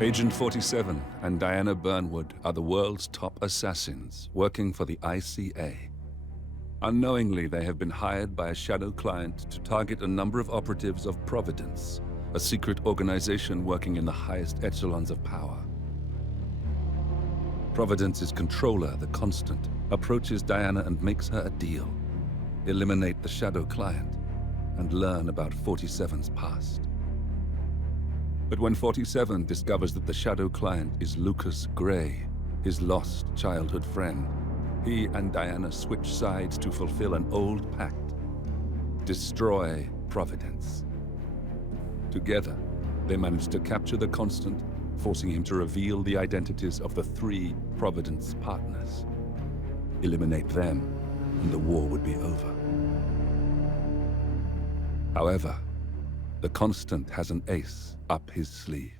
Agent 47 and Diana Burnwood are the world's top assassins working for the ICA. Unknowingly, they have been hired by a shadow client to target a number of operatives of Providence, a secret organization working in the highest echelons of power. Providence's controller, the Constant, approaches Diana and makes her a deal. Eliminate the shadow client and learn about 47's past. But when 47 discovers that the shadow client is Lucas Gray, his lost childhood friend, he and Diana switch sides to fulfill an old pact: destroy Providence. Together, they manage to capture the Constant, forcing him to reveal the identities of the 3 Providence partners. Eliminate them, and the war would be over. However, the Constant has an ace up his sleeve.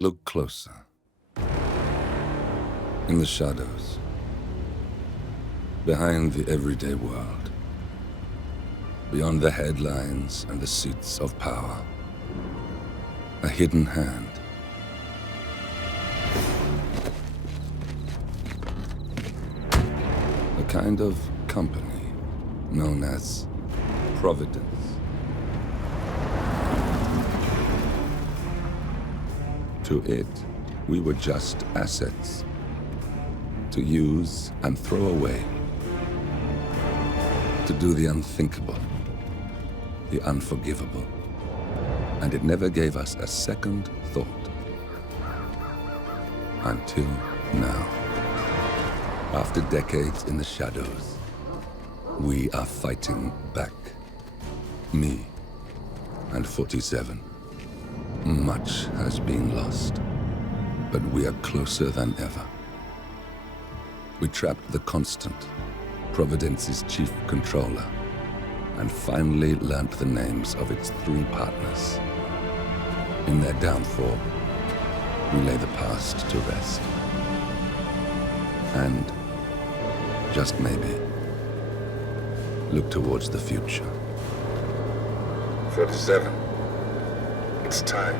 Look closer. In the shadows. Behind the everyday world. Beyond the headlines and the seats of power. A hidden hand. A kind of company known as Providence. To it, we were just assets. To use and throw away. To do the unthinkable. The unforgivable. And it never gave us a second thought. Until now. After decades in the shadows, we are fighting back. Me and 47. Much has been lost, but we are closer than ever. We trapped the Constant, Providence's chief controller, and finally learnt the names of its 3 partners. In their downfall, we lay the past to rest. And, just maybe, look towards the future. 47. It's time.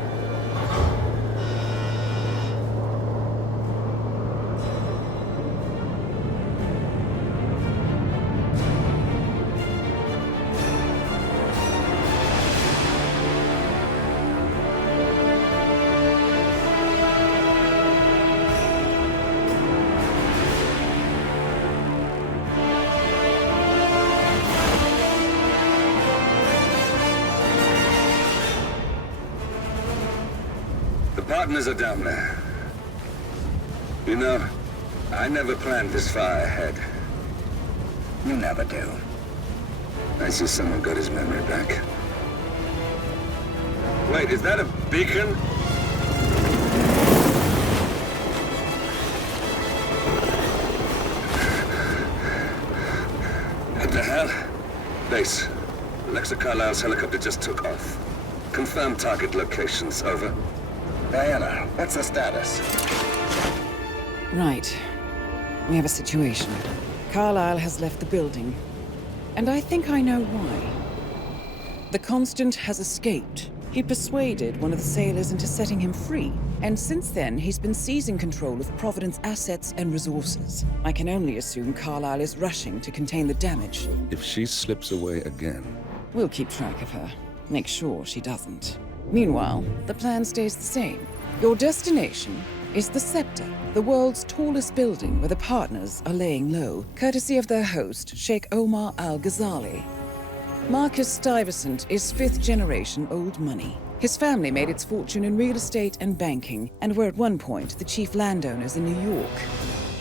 Partners are down there. You know, I never planned this far ahead. You never do. I see someone got his memory back. Wait, is that a beacon? What the hell? Base. Alexa Carlisle's helicopter just took off. Confirm target locations, over. Diana, what's the status? Right. We have a situation. Carlisle has left the building. And I think I know why. The Constant has escaped. He persuaded one of the sailors into setting him free. And since then, he's been seizing control of Providence assets and resources. I can only assume Carlisle is rushing to contain the damage. If she slips away again... We'll keep track of her. Make sure she doesn't. Meanwhile, the plan stays the same. Your destination is the Scepter, the world's tallest building where the partners are laying low, courtesy of their host, Sheikh Omar Al-Ghazali. Marcus Stuyvesant is 5th generation old money. His family made its fortune in real estate and banking, and were at one point the chief landowners in New York.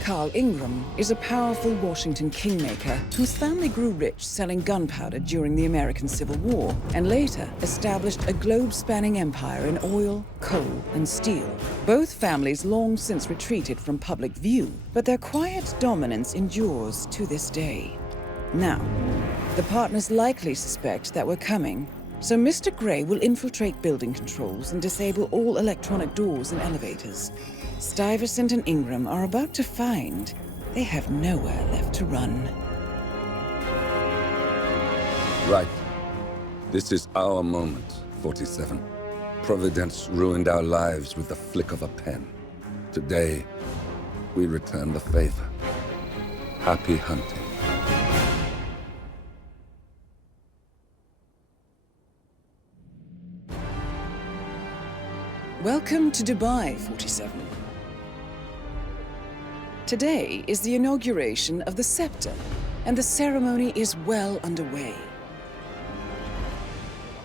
Carl Ingram is a powerful Washington kingmaker whose family grew rich selling gunpowder during the American Civil War, and later established a globe-spanning empire in oil, coal, and steel. Both families long since retreated from public view, but their quiet dominance endures to this day. Now, the partners likely suspect that we're coming, so Mr. Gray will infiltrate building controls and disable all electronic doors and elevators. Stuyvesant and Ingram are about to find they have nowhere left to run. Right. This is our moment, 47. Providence ruined our lives with the flick of a pen. Today, we return the favor. Happy hunting. Welcome to Dubai, 47. Today is the inauguration of the scepter, and the ceremony is well underway.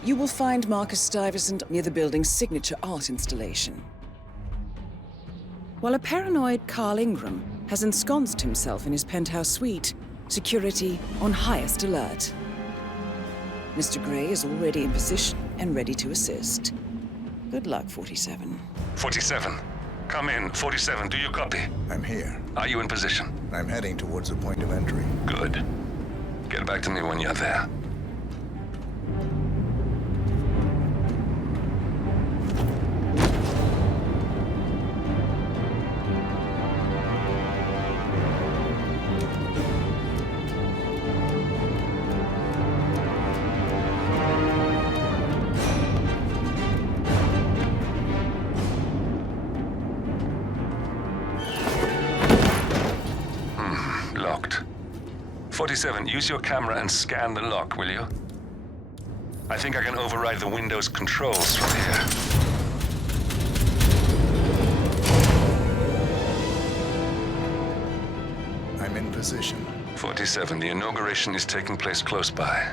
You will find Marcus Stuyvesant near the building's signature art installation. While a paranoid Carl Ingram has ensconced himself in his penthouse suite, security on highest alert. Mr. Gray is already in position and ready to assist. Good luck, 47. 47. Come in. 47, do you copy? I'm here. Are you in position? I'm heading towards the point of entry. Good. Get back to me when you're there. Locked. 47, use your camera and scan the lock, will you? I think I can override the Windows controls from here. I'm in position. 47, the inauguration is taking place close by.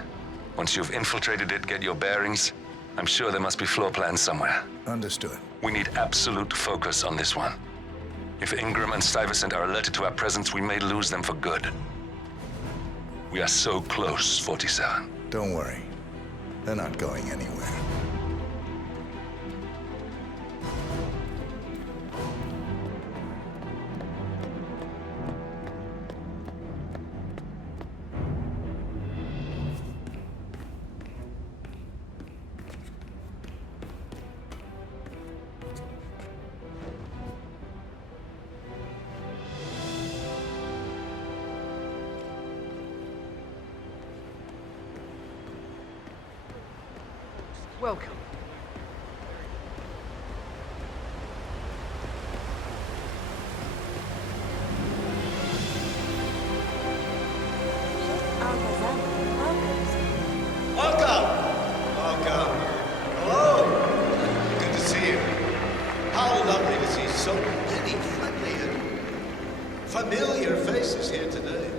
Once you've infiltrated it, get your bearings. I'm sure there must be floor plans somewhere. Understood. We need absolute focus on this one. If Ingram and Stuyvesant are alerted to our presence, we may lose them for good. We are so close, 47. Don't worry. They're not going anywhere. Welcome. Welcome. Hello. Good to see you. How lovely to see so many friendly and familiar faces here today.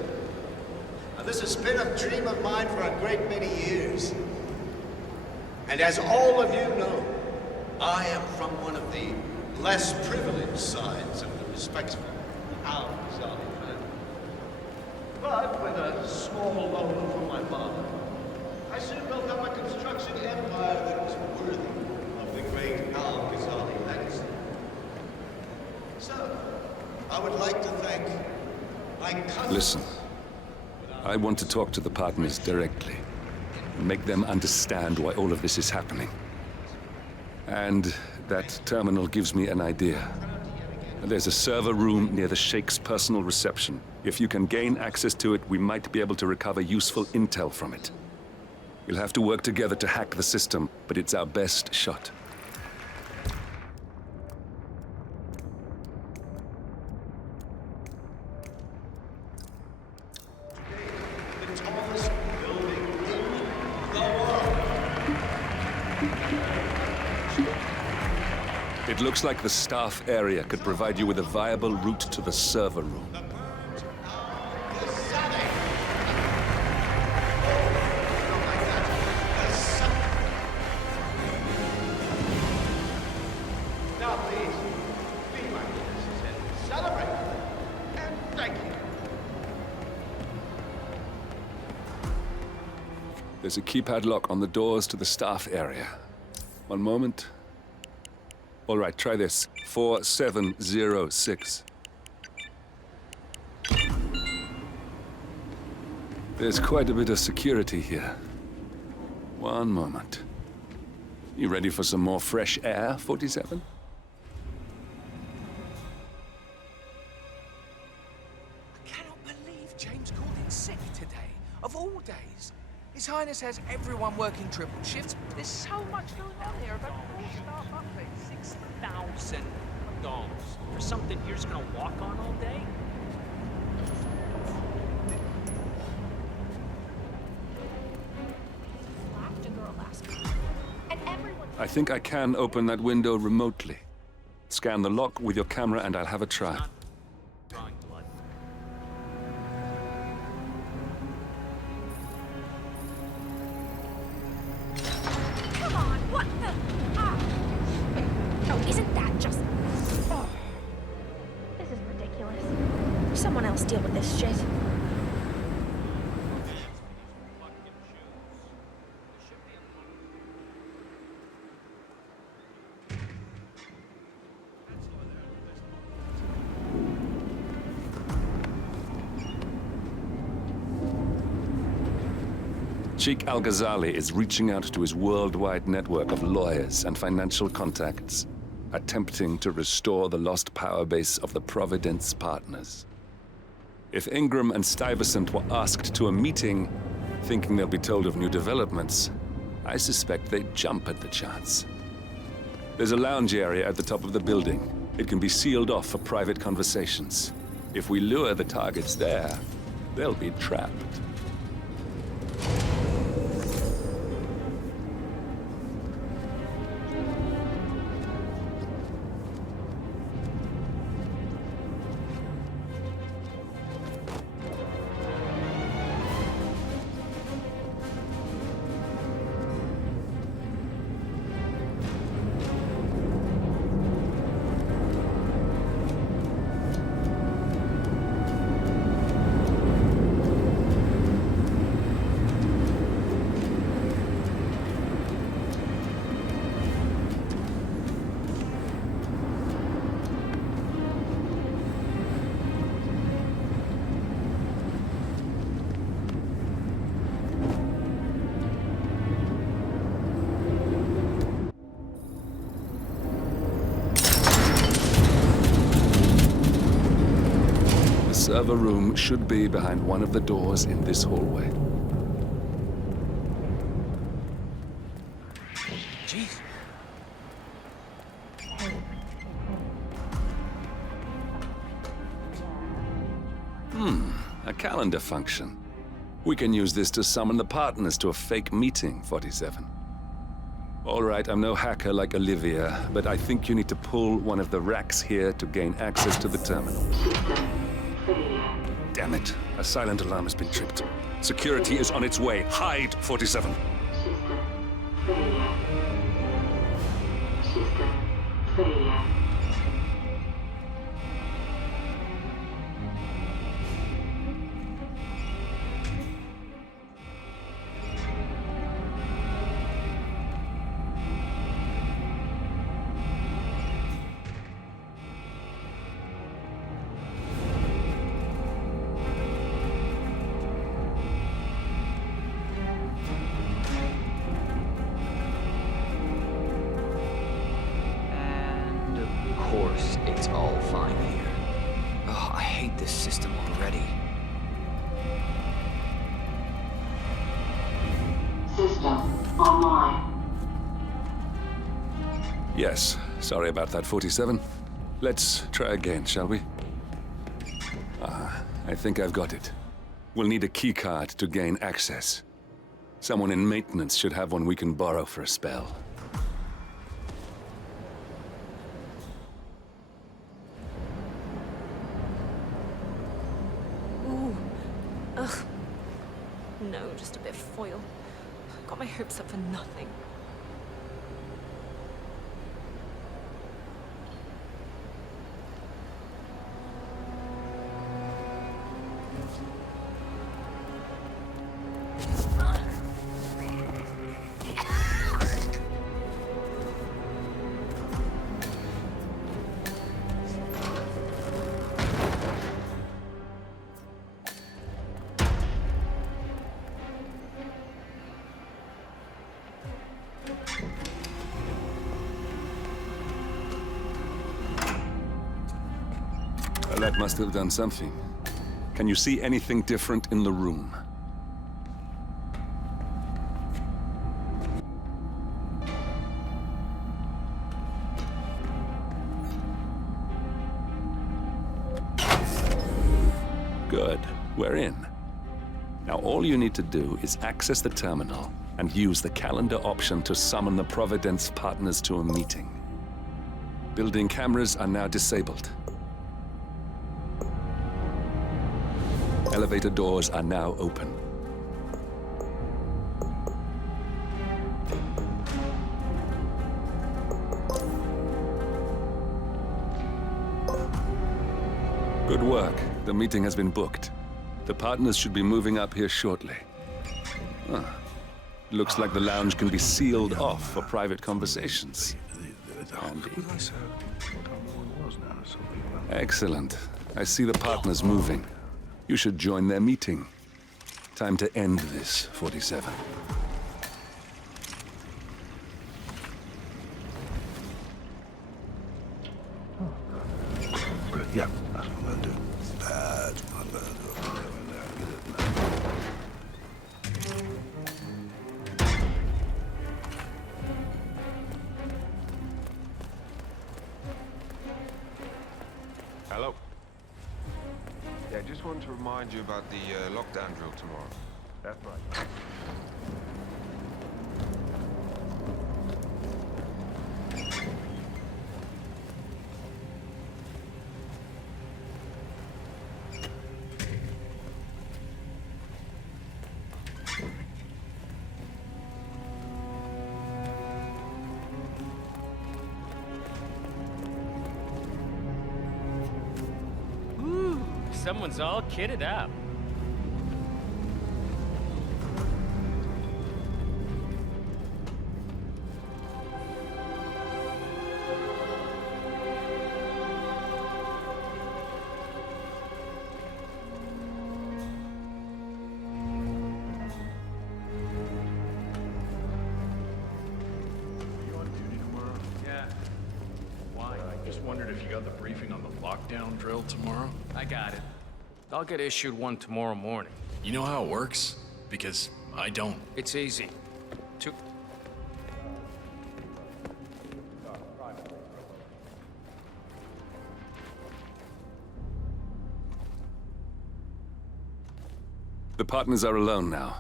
Now, this has been a dream of mine for a great many years. And as all of you know, I am from one of the less privileged sides of the respectable Al-Ghazali family. But with a small loan from my father, I soon built up a construction empire that was worthy of the great Al-Ghazali legacy. So, I would like to thank my cousin... Listen, I want to talk to the partners directly. Make them understand why all of this is happening. And that terminal gives me an idea. There's a server room near the Sheikh's personal reception. If you can gain access to it, we might be able to recover useful intel from it. We'll have to work together to hack the system, but it's our best shot. It looks like the staff area could provide you with a viable route to the server room. Now, please, be my witnesses and celebrate. And thank you. There's a keypad lock on the doors to the staff area. One moment. All right, try this. 4706. There's quite a bit of security here. One moment. You ready for some more fresh air, 47? I cannot believe James called in sick today. Of all days. His Highness Highness has everyone working triple shifts. There's so much going on here. About 4-star buffet, $6,000 for something you're just gonna walk on all day. Slapped a girl last week, and everyone. I think I can open that window remotely. Scan the lock with your camera and I'll have a try. Drawing blood. Come on, what the? Ah. Oh, isn't that just? Oh. This is ridiculous. Someone else deal with this shit. Sheikh Al-Ghazali is reaching out to his worldwide network of lawyers and financial contacts, attempting to restore the lost power base of the Providence partners. If Ingram and Stuyvesant were asked to a meeting, thinking they'll be told of new developments, I suspect they'd jump at the chance. There's a lounge area at the top of the building. It can be sealed off for private conversations. If we lure the targets there, they'll be trapped. The server room should be behind one of the doors in this hallway. Jeez. A calendar function. We can use this to summon the partners to a fake meeting, 47. All right, I'm no hacker like Olivia, but I think you need to pull one of the racks here to gain access to the terminal. Damn it. A silent alarm has been tripped. Security is on its way. Hide, 47. And of course, it's all fine here. Oh, I hate this system already. System online. Yes, sorry about that, 47. Let's try again, shall we? I think I've got it. We'll need a keycard to gain access. Someone in maintenance should have one we can borrow for a spell. Ooh. Ugh. No, just a bit of foil. Got my hopes up for nothing. Well, that must have done something. Can you see anything different in the room? Good. We're in. Now all you need to do is access the terminal and use the calendar option to summon the Providence partners to a meeting. Building cameras are now disabled. Elevator doors are now open. Good work. The meeting has been booked. The partners should be moving up here shortly. Looks like the lounge can be sealed off for private conversations. Handy. Excellent. I see the partners moving. You should join their meeting. Time to end this, 47. Good. Yeah, that's what I'm gonna do. That's what I'm gonna do. Hello. Yeah, just wanted to remind you about the lockdown drill tomorrow. That's right. Someone's all kitted up. You on duty tomorrow? Yeah. Why? I just wondered if you got the briefing on the lockdown drill tomorrow? I got it. I'll get issued one tomorrow morning. You know how it works? Because I don't. It's easy. The partners are alone now.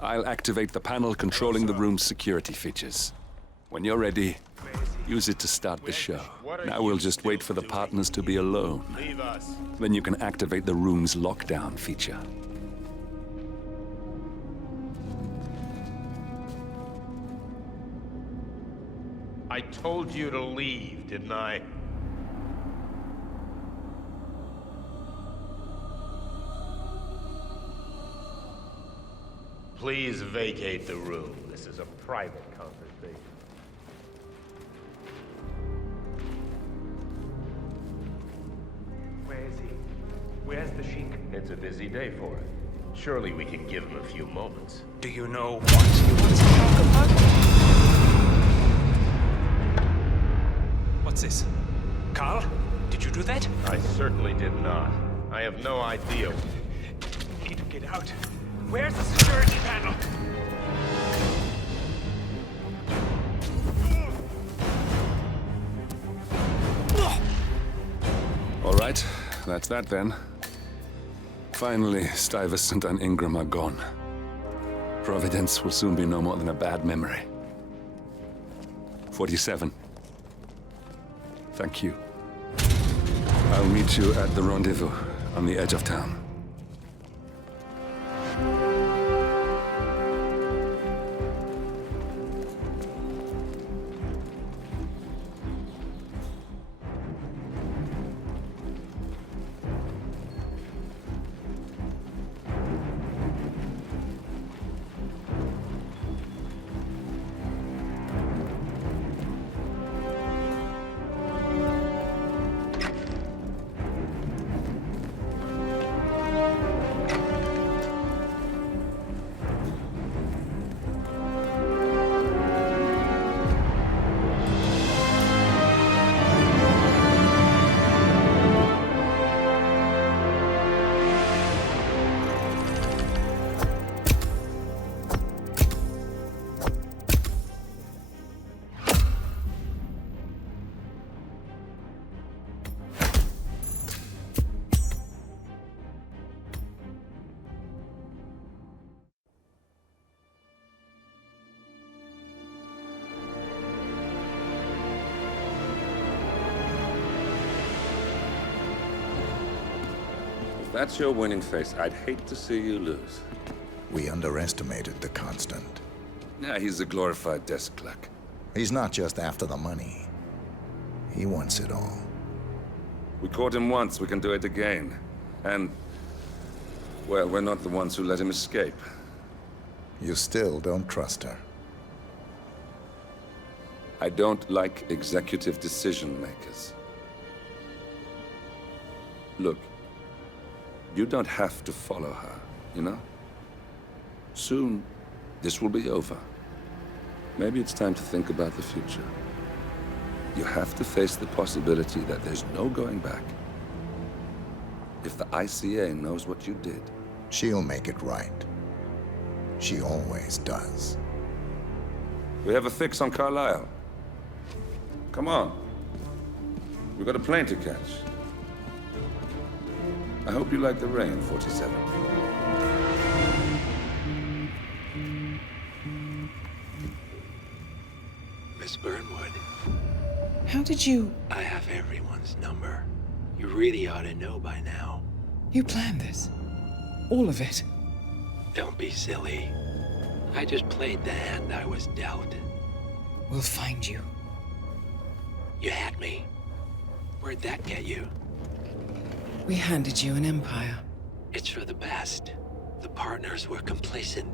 I'll activate the panel controlling the room's security features. When you're ready, use it to start the show. Now we'll just wait for the partners to be alone. Leave us. Then you can activate the room's lockdown feature. I told you to leave, didn't I? Please vacate the room. This is a private conversation. Where is he? Where's the Sheik? It's a busy day for him. Surely we can give him a few moments. Do you know what he wants to talk about? What's this? Carl? Did you do that? I certainly did not. I have no idea. We need to get out. Where's the security panel? All right, that's that then. Finally, Stuyvesant and Ingram are gone. Providence will soon be no more than a bad memory. 47. Thank you. I'll meet you at the rendezvous on the edge of town. that's your winning face, I'd hate to see you lose. We underestimated the Constant. Yeah, he's a glorified desk clerk. He's not just after the money. He wants it all. We caught him once, we can do it again. And, well, we're not the ones who let him escape. You still don't trust her. I don't like executive decision makers. Look, you don't have to follow her, you know? Soon, this will be over. Maybe it's time to think about the future. You have to face the possibility that there's no going back. If the ICA knows what you did... She'll make it right. She always does. We have a fix on Carlisle. Come on. We've got a plane to catch. I hope you like the rain, 47. Miss Burnwood. How did you... I have everyone's number. You really ought to know by now. You planned this? All of it? Don't be silly. I just played the hand I was dealt. We'll find you. You had me. Where'd that get you? We handed you an empire. It's for the best. The partners were complacent,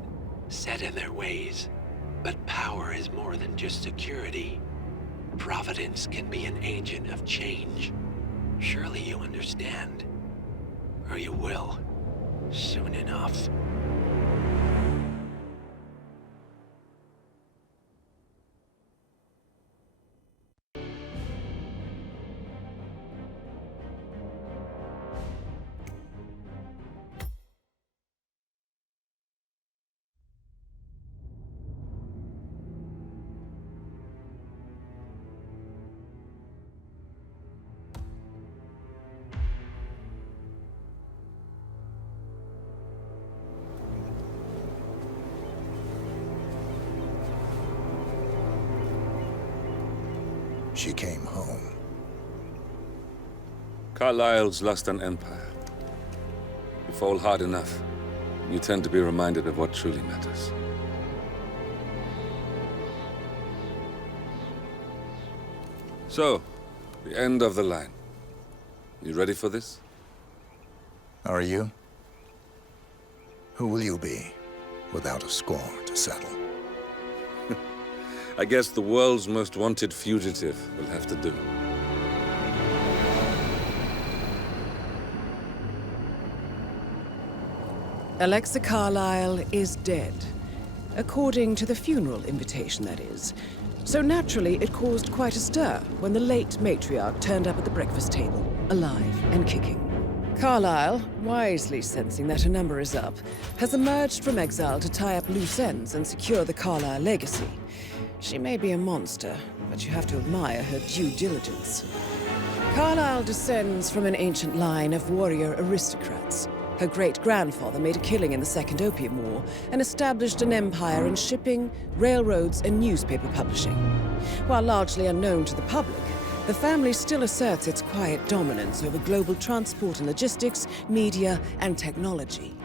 set in their ways. But power is more than just security. Providence can be an agent of change. Surely you understand. Or you will. Soon enough. She came home. Carlisle's lost an empire. You fall hard enough, you tend to be reminded of what truly matters. So, the end of the line. You ready for this? Are you? Who will you be, without a score to settle? I guess the world's most wanted fugitive will have to do. Alexa Carlisle is dead. According to the funeral invitation, that is. So naturally, it caused quite a stir when the late matriarch turned up at the breakfast table, alive and kicking. Carlisle, wisely sensing that her number is up, has emerged from exile to tie up loose ends and secure the Carlisle legacy. She may be a monster, but you have to admire her due diligence. Carlisle descends from an ancient line of warrior aristocrats. Her great-grandfather made a killing in the Second Opium War and established an empire in shipping, railroads, and newspaper publishing. While largely unknown to the public, the family still asserts its quiet dominance over global transport and logistics, media, and technology.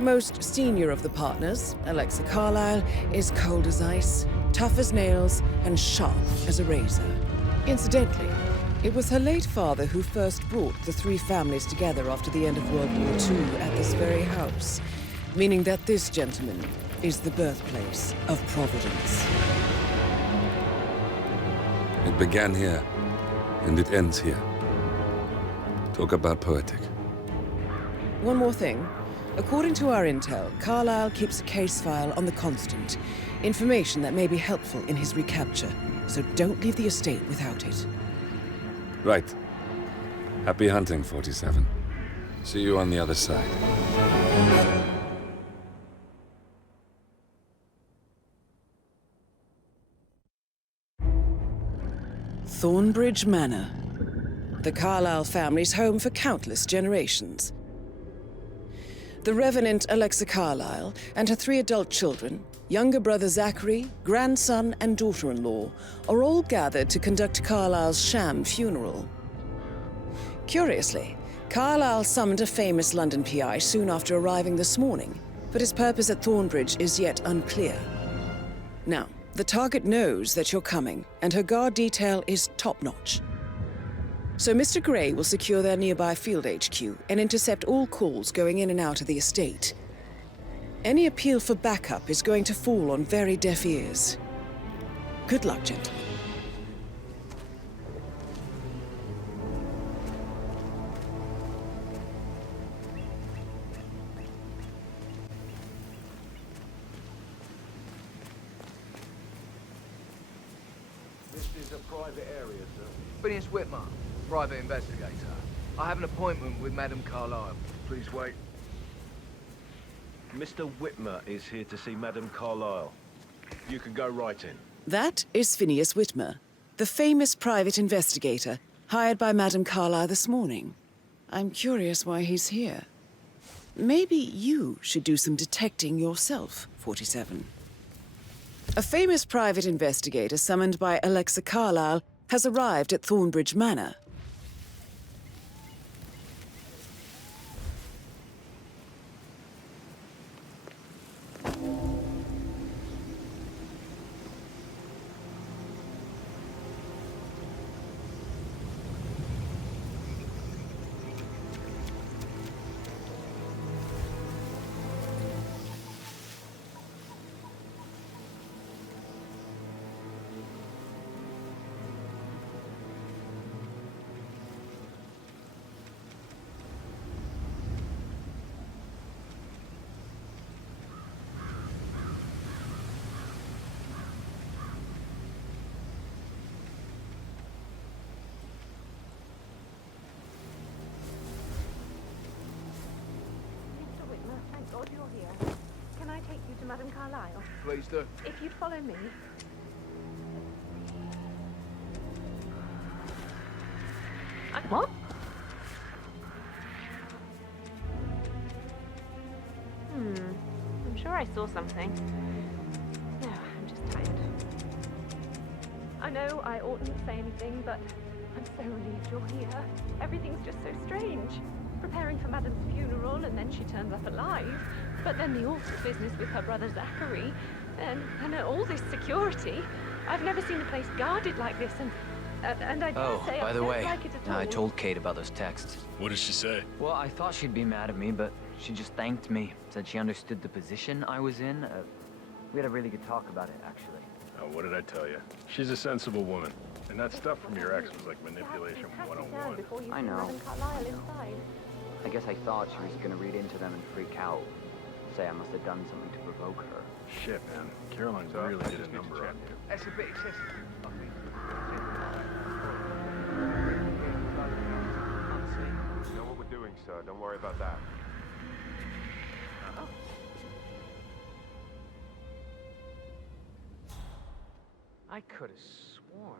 Most senior of the partners, Alexa Carlisle, is cold as ice, tough as nails, and sharp as a razor. Incidentally, it was her late father who first brought the three families together after the end of World War II at this very house, meaning that this gentleman is the birthplace of Providence. It began here, and it ends here. Talk about poetic. One more thing. According to our intel, Carlisle keeps a case file on the Constant. Information that may be helpful in his recapture, so don't leave the estate without it. Right. Happy hunting, 47. See you on the other side. Thornbridge Manor. The Carlisle family's home for countless generations. The Revenant Alexa Carlisle and her 3 adult children, younger brother Zachary, grandson, and daughter-in-law, are all gathered to conduct Carlisle's sham funeral. Curiously, Carlisle summoned a famous London PI soon after arriving this morning, but his purpose at Thornbridge is yet unclear. Now, the target knows that you're coming, and her guard detail is top-notch. So Mr. Gray will secure their nearby field HQ and intercept all calls going in and out of the estate. Any appeal for backup is going to fall on very deaf ears. Good luck, gentlemen. This is a private area, sir. Phineas Whitmer, private investigator. I have an appointment with Madame Carlisle. Please wait. Mr. Whitmer is here to see Madame Carlisle. You can go right in. That is Phineas Whitmer, the famous private investigator hired by Madame Carlisle this morning. I'm curious why he's here. Maybe you should do some detecting yourself, 47. A famous private investigator summoned by Alexa Carlisle has arrived at Thornbridge Manor. Thank God you're here. Can I take you to Madame Carlisle? Please do. If you'd follow me. What? I'm sure I saw something. No, I'm just tired. I know I oughtn't say anything, but I'm so relieved you're here. Everything's just so strange. Preparing for Madame's funeral, and then she turns up alive. But then the awful business with her brother Zachary, and all this security. I've never seen a place guarded like this, and I dare say by the don't way, like it at all. I told Kate about those texts. What did she say? Well, I thought she'd be mad at me, but she just thanked me. Said she understood the position I was in. We had a really good talk about it, actually. Oh, what did I tell you? She's a sensible woman. And that stuff from your ex was like manipulation 101. I know. I guess I thought she was gonna read into them and freak out. Say I must have done something to provoke her. Shit, man. Caroline really did a number on you. That's a bit excessive. You know what we're doing, sir. Don't worry about that. I could have sworn.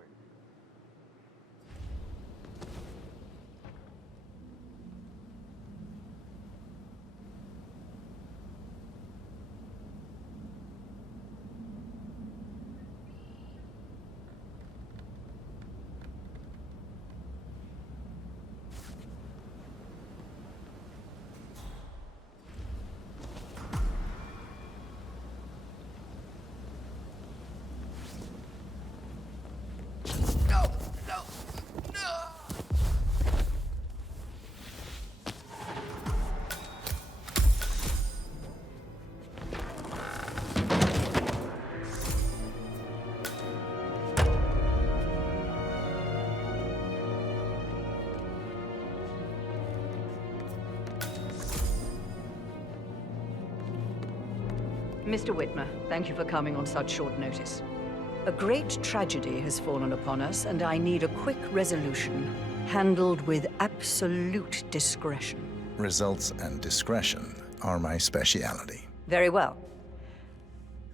Mr. Whitmer, thank you for coming on such short notice. A great tragedy has fallen upon us, and I need a quick resolution, handled with absolute discretion. Results and discretion are my speciality. Very well.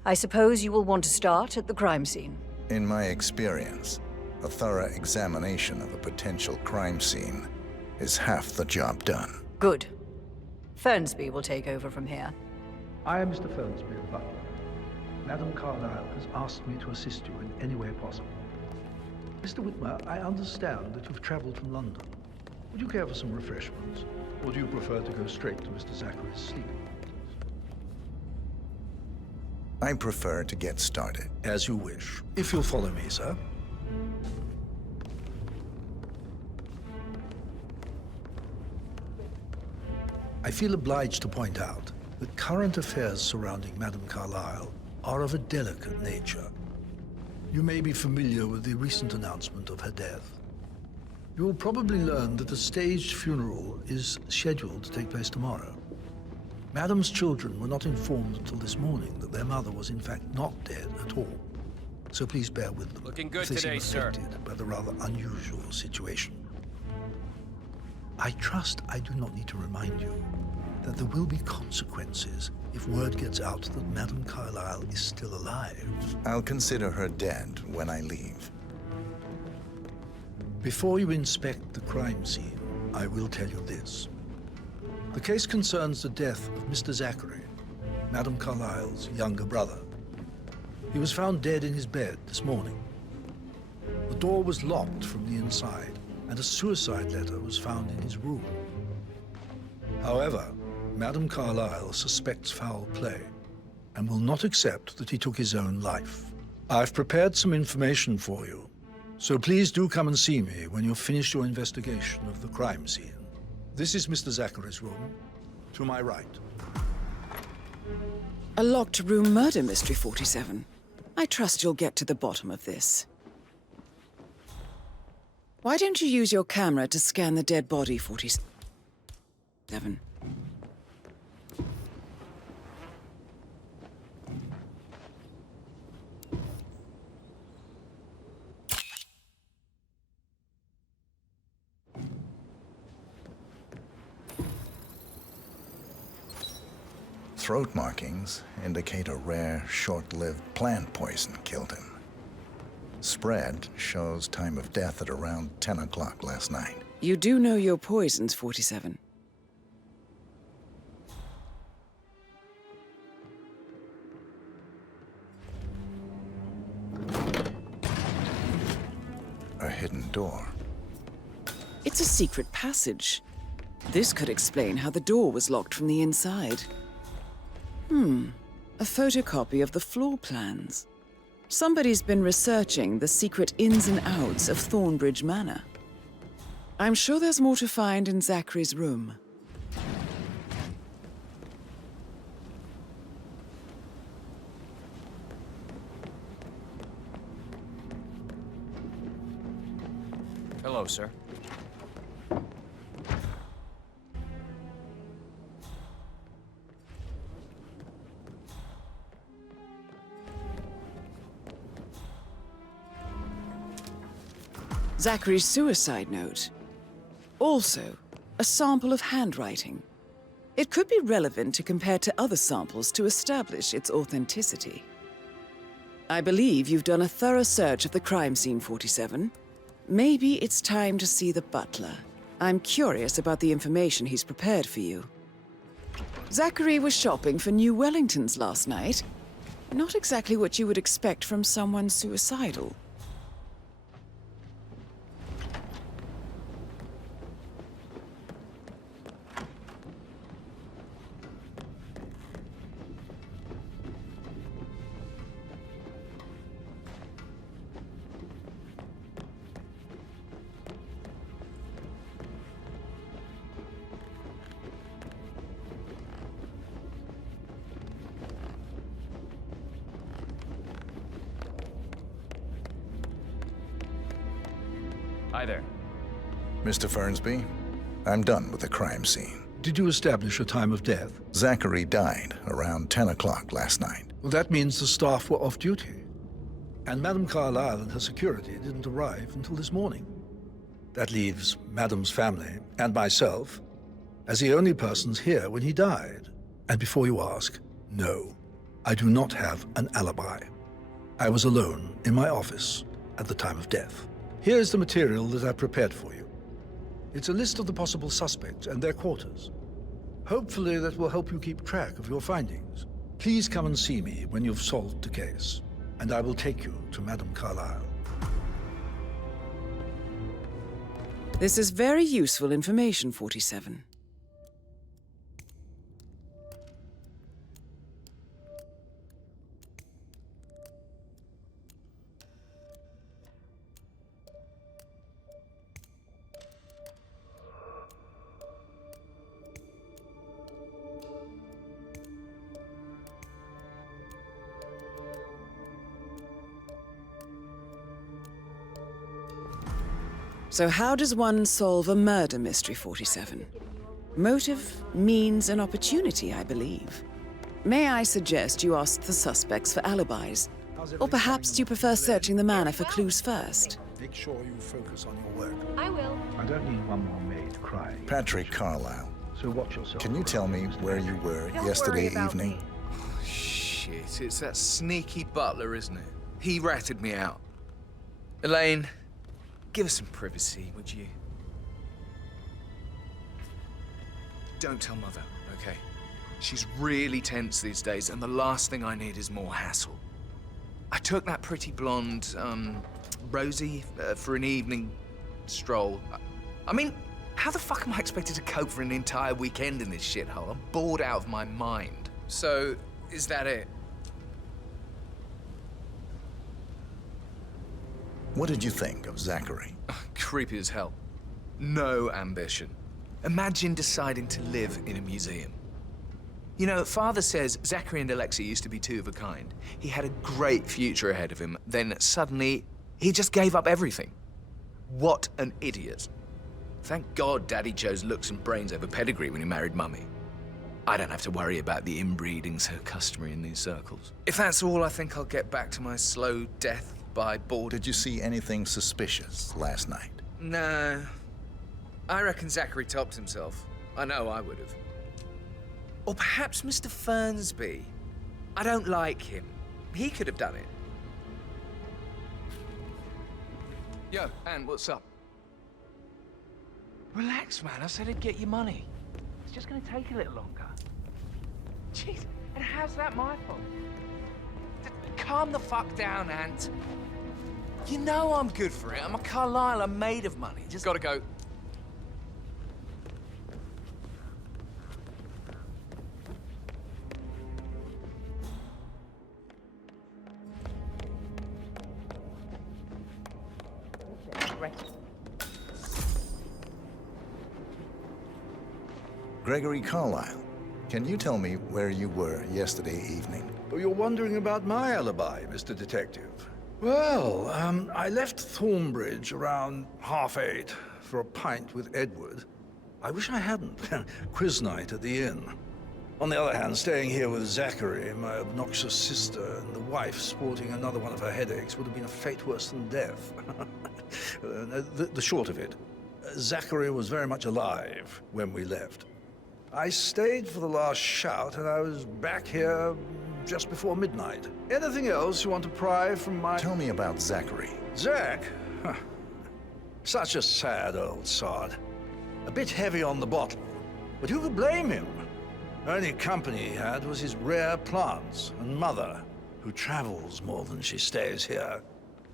I suppose you will want to start at the crime scene. In my experience, a thorough examination of a potential crime scene is half the job done. Good. Fernsby will take over from here. I am Mr. Fernsby of Butler. Madame Carlisle has asked me to assist you in any way possible. Mr. Whitmer, I understand that you've traveled from London. Would you care for some refreshments? Or do you prefer to go straight to Mr. Zachary's sleeping quarters? I prefer to get started. As you wish. If you'll follow me, sir. I feel obliged to point out that current affairs surrounding Madame Carlisle are of a delicate nature. You may be familiar with the recent announcement of her death. You will probably learn that a staged funeral is scheduled to take place tomorrow. Madame's children were not informed until this morning that their mother was in fact not dead at all. So please bear with them. Looking good if they today, seem sir. affected by the rather unusual situation. I trust I do not need to remind you that there will be consequences if word gets out that Madame Carlisle is still alive. I'll consider her dead when I leave. Before you inspect the crime scene, I will tell you this. The case concerns the death of Mr. Zachary, Madame Carlisle's younger brother. He was found dead in his bed this morning. The door was locked from the inside, and a suicide letter was found in his room. However, Madame Carlisle suspects foul play and will not accept that he took his own life. I've prepared some information for you, so please do come and see me when you've finished your investigation of the crime scene. This is Mr. Zachary's room, to my right. A locked room murder mystery, 47. I trust you'll get to the bottom of this. Why don't you use your camera to scan the dead body, 47? Throat markings indicate a rare, short-lived plant poison killed him. Spread shows time of death at around 10 o'clock last night. You do know your poisons, 47. A hidden door. It's a secret passage. This could explain how the door was locked from the inside. A photocopy of the floor plans. Somebody's been researching the secret ins and outs of Thornbridge Manor. I'm sure there's more to find in Zachary's room. Hello, sir. Zachary's suicide note. Also, a sample of handwriting. It could be relevant to compare to other samples to establish its authenticity. I believe you've done a thorough search of the crime scene, 47. Maybe it's time to see the butler. I'm curious about the information he's prepared for you. Zachary was shopping for new Wellingtons last night. Not exactly what you would expect from someone suicidal. Hi there. Mr. Fernsby, I'm done with the crime scene. Did you establish a time of death? Zachary died around 10 o'clock last night. Well, that means the staff were off duty. And Madame Carlisle and her security didn't arrive until this morning. That leaves Madame's family and myself as the only persons here when he died. And before you ask, no, I do not have an alibi. I was alone in my office at the time of death. Here's the material that I prepared for you. It's a list of the possible suspects and their quarters. Hopefully that will help you keep track of your findings. Please come and see me when you've solved the case, and I will take you to Madame Carlisle. This is very useful information, 47. So how does one solve a murder mystery, 47? Motive, means, and opportunity, I believe. May I suggest you ask the suspects for alibis? Or perhaps you prefer searching the manor for clues first? Make sure you focus on your work. I will. I don't need one more maid crying. Patrick Carlisle. So watch yourself. Can you tell me where you were yesterday evening? Shit, it's that sneaky butler, isn't it? He ratted me out. Elaine, give us some privacy, would you? Don't tell Mother, okay? She's really tense these days, and the last thing I need is more hassle. I took that pretty blonde, Rosie, for an evening stroll. I mean, how the fuck am I expected to cope for an entire weekend in this shithole? I'm bored out of my mind. So, is that it? What did you think of Zachary? Creepy as hell. No ambition. Imagine deciding to live in a museum. You know, Father says Zachary and Alexa used to be two of a kind. He had a great future ahead of him, then suddenly, he just gave up everything. What an idiot. Thank God Daddy chose looks and brains over pedigree when he married Mummy. I don't have to worry about the inbreeding so customary in these circles. If that's all, I think I'll get back to my slow death by boredom. Did you see anything suspicious last night? No. I reckon Zachary topped himself. I know I would have. Or perhaps Mr. Fernsby. I don't like him. He could have done it. Yo, Anne, what's up? Relax, man. I said I'd get you money. It's just gonna take a little longer. Jeez, and how's that my fault? Calm the fuck down, Ant. You know I'm good for it. I'm a Carlisle. I'm made of money. Just gotta go. Gregory Carlisle, can you tell me where you were yesterday evening? Oh, you're wondering about my alibi, Mr. Detective. Well, I left Thornbridge around 8:30 for a pint with Edward. I wish I hadn't. Quiz night at the inn. On the other hand, staying here with Zachary, my obnoxious sister, and the wife sporting another one of her headaches would have been a fate worse than death. The short of it, Zachary was very much alive when we left. I stayed for the last shout, and I was back here just before midnight. Anything else you want to pry from my... Tell me about Zachary. Zach? Huh. Such a sad old sod. A bit heavy on the bottle, but who could blame him? Only company he had was his rare plants and mother, who travels more than she stays here.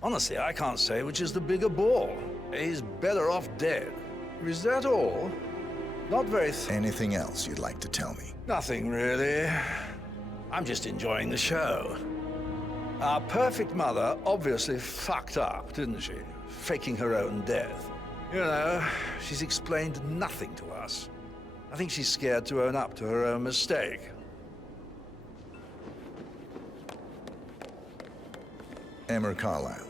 Honestly, I can't say which is the bigger ball. He's better off dead. Is that all? Not very... Anything else you'd like to tell me? Nothing, really. I'm just enjoying the show. Our perfect mother obviously fucked up, didn't she? Faking her own death. You know, she's explained nothing to us. I think she's scared to own up to her own mistake. Emma Carlisle,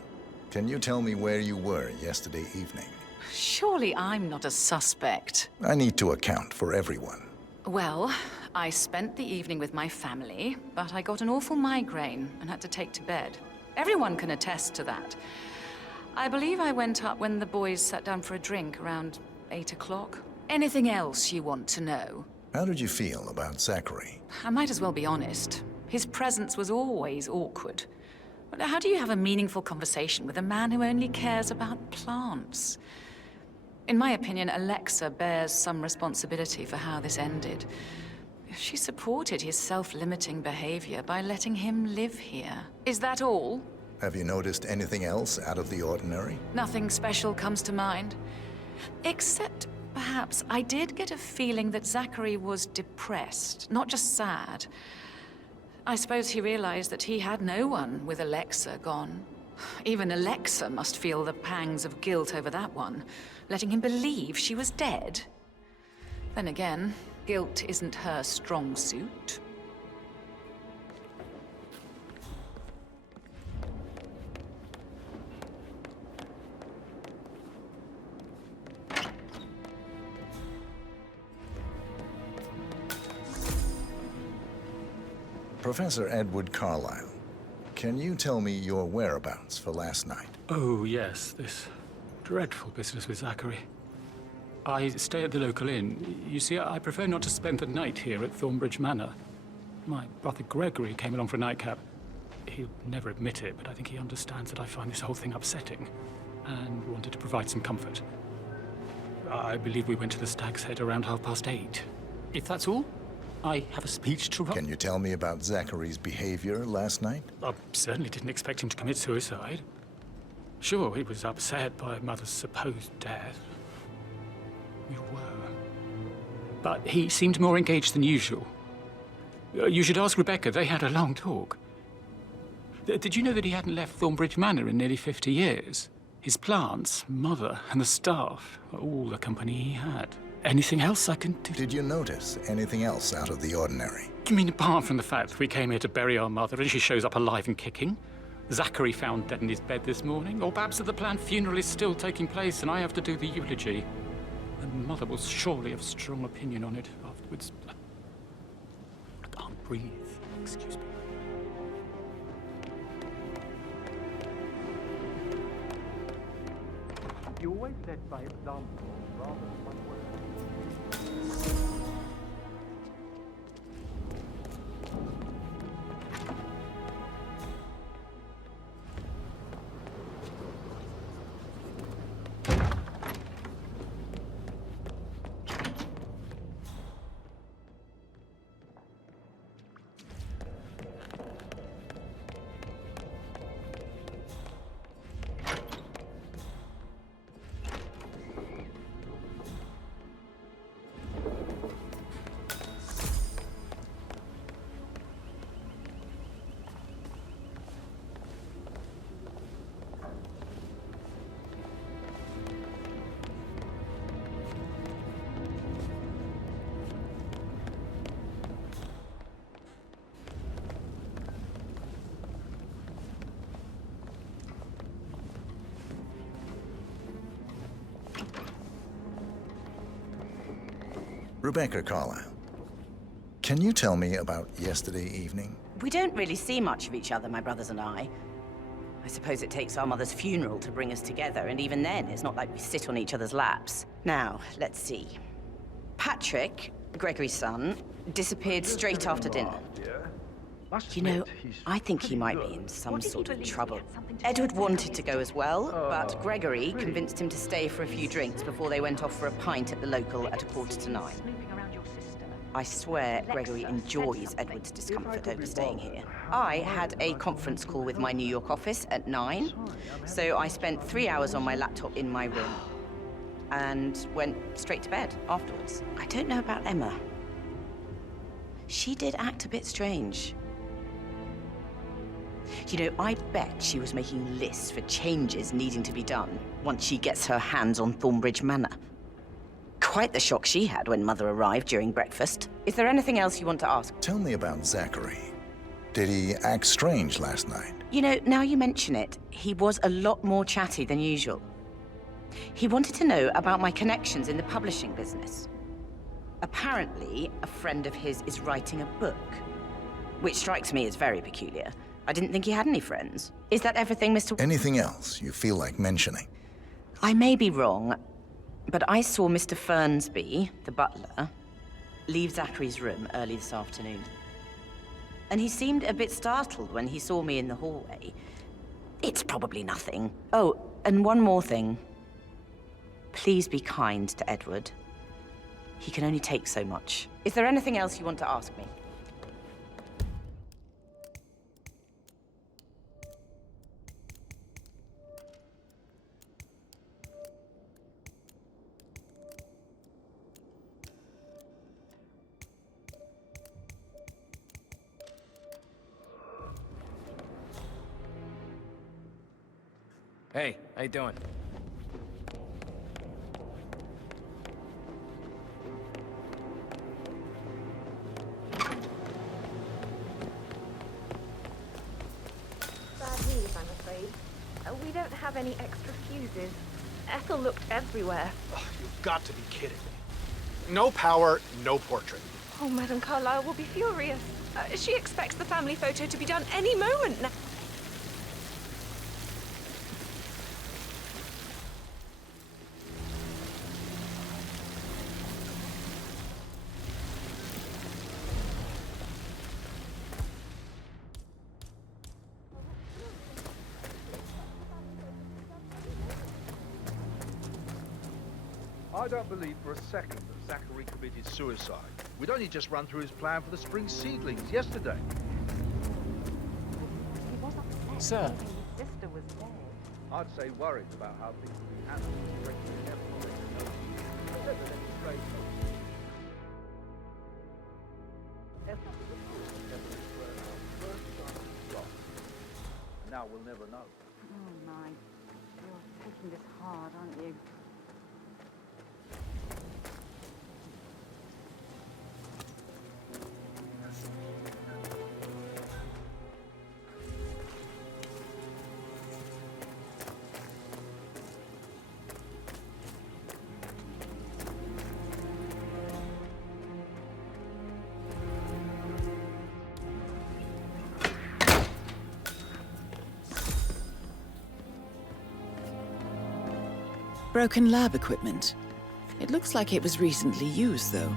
can you tell me where you were yesterday evening? Surely I'm not a suspect. I need to account for everyone. Well, I spent the evening with my family, but I got an awful migraine and had to take to bed. Everyone can attest to that. I believe I went up when the boys sat down for a drink around 8 o'clock. Anything else you want to know? How did you feel about Zachary? I might as well be honest. His presence was always awkward. But how do you have a meaningful conversation with a man who only cares about plants? In my opinion, Alexa bears some responsibility for how this ended. She supported his self-limiting behavior by letting him live here. Is that all? Have you noticed anything else out of the ordinary? Nothing special comes to mind. Except, perhaps, I did get a feeling that Zachary was depressed, not just sad. I suppose he realized that he had no one with Alexa gone. Even Alexa must feel the pangs of guilt over that one, letting him believe she was dead. Then again, guilt isn't her strong suit. Professor Edward Carlisle, can you tell me your whereabouts for last night? Oh, yes, this dreadful business with Zachary. I stay at the local inn. You see, I prefer not to spend the night here at Thornbridge Manor. My brother Gregory came along for a nightcap. He'll never admit it, but I think he understands that I find this whole thing upsetting and wanted to provide some comfort. I believe we went to the Stag's Head around 8:30. If that's all, I have a speech to write. Can you tell me about Zachary's behavior last night? I certainly didn't expect him to commit suicide. Sure, he was upset by Mother's supposed death. We were. But he seemed more engaged than usual. You should ask Rebecca. They had a long talk. Did you know that he hadn't left Thornbridge Manor in nearly 50 years? His plants, Mother, and the staff were all the company he had. Anything else I can do? Did you notice anything else out of the ordinary? You mean apart from the fact that we came here to bury our mother and she shows up alive and kicking? Zachary found dead in his bed this morning? Or perhaps that the planned funeral is still taking place and I have to do the eulogy? And Mother will surely have strong opinion on it afterwards. I can't breathe. Excuse me. You always led by example rather than by word. Rebecca Carlisle, can you tell me about yesterday evening? We don't really see much of each other, my brothers and I. I suppose it takes our mother's funeral to bring us together, and even then, it's not like we sit on each other's laps. Now, let's see. Patrick, Gregory's son, disappeared straight after dinner. You know, I think he might be in some sort of trouble. Edward wanted to go as well, but Gregory convinced him to stay for a few drinks before they went off for a pint at the local at 9:15. I swear Gregory enjoys Edward's discomfort over staying here. I had a conference call with my New York office at 9, so I spent 3 hours on my laptop in my room and went straight to bed afterwards. I don't know about Emma. She did act a bit strange. You know, I bet she was making lists for changes needing to be done once she gets her hands on Thornbridge Manor. Quite the shock she had when Mother arrived during breakfast. Is there anything else you want to ask? Tell me about Zachary. Did he act strange last night? You know, now you mention it, he was a lot more chatty than usual. He wanted to know about my connections in the publishing business. Apparently, a friend of his is writing a book, which strikes me as very peculiar. I didn't think he had any friends. Is that everything, Mr. Anything else you feel like mentioning? I may be wrong, but I saw Mr. Fernsby, the butler, leave Zachary's room early this afternoon. And he seemed a bit startled when he saw me in the hallway. It's probably nothing. Oh, and one more thing. Please be kind to Edward. He can only take so much. Is there anything else you want to ask me? Hey, how you doing? Bad news, I'm afraid. We don't have any extra fuses. Ethel looked everywhere. Oh, you've got to be kidding me. No power, no portrait. Oh, Madame Carlisle will be furious. She expects the family photo to be done any moment now. I don't believe for a second that Zachary committed suicide. We'd only just run through his plan for the spring seedlings yesterday. He was upset. Sir. His sister was dead. I'd say worried about how things would be handled. Now we'll never know. Oh my, you're taking this hard, aren't you? Broken lab equipment. It looks like it was recently used, though.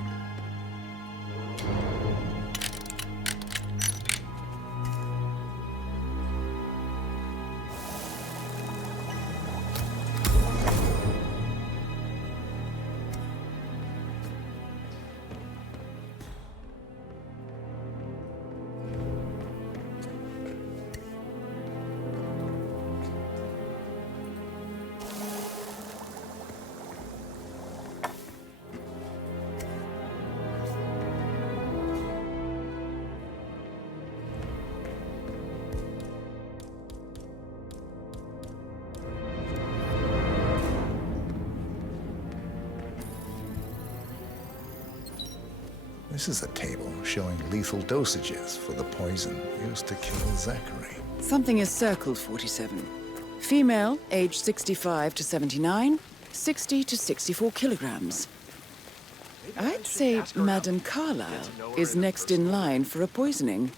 This is a table showing lethal dosages for the poison used to kill Zachary. Something is circled 47. Female, age 65 to 79, 60 to 64 kilograms. I'd say Madame Carlisle is next in line for a poisoning.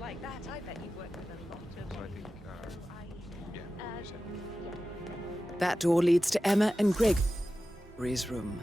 Like that, I bet you've worked with a lot of... So I think, yeah. That door leads to Emma and Gregory's room.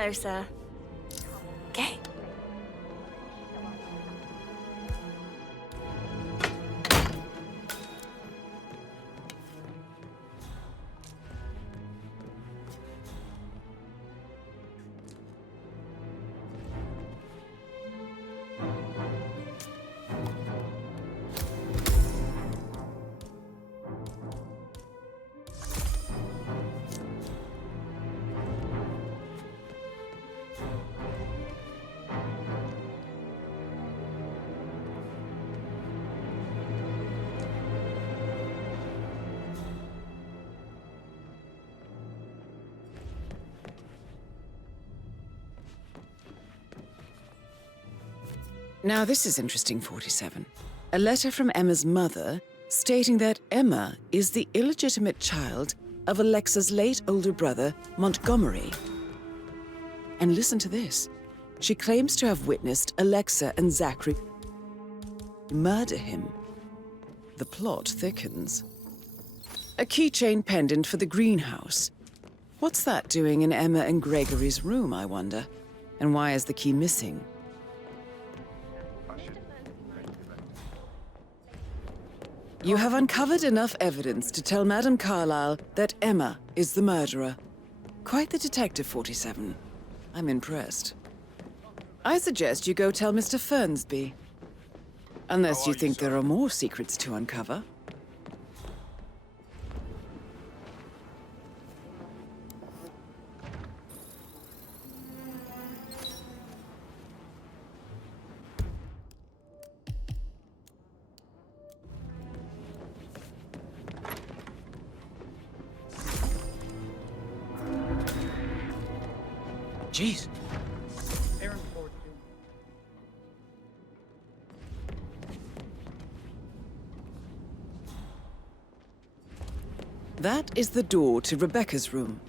Hello, sir. Okay. Now this is interesting, 47. A letter from Emma's mother stating that Emma is the illegitimate child of Alexa's late older brother, Montgomery. And listen to this. She claims to have witnessed Alexa and Zachary murder him. The plot thickens. A keychain pendant for the greenhouse. What's that doing in Emma and Gregory's room, I wonder? And why is the key missing? You have uncovered enough evidence to tell Madame Carlisle that Emma is the murderer. Quite the detective, 47. I'm impressed. I suggest you go tell Mr. Fernsby. Unless you think there are more secrets to uncover. Jeez. That is the door to Rebecca's room.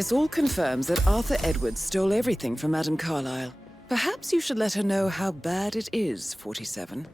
This all confirms that Arthur Edwards stole everything from Madame Carlisle. Perhaps you should let her know how bad it is, 47.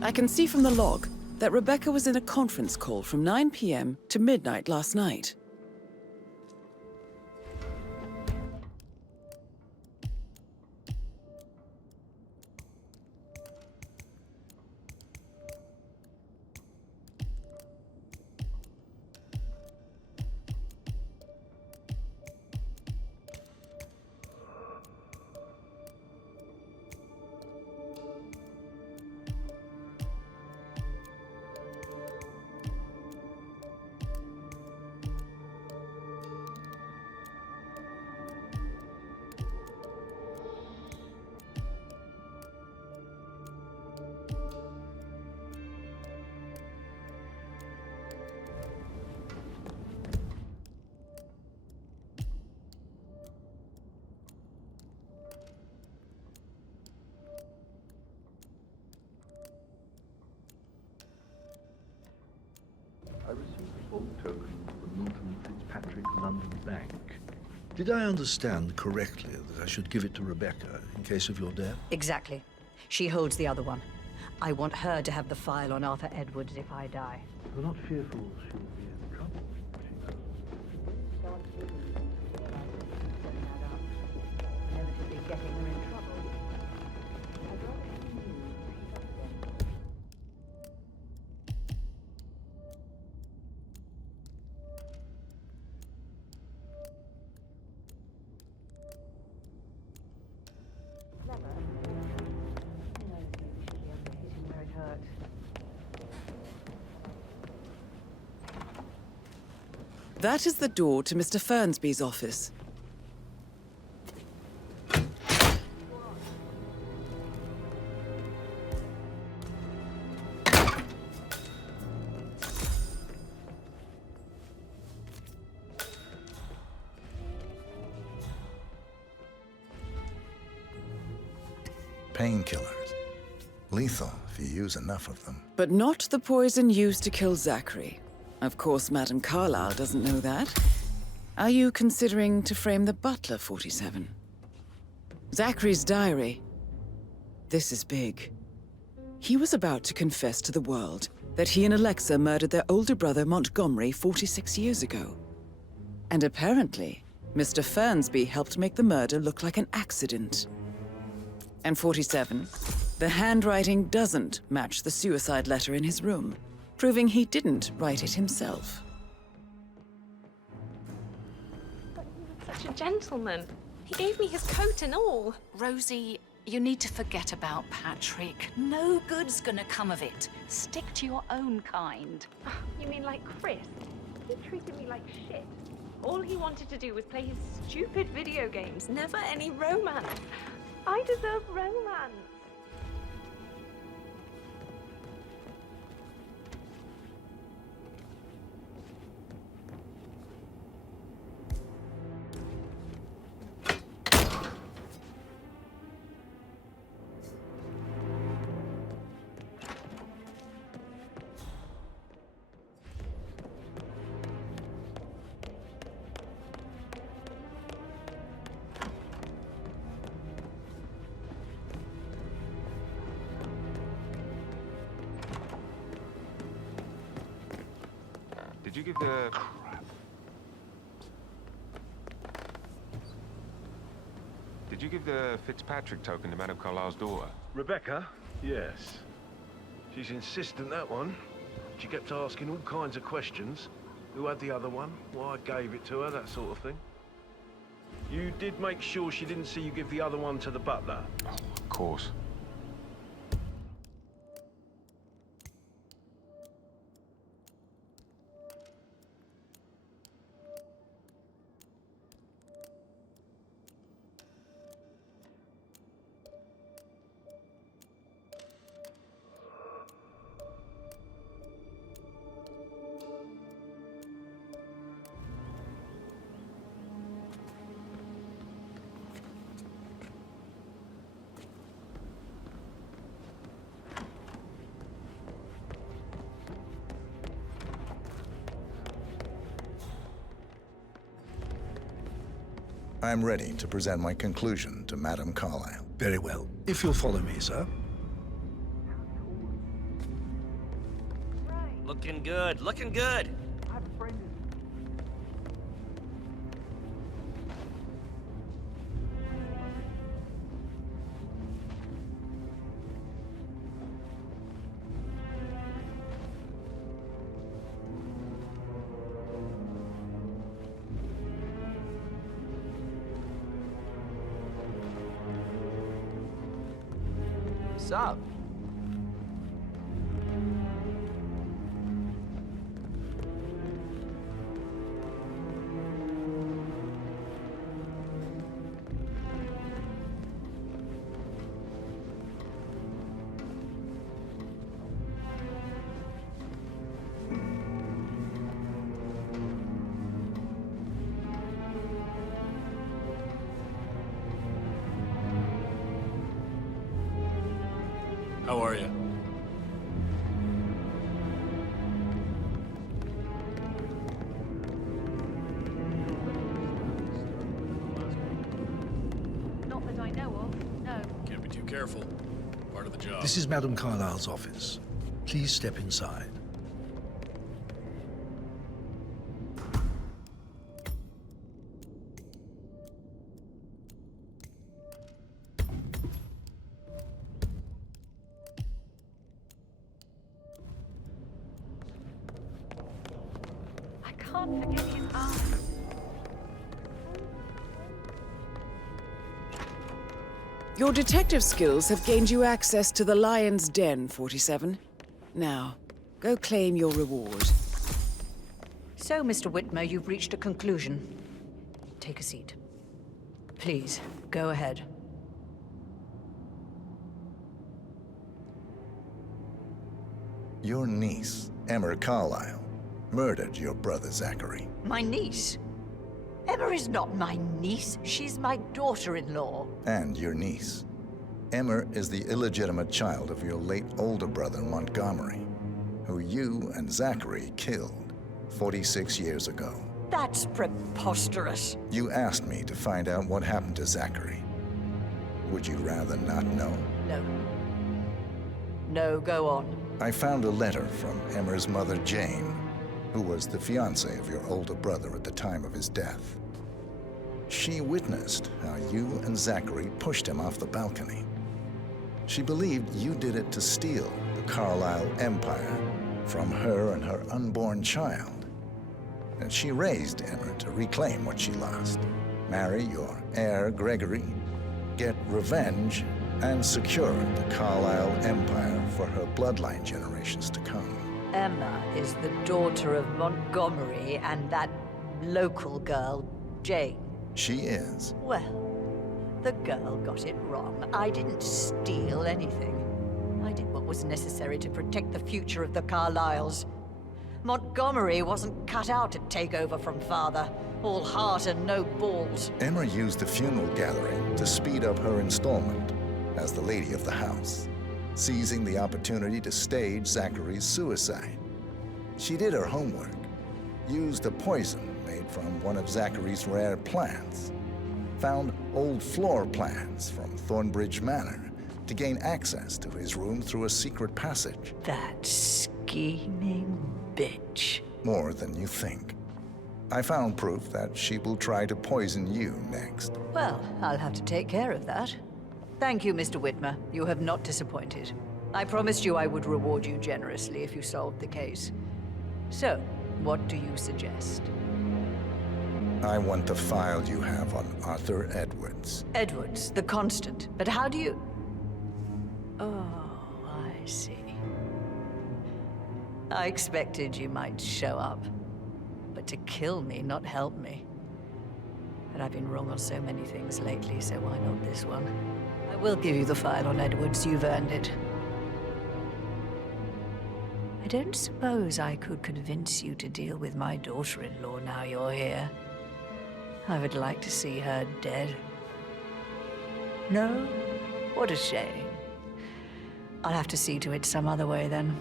I can see from the log that Rebecca was in a conference call from 9 p.m. to midnight last night. I received a full token from Milton Fitzpatrick, London Bank. Did I understand correctly that I should give it to Rebecca in case of your death? Exactly. She holds the other one. I want her to have the file on Arthur Edwards if I die. You're not fearful she'll be in trouble, Inevitably getting her in trouble. That is the door to Mr. Fernsby's office. Painkillers. Lethal if you use enough of them. But not the poison used to kill Zachary. Of course, Madame Carlisle doesn't know that. Are you considering to frame the butler, 47? Zachary's diary. This is big. He was about to confess to the world that he and Alexa murdered their older brother Montgomery 46 years ago. And apparently, Mr. Fernsby helped make the murder look like an accident. And 47, the handwriting doesn't match the suicide letter in his room, proving he didn't write it himself. But he was such a gentleman. He gave me his coat and all. Rosie, you need to forget about Patrick. No good's gonna come of it. Stick to your own kind. You mean like Chris? He treated me like shit. All he wanted to do was play his stupid video games, never any romance. I deserve romance. Did you give the... Did you give the Fitzpatrick token to Madame Carlisle's daughter? Rebecca? Yes. She's insistent, that one. She kept asking all kinds of questions. Who had the other one? Why I gave it to her, that sort of thing. You did make sure she didn't see you give the other one to the butler? Oh, of course. I'm ready to present my conclusion to Madame Carlisle. Very well. If you'll follow me, sir. Looking good, looking good. What's up? How are you? Not that I know of, no. Can't be too careful. Part of the job. This is Madam Carlisle's office. Please step inside. I can't forget his eyes. Your detective skills have gained you access to the Lion's Den, 47. Now, go claim your reward. So, Mr. Whitmer, you've reached a conclusion. Take a seat. Please, go ahead. Your niece, Emma Carlisle, murdered your brother Zachary. My niece? Emma is not my niece. She's my daughter-in-law. And your niece. Emma is the illegitimate child of your late older brother Montgomery, who you and Zachary killed 46 years ago. That's preposterous. You asked me to find out what happened to Zachary. Would you rather not know? No. No, go on. I found a letter from Emma's mother, Jane, who was the fiancée of your older brother at the time of his death. She witnessed how you and Zachary pushed him off the balcony. She believed you did it to steal the Carlisle empire from her and her unborn child. And she raised Emma to reclaim what she lost, marry your heir, Gregory, get revenge, and secure the Carlisle empire for her bloodline generations to come. Emma is the daughter of Montgomery and that local girl, Jane. She is. Well, the girl got it wrong. I didn't steal anything. I did what was necessary to protect the future of the Carlisles. Montgomery wasn't cut out to take over from father. All heart and no balls. Emma used the funeral gathering to speed up her installment as the lady of the house, seizing the opportunity to stage Zachary's suicide. She did her homework, used a poison made from one of Zachary's rare plants, found old floor plans from Thornbridge Manor to gain access to his room through a secret passage. That scheming bitch. More than you think. I found proof that she will try to poison you next. Well, I'll have to take care of that. Thank you, Mr. Whitmer. You have not disappointed. I promised you I would reward you generously if you solved the case. So, what do you suggest? I want the file you have on Arthur Edwards. Edwards, the Constant. But how do you... Oh, I see. I expected you might show up. But to kill me, not help me. But I've been wrong on so many things lately, so why not this one? I will give you the file on Edwards. You've earned it. I don't suppose I could convince you to deal with my daughter-in-law now you're here. I would like to see her dead. No? What a shame. I'll have to see to it some other way then.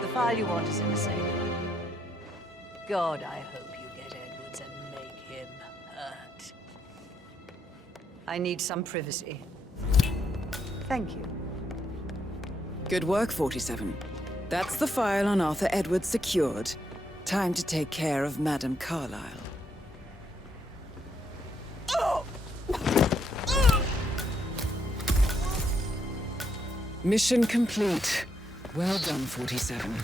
The file you want is in the safe. God, I hope you get Edwards and make him hurt. I need some privacy. Thank you. Good work, 47. That's the file on Arthur Edwards secured. Time to take care of Madame Carlisle. Mission complete. Well done, 47.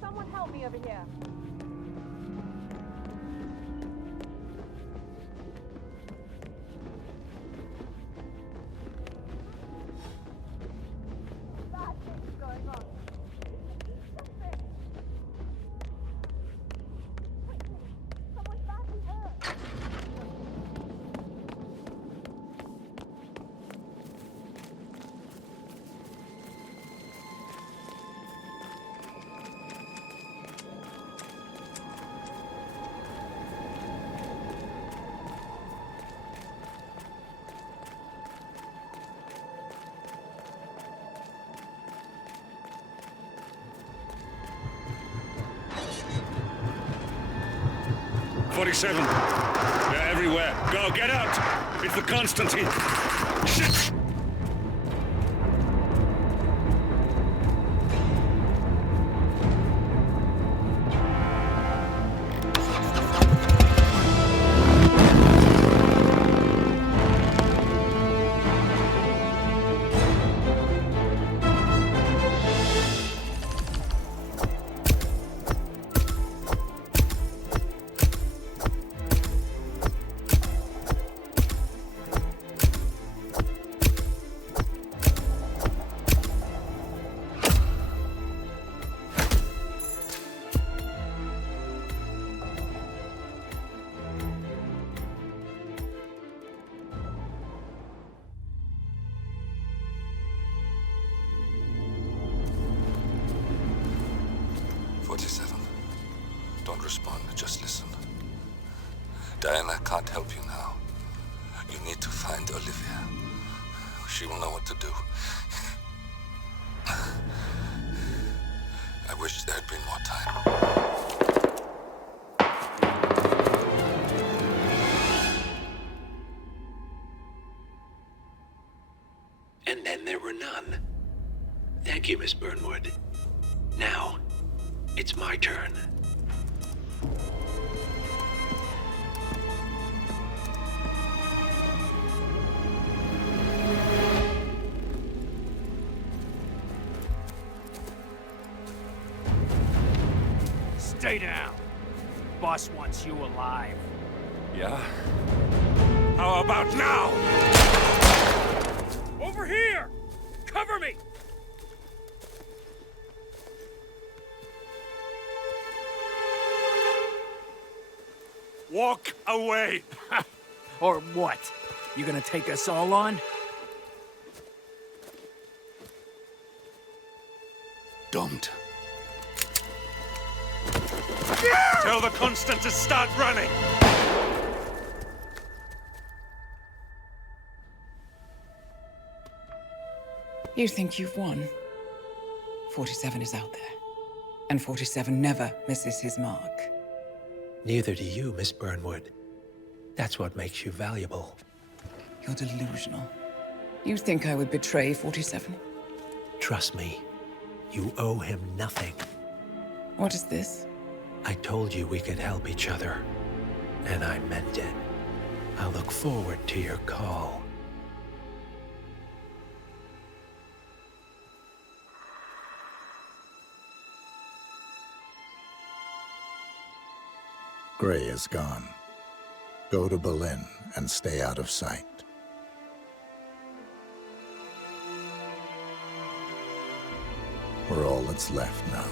Someone help me over here. Bad things going on. Quickly, someone's badly hurt. 47. They're everywhere. Go, get out! It's the Constantine. Shit! Don't respond, just listen. Diana can't help you now. You need to find Olivia. She will know what to do. I wish there had been more time. And then there were none. Thank you, Miss Burnwood. Now, it's my turn. Stay down. Boss wants you alive. Yeah? How about now? Over here! Cover me! Walk away! Or what? You gonna take us all on? Don't. Tell the Constant to start running! You think you've won? 47 is out there. And 47 never misses his mark. Neither do you, Miss Burnwood. That's what makes you valuable. You're delusional. You think I would betray 47? Trust me, you owe him nothing. What is this? I told you we could help each other, and I meant it. I'll look forward to your call. Gray is gone. Go to Berlin and stay out of sight. We're all that's left now.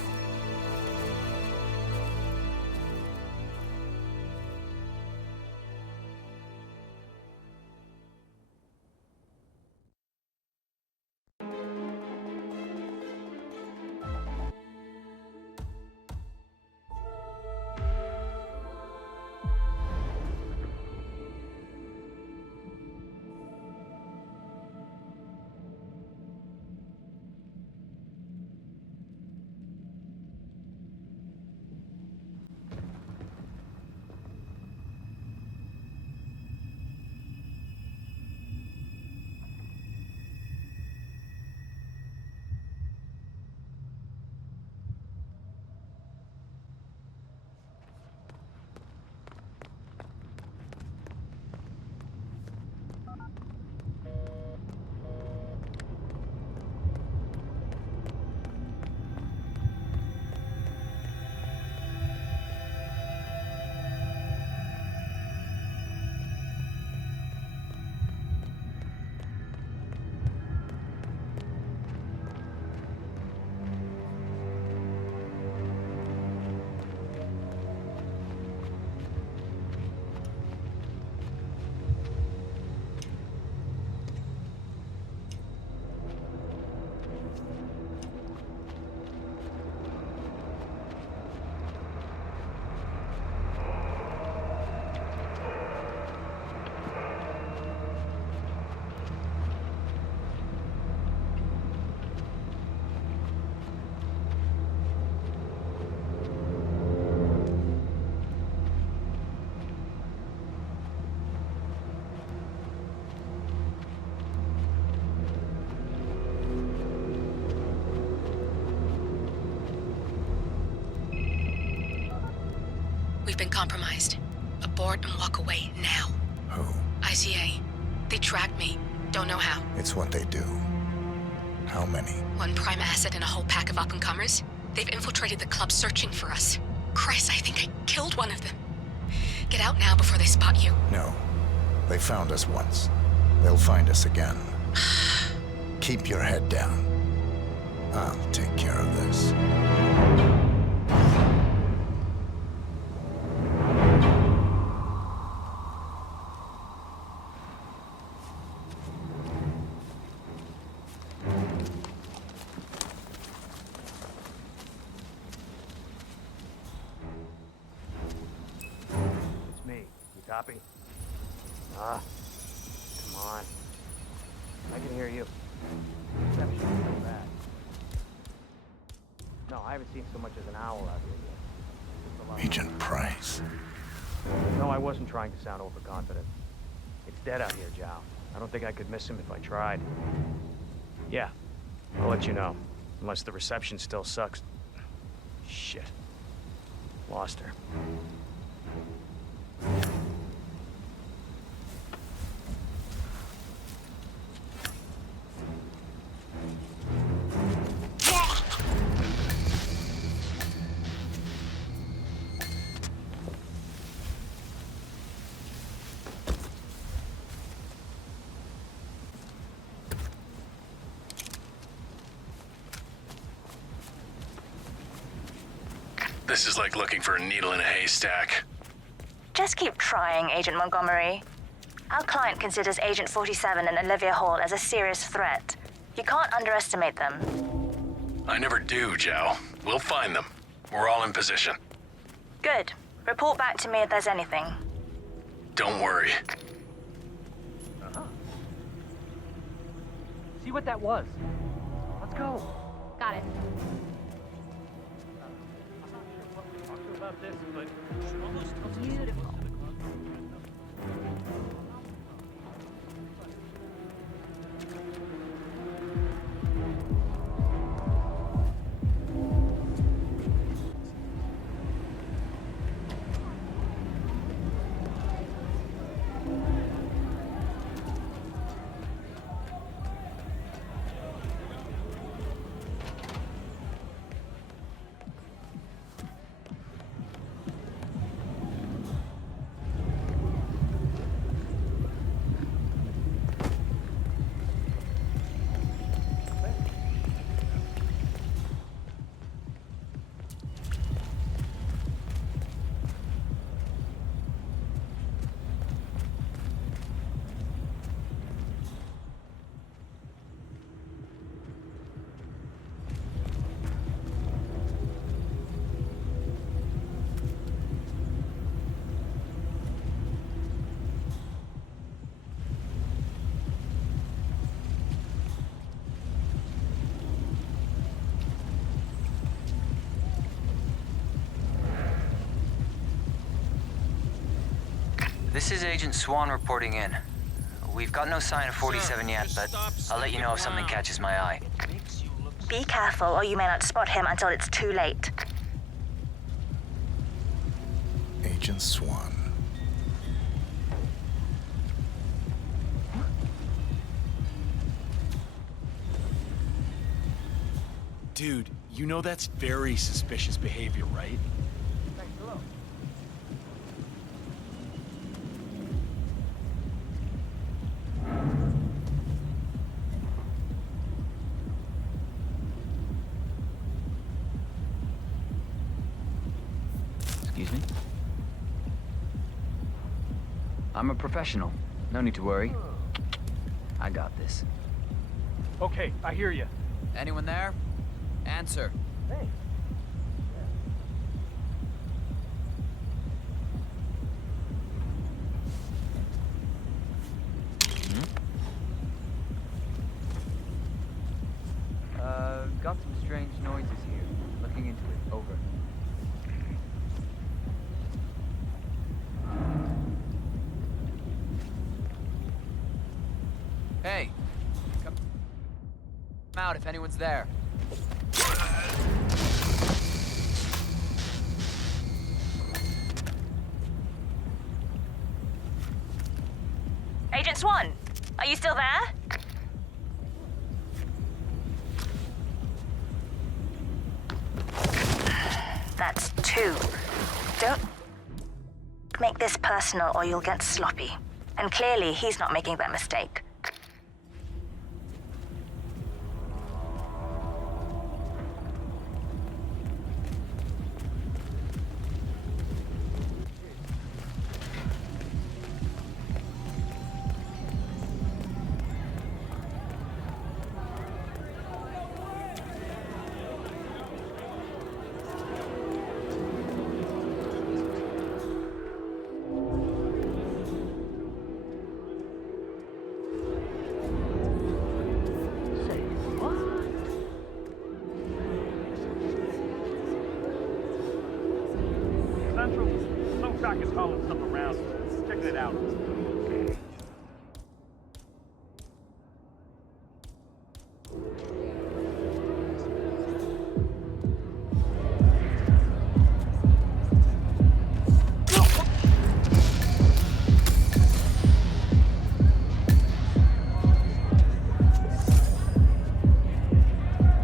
we've been compromised. Abort and walk away now. Who? ICA. They tracked me. Don't know how. It's what they do. How many? One prime asset and a whole pack of up-and-comers. They've infiltrated the club searching for us. Christ, I think I killed one of them. Get out now before they spot you. No. They found us once. They'll find us again. Keep your head down. I'll take care of this. It's me. You copy? Ah, come on. I can hear you. Reception's so bad. No, I haven't seen so much as an owl out here yet. Just a lot of- Agent Price. No, I wasn't trying to sound overconfident. It's dead out here, Zhao. I don't think I could miss him if I tried. Yeah, I'll let you know. Unless the reception still sucks. Shit. Lost her. This is like looking for a needle in a haystack. Just keep trying, Agent Montgomery. Our client considers Agent 47 and Olivia Hall as a serious threat. You can't underestimate them. I never do, Zhao. We'll find them. We're all in position. Good. Report back to me if there's anything. Don't worry. See what that was? Let's go. Got it. About this, but Beautiful. This is Agent Swan reporting in. We've got no sign of 47 yet, but I'll let you know if something catches my eye. Be careful, or you may not spot him until it's too late. Agent Swan. Dude, you know that's very suspicious behavior, right? Excuse me? I'm a professional. No need to worry. I got this. okay, I hear you. Anyone there? Answer. Hey. Got some strange noises here. Looking into it. Over. Hey! Come out if anyone's there. Alliance 1, are you still there? That's 2. Don't make this personal or you'll get sloppy. And clearly, he's not making that mistake. Some crack is hauling stuff around. Checking it out.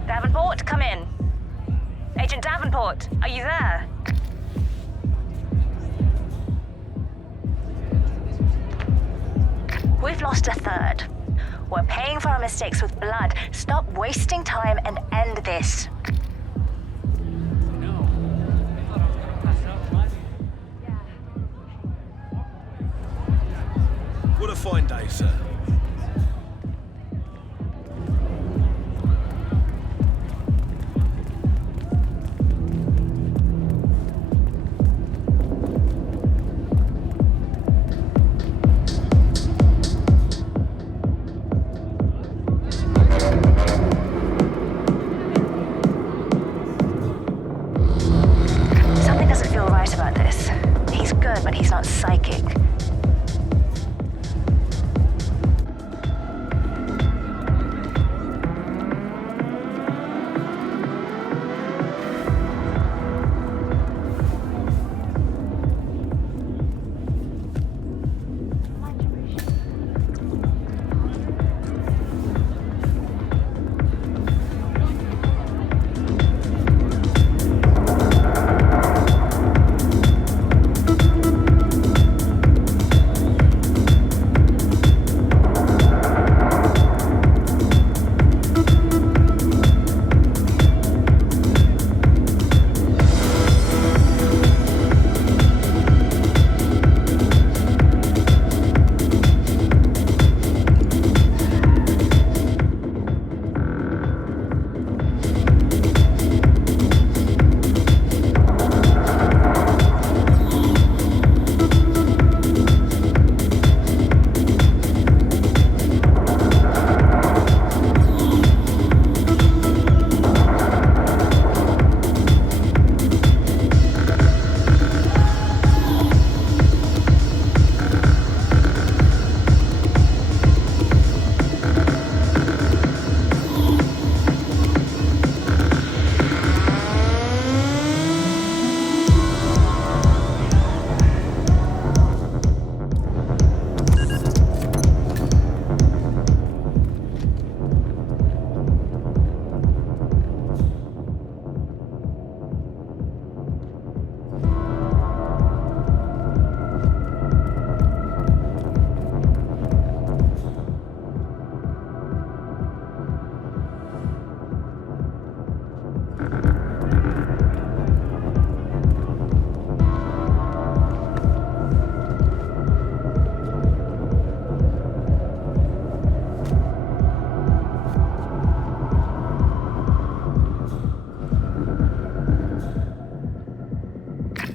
Davenport, come in. Agent Davenport, are you there? We've lost a third. We're paying for our mistakes with blood. Stop wasting time and end this. What a fine day, sir. Something doesn't feel right about this. He's good, but he's not psychic.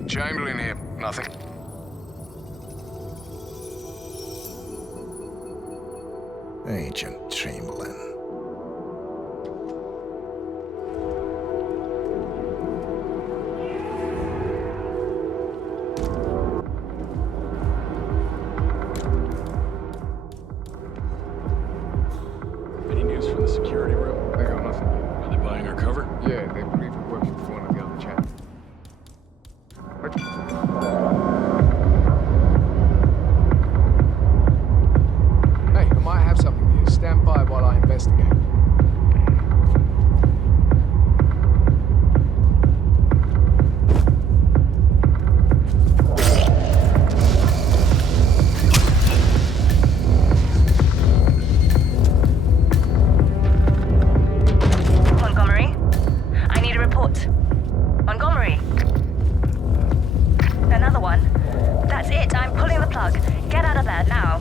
Chamberlain here. Nothing. Agent Chamberlain. Any news from the security room? They got nothing. Are they buying our cover? Yeah, they believe we're working for one of the other chats. out of there, now.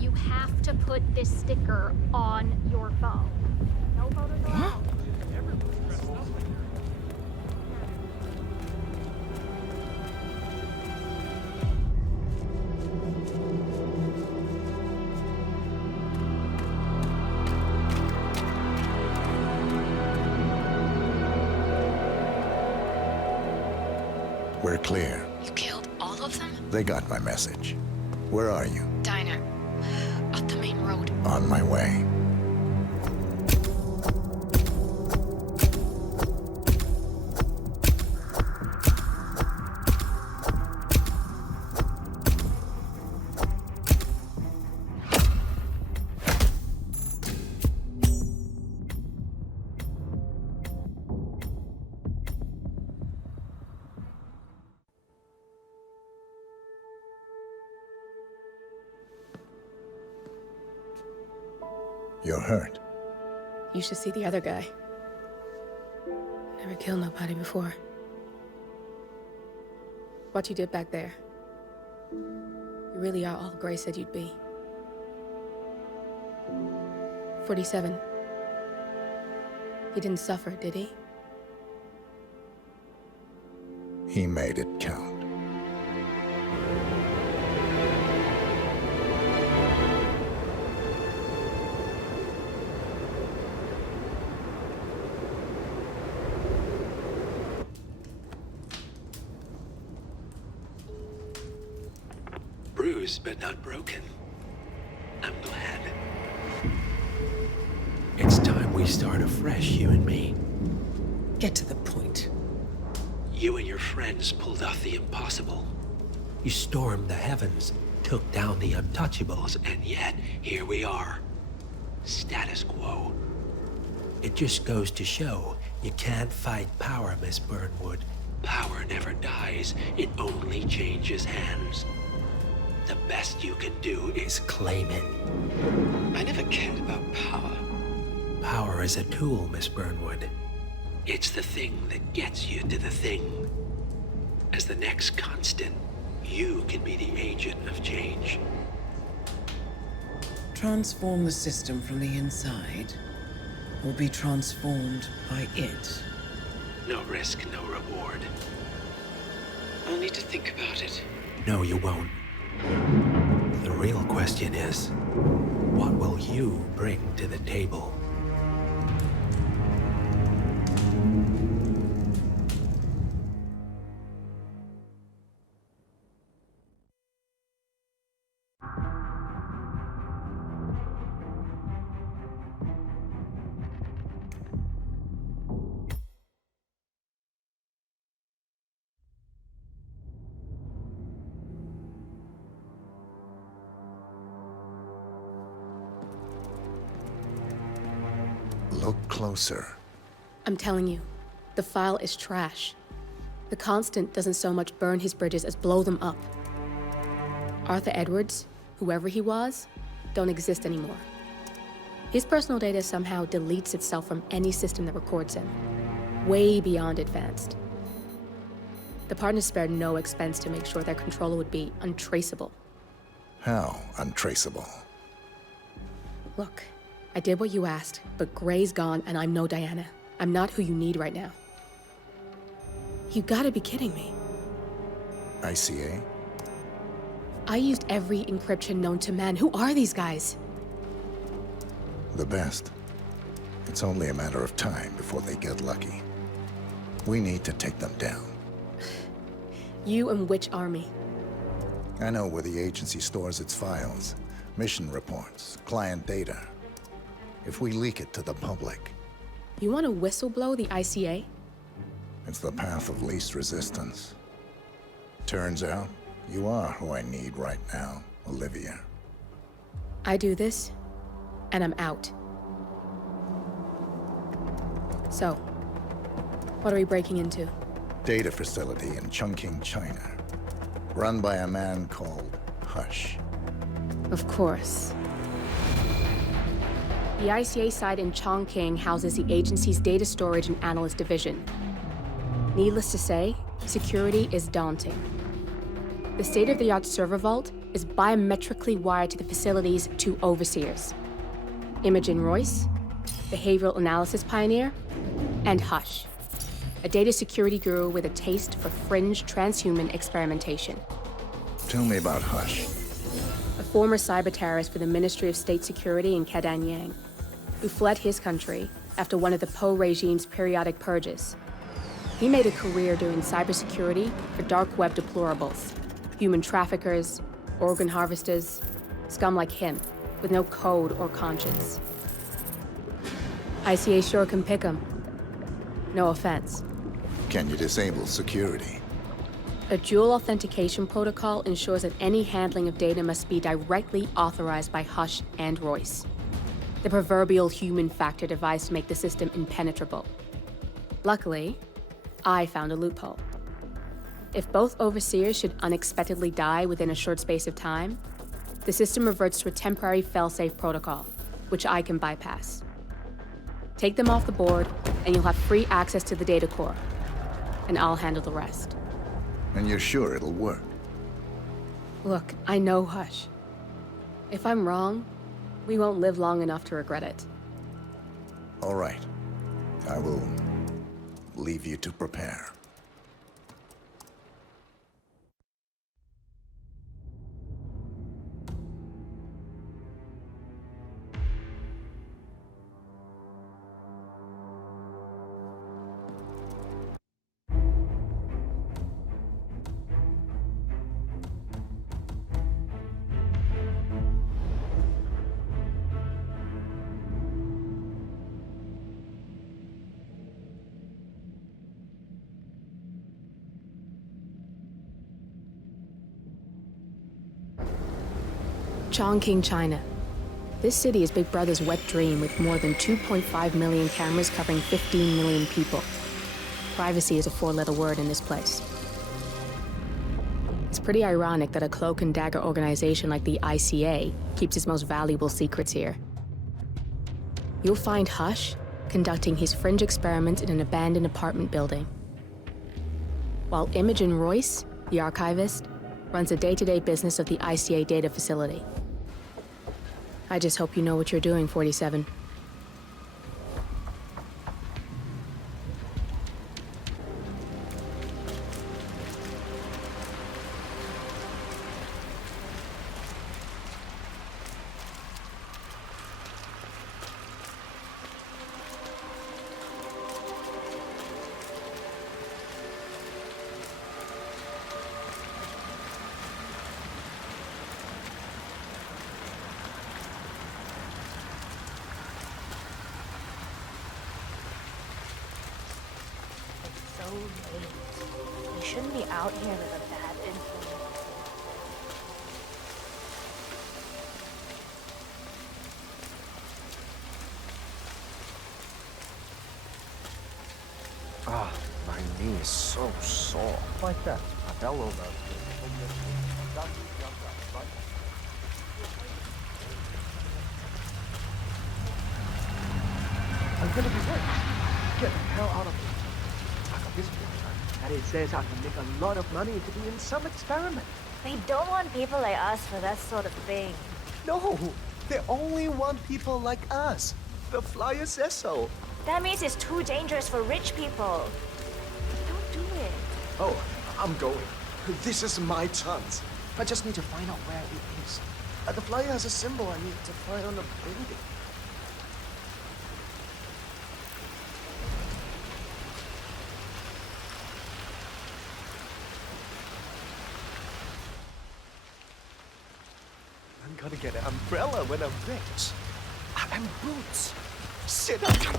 You have to put this sticker on your phone. No photos allowed. We're clear. You killed all of them? They got my message. Where are you? Diner. Up the main road. On my way. You're hurt. You should see the other guy. Never killed nobody before. What you did back there. You really are all Gray said you'd be. 47. He didn't suffer, did he? He made it count. Bruised but not broken. I'm glad. It's time we start afresh, you and me. Get to the point. You and your friends pulled off the impossible. You stormed the heavens, took down the untouchables, and yet here we are. Status quo. It just goes to show you can't fight power, Miss Burnwood. Power never dies, it only changes hands. The best you can do is claim it. I never cared about power. Power is a tool, Miss Burnwood. It's the thing that gets you to the thing. As the next constant, you can be the agent of change. Transform the system from the inside, or be transformed by it. No risk, no reward. I'll need to think about it. No, you won't. The real question is, what will you bring to the table? Look closer. I'm telling you, the file is trash. The Constant doesn't so much burn his bridges as blow them up. Arthur Edwards, whoever he was, don't exist anymore. His personal data somehow deletes itself from any system that records him. Way beyond advanced. The partners spared no expense to make sure their controller would be untraceable. How untraceable? Look, I did what you asked, but Gray's gone and I'm no Diana. I'm not who you need right now. You gotta be kidding me. ICA? I used every encryption known to man. Who are these guys? The best. It's only a matter of time before they get lucky. We need to take them down. You and which army? I know where the agency stores its files, mission reports, client data. If we leak it to the public... You want to whistleblow the ICA? It's the path of least resistance. Turns out, you are who I need right now, Olivia. I do this, and I'm out. So, what are we breaking into? Data facility in Chongqing, China. Run by a man called Hush. Of course. The ICA site in Chongqing houses the agency's data storage and analyst division. Needless to say, security is daunting. The state-of-the-art server vault is biometrically wired to the facility's 2 overseers. Imogen Royce, behavioral analysis pioneer, and Hush, a data security guru with a taste for fringe transhuman experimentation. Tell me about Hush. A former cyber terrorist for the Ministry of State Security in Kedanyang, who fled his country after one of the Po regime's periodic purges. He made a career doing cybersecurity for dark web deplorables, human traffickers, organ harvesters, scum like him, with no code or conscience. ICA sure can pick 'em. No offense. Can you disable security? A dual authentication protocol ensures that any handling of data must be directly authorized by Hush and Royce. The proverbial human factor device to make the system impenetrable. Luckily, I found a loophole. If both overseers should unexpectedly die within a short space of time, the system reverts to a temporary fail-safe protocol, which I can bypass. Take them off the board, and you'll have free access to the data core. And I'll handle the rest. And you're sure it'll work? Look, I know Hush. If I'm wrong, we won't live long enough to regret it. All right. I will leave you to prepare. Chongqing, China. This city is Big Brother's wet dream with more than 2.5 million cameras covering 15 million people. Privacy is a 4-letter word in this place. It's pretty ironic that a cloak and dagger organization like the ICA keeps its most valuable secrets here. You'll find Hush conducting his fringe experiments in an abandoned apartment building, while Imogen Royce, the archivist, runs the day-to-day business of the ICA data facility. I just hope you know what you're doing, 47. So late. You shouldn't be out here with a bad influence. Ah, my knee is so sore. Like that. I fell over. I'm gonna be rich. Get the hell out of here. I got this picture, and it says I can make a lot of money to be in some experiment. They don't want people like us for that sort of thing. No, they only want people like us. The flyer says so. That means it's too dangerous for rich people. Don't do it. Oh, I'm going. This is my chance. I just need to find out where it is. The flyer has a symbol I need to find on the building. I'm gonna get an umbrella when I'm rich. And boots. Sit up.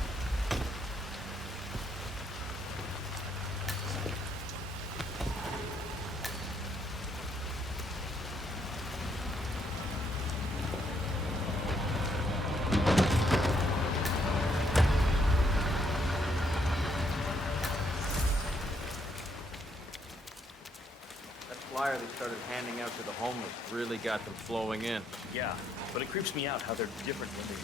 Flyer they started handing out to the homeless really got them flowing in. Yeah, but it creeps me out how they're different when they...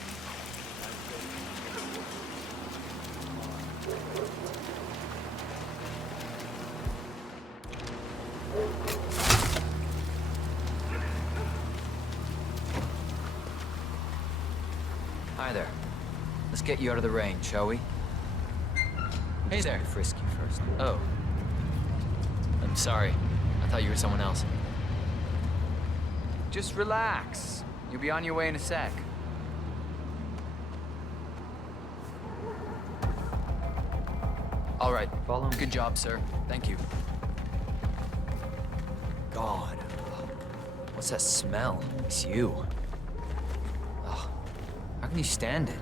Hi there. Let's get you out of the rain, shall we? Hey there. Frisk you first. Oh. I'm sorry. I thought you were someone else. Just relax. You'll be on your way in a sec. All right. Follow me. Good job, sir. Thank you. God. What's that smell? It's you. Oh, how can you stand it?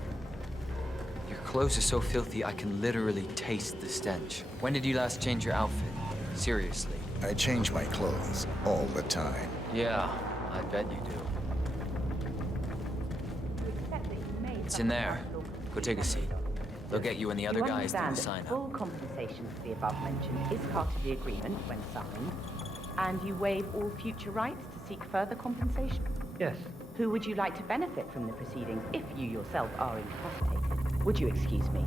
Your clothes are so filthy, I can literally taste the stench. When did you last change your outfit? Seriously. I change my clothes all the time. Yeah, I bet you do. It's in there. Go take a seat. They'll get you and the other guys to the sign up. Full compensation for the above mentioned is part of the agreement when signed, and you waive all future rights to seek further compensation. Yes. Who would you like to benefit from the proceedings if you yourself are incapacitated? Would you excuse me?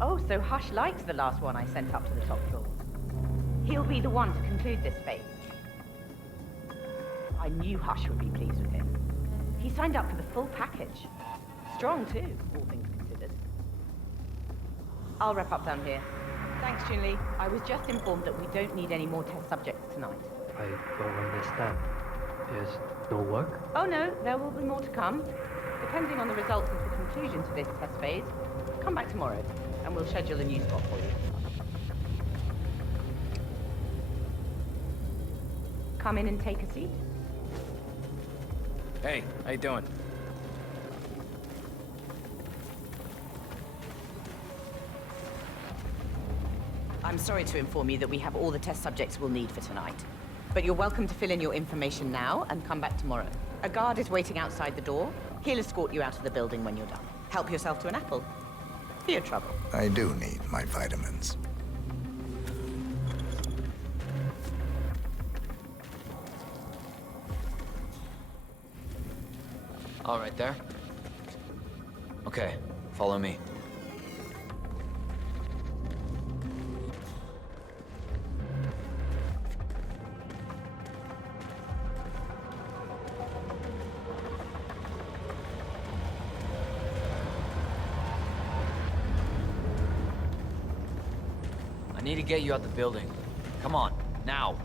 Oh, so Hush likes the last one I sent up to the top floor. He'll be the one to conclude this phase. I knew Hush would be pleased with him. He signed up for the full package. Strong, too, all things considered. I'll wrap up down here. Thanks, Junli. I was just informed that we don't need any more test subjects tonight. I don't understand. There's no work? Oh, no, there will be more to come. Depending on the results of the conclusion to this test phase, come back tomorrow, and we'll schedule a new spot for you. Come in and take a seat. Hey, how you doing? I'm sorry to inform you that we have all the test subjects we'll need for tonight. But you're welcome to fill in your information now and come back tomorrow. A guard is waiting outside the door. He'll escort you out of the building when you're done. Help yourself to an apple. For your trouble. I do need my vitamins. All right there. Okay, follow me. I need to get you out the building. Come on, now.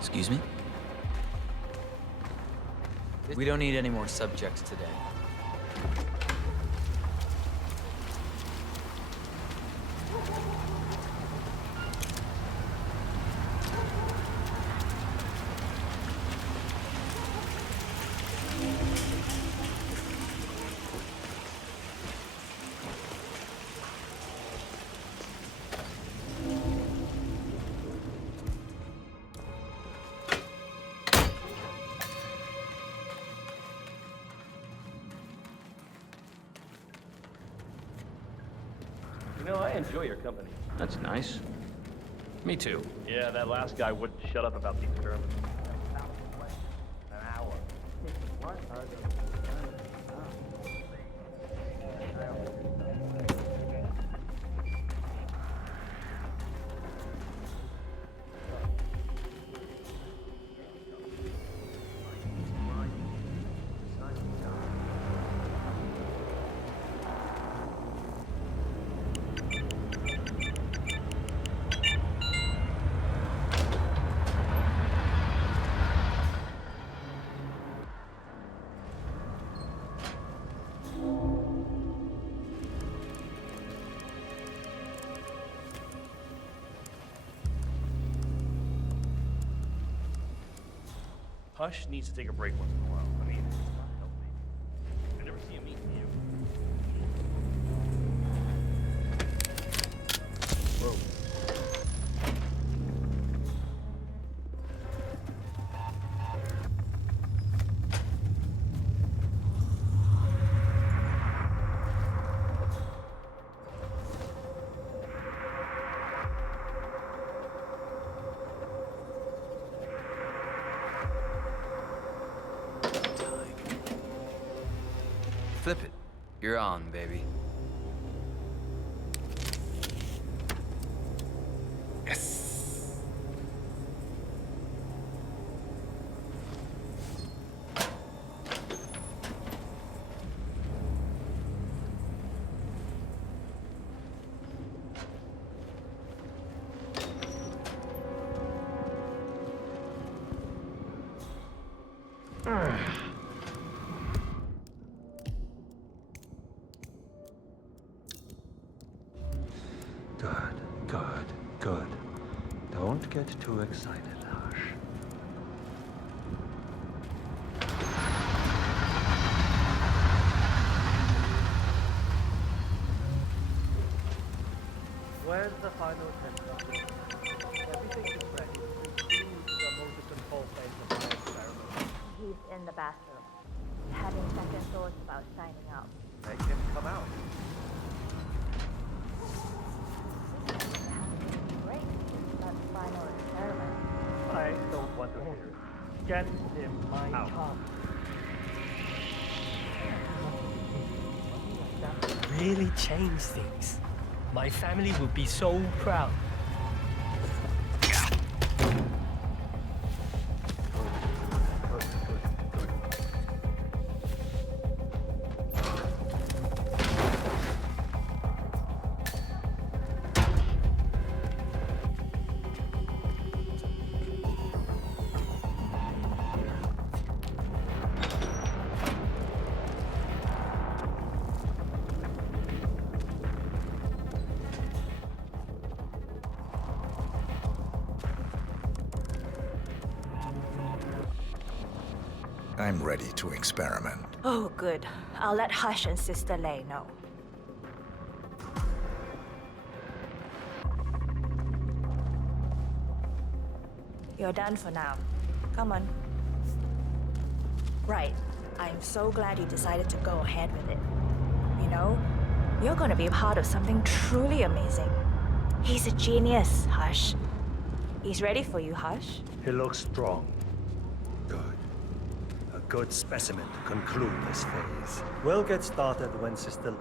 Excuse me? We don't need any more subjects today. You know, I enjoy your company. That's nice. Me too. Yeah, that last guy wouldn't shut up about the experiment. An hour. What are the... Hush needs to take a break once in a while. I mean, it's not healthy. I never see him eating you. Whoa. Flip it. You're on, baby. Yes. Good. Don't get too excited, Hush. Where's the final test? Everything is ready. Please the motor control phase of my experiment. He's in the bathroom, having second thoughts about signing up. Make him come out. Great, that final experiment. I don't want to hear it. Get him out. Really change things. My family will be so proud. I'm ready to experiment. Oh, good. I'll let Hush and Sister Lei know. You're done for now. Come on. Right. I'm so glad you decided to go ahead with it. You know, you're gonna be a part of something truly amazing. He's a genius, Hush. He's ready for you, Hush. He looks strong. Good. A good specimen to conclude this phase. We'll get started when Sister...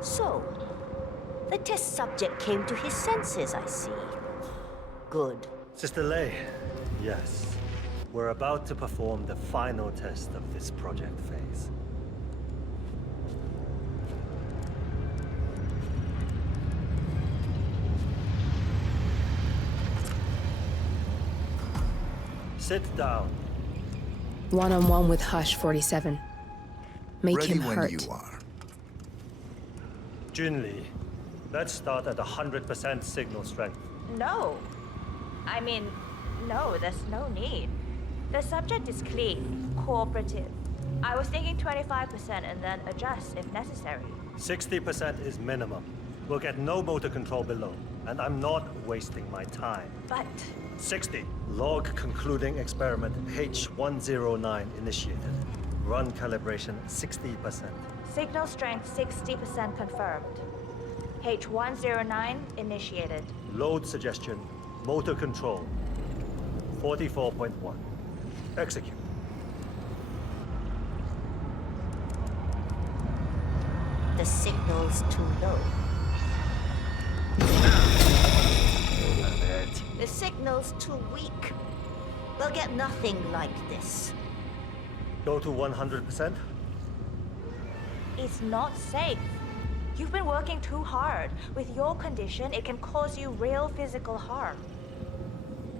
So, the test subject came to his senses, I see. Good. Sister Lei, yes. We're about to perform the final test of this project phase. Sit down. One-on-one with Hush 47. Make Ready him when hurt. you are. Junli, let's start at 100% signal strength. No. I mean, no, there's no need. The subject is clean, cooperative. I was thinking 25% and then adjust if necessary. 60% is minimum. We'll get no motor control below, and I'm not wasting my time. But... 60. Log concluding experiment H109 initiated. Run calibration 60%. Signal strength 60% confirmed. H109 initiated. Load suggestion, motor control. 44.1. Execute. The signal's too low. The signal's too weak. We'll get nothing like this. Go to 100%? It's not safe. You've been working too hard. With your condition, it can cause you real physical harm.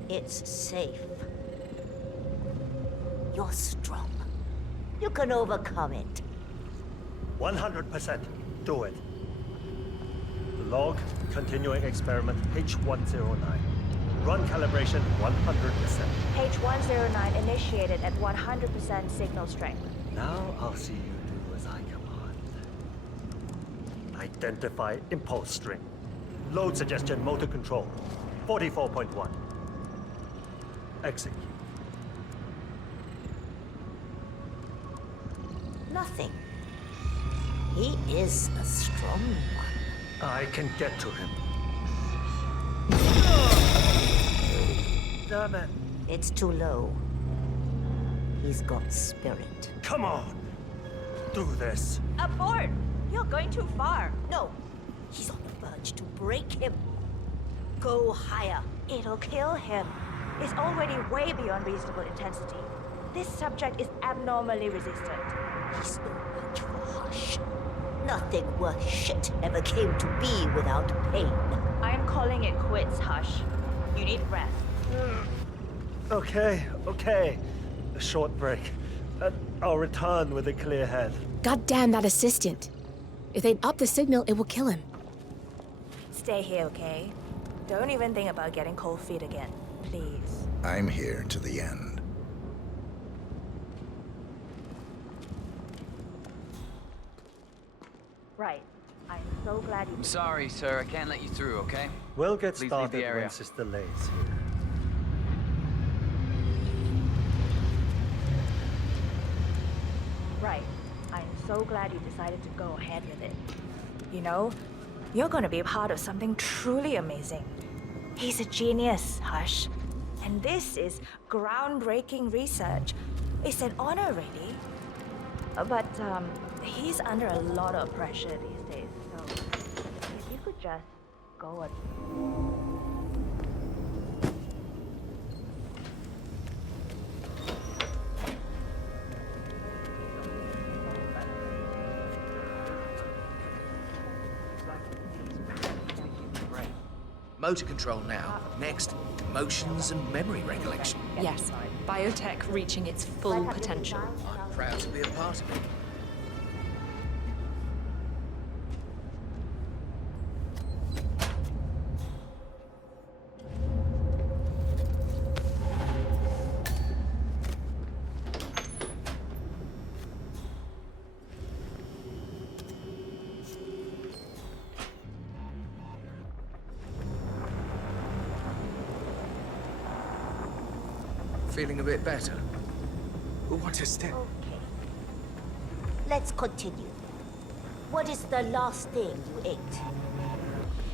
It's safe. You're strong. You can overcome it. 100%. Do it. Log, continuing experiment H109. Run calibration 100%. H109 initiated at 100% signal strength. Now I'll see you do as I command. Identify impulse string. Load suggestion motor control. 44.1. Execute. Nothing. He is a strong one. I can get to him. Damn it. It's too low. He's got spirit. Come on. Do this. Abort! You're going too far. No. He's on the verge to break him. Go higher. It'll kill him. It's already way beyond reasonable intensity. This subject is abnormally resistant. He's no match for Hush. Nothing worth shit ever came to be without pain. I am calling it quits, Hush. You need rest. Okay. A short break. I'll return with a clear head. God damn that assistant. If they up the signal, it will kill him. Stay here, okay? Don't even think about getting cold feet again, please. I'm here to the end. Right. I'm so glad you... I'm sorry, sir. I can't let you through, okay? We'll get Please leave started the area. when Sister Lay's here. Right. I'm so glad you decided to go ahead with it. You know, you're gonna be a part of something truly amazing. He's a genius, Hush. And this is groundbreaking research. It's an honor, really. But, he's under a lot of pressure these days, so if you could just go at... Motor control now. Next, emotions and memory recollection. Yes, biotech reaching its full potential. I'm proud to be a part of it. Feeling a bit better? What is that? Okay. Let's continue. What is the last thing you ate?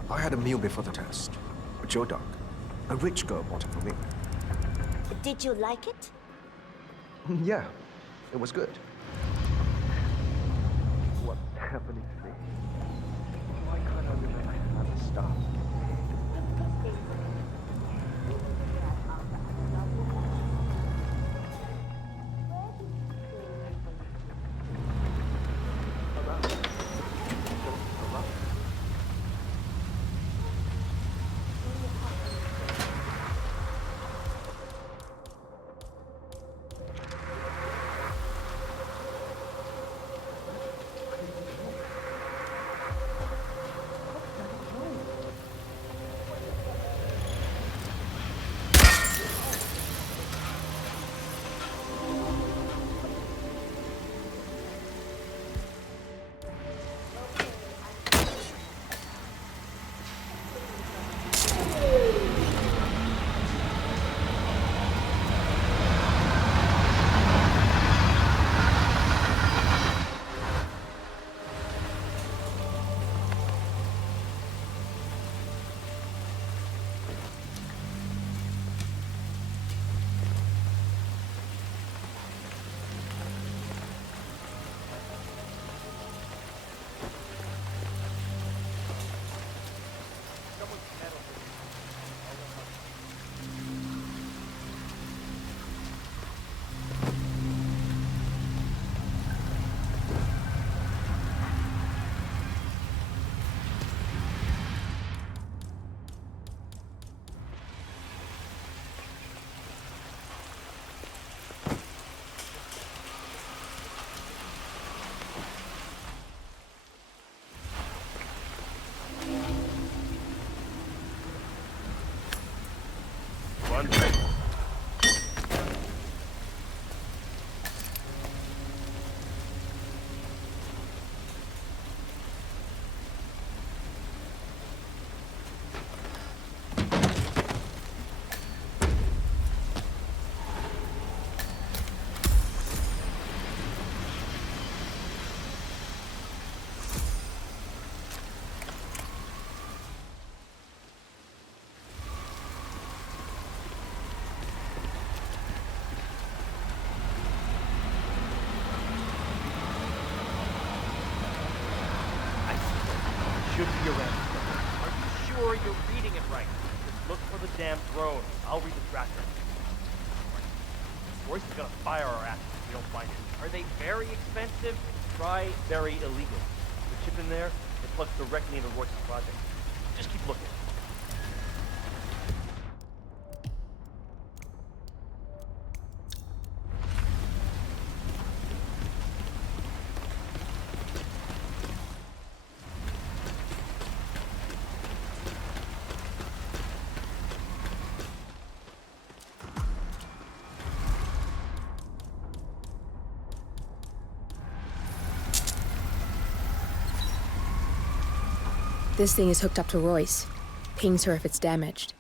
I had a meal before the test. A Joe duck. A rich girl bought it for me. Did you like it? Yeah, it was good. What's happening to me? Why can't I remember how to stop? sure you're reading it right. Just look for the damn drone. I'll read the tracker. Royce is gonna fire our asses if we don't find it. Are they very expensive? Try very illegal. The chip in there, it plugs directly into Royce's project. Just keep looking. This thing is hooked up to Royce. Pings her if it's damaged.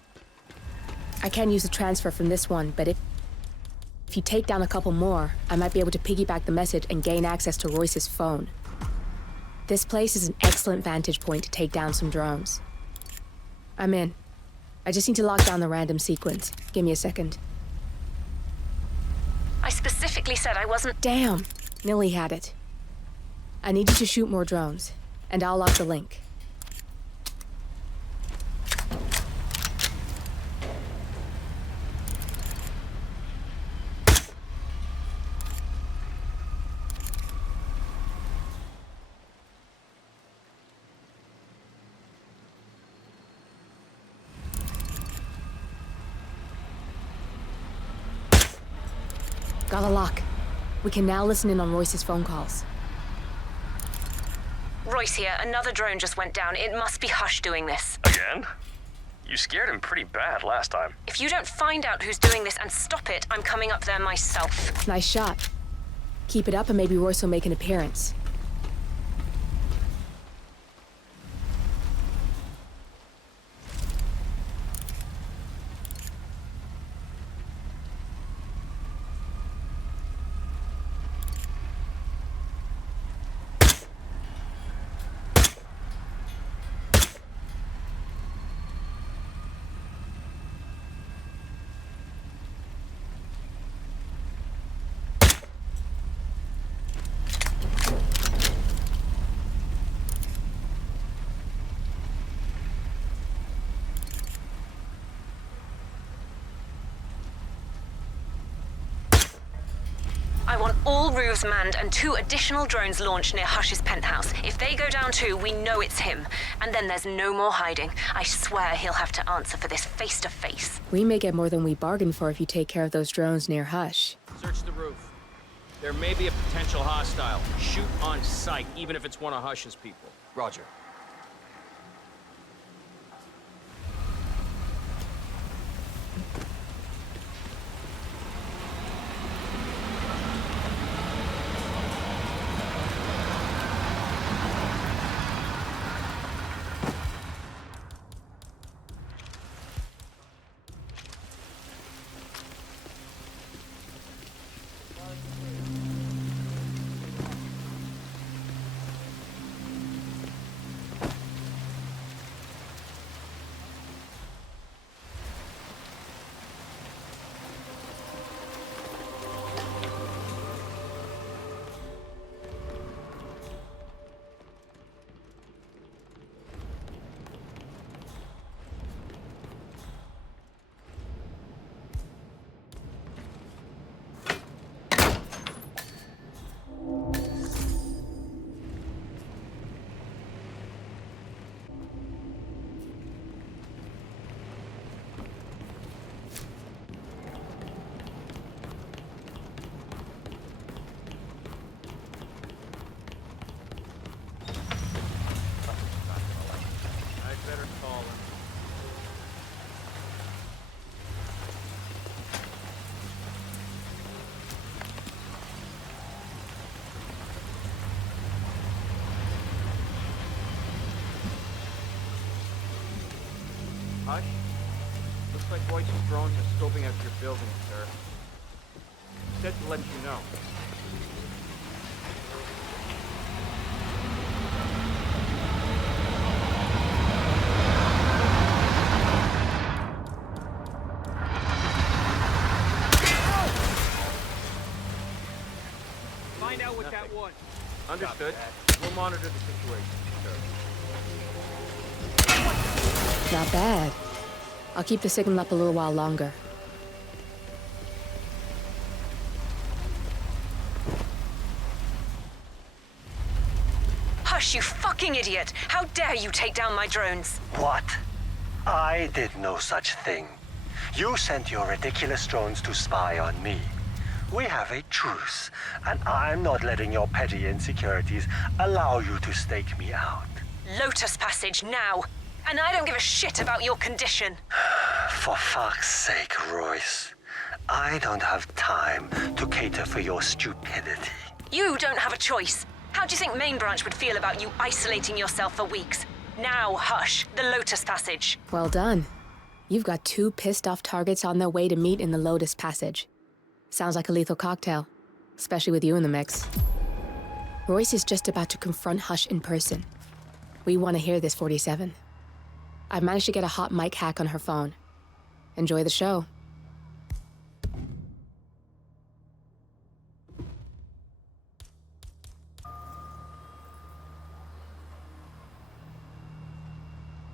I can use a transfer from this one, but if you take down a couple more, I might be able to piggyback the message and gain access to Royce's phone. This place is an excellent vantage point to take down some drones. I'm in. I just need to lock down the random sequence. Give me a second. I specifically said I wasn't— Damn! Nilly had it. I need you to shoot more drones, and I'll lock the link. Got a lock. We can now listen in on Royce's phone calls. Royce here. Another drone just went down. It must be Hush doing this. Again? You scared him pretty bad last time. If you don't find out who's doing this and stop it, I'm coming up there myself. Nice shot. Keep it up and maybe Royce will make an appearance. I want all roofs manned and 2 additional drones launched near Hush's penthouse. If they go down too, we know it's him. And then there's no more hiding. I swear he'll have to answer for this face to face. We may get more than we bargained for if you take care of those drones near Hush. Search the roof. There may be a potential hostile. Shoot on sight, even if it's one of Hush's people. Roger. Hush? Looks like Royce's drones are scoping out your building, sir. He said to let you know. Find out what that was. Understood. We'll monitor the situation, sir. Not bad. I'll keep the signal up a little while longer. Hush, you fucking idiot! How dare you take down my drones? What? I did no such thing. You sent your ridiculous drones to spy on me. We have a truce, and I'm not letting your petty insecurities allow you to stake me out. Lotus Passage now! And I don't give a shit about your condition. For fuck's sake, Royce. I don't have time to cater for your stupidity. You don't have a choice. How do you think Main Branch would feel about you isolating yourself for weeks? Now, hush, the Lotus Passage. Well done. You've got 2 pissed-off targets on their way to meet in the Lotus Passage. Sounds like a lethal cocktail, especially with you in the mix. Royce is just about to confront Hush in person. We want to hear this, 47. I've managed to get a hot mic hack on her phone. Enjoy the show.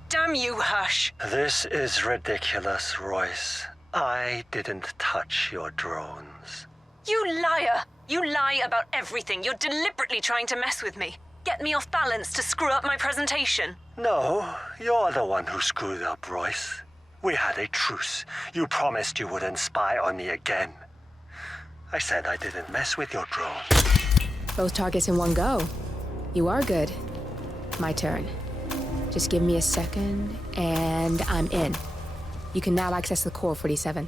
Damn you, Hush. This is ridiculous, Royce. I didn't touch your drones. You liar! You lie about everything. You're deliberately trying to mess with me. Get me off balance to screw up my presentation. No, you're the one who screwed up, Royce. We had a truce. You promised you wouldn't spy on me again. I said I didn't mess with your drones. Both targets in one go. You are good. My turn. Just give me a second, and I'm in. You can now access the core, 47.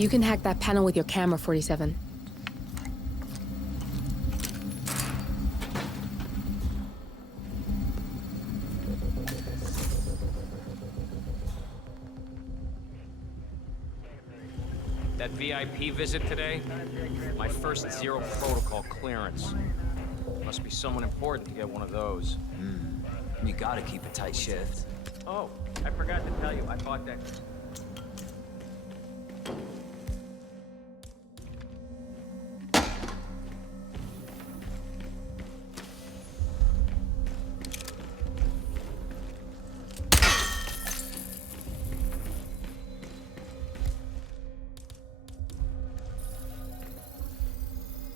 You can hack that panel with your camera, 47. That VIP visit today? My first zero protocol clearance. Must be someone important to get one of those. You gotta keep a tight shift. Oh, I forgot to tell you, I bought that.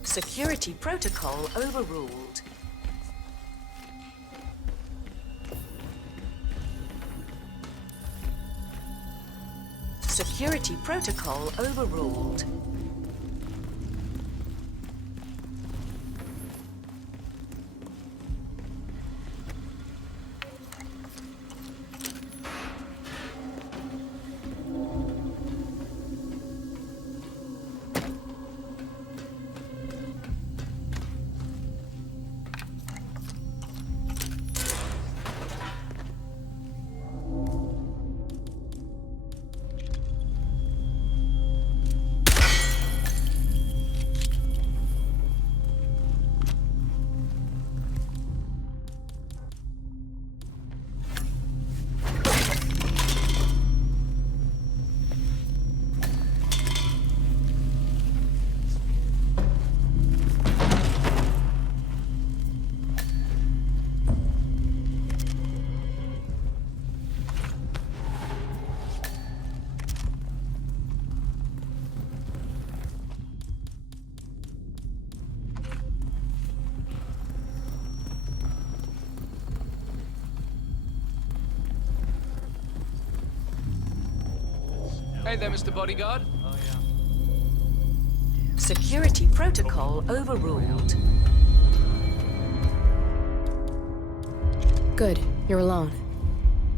Security protocol overruled. Security protocol overruled. Hey there, Mr. Bodyguard. Oh, yeah. Security protocol overruled. Good, you're alone.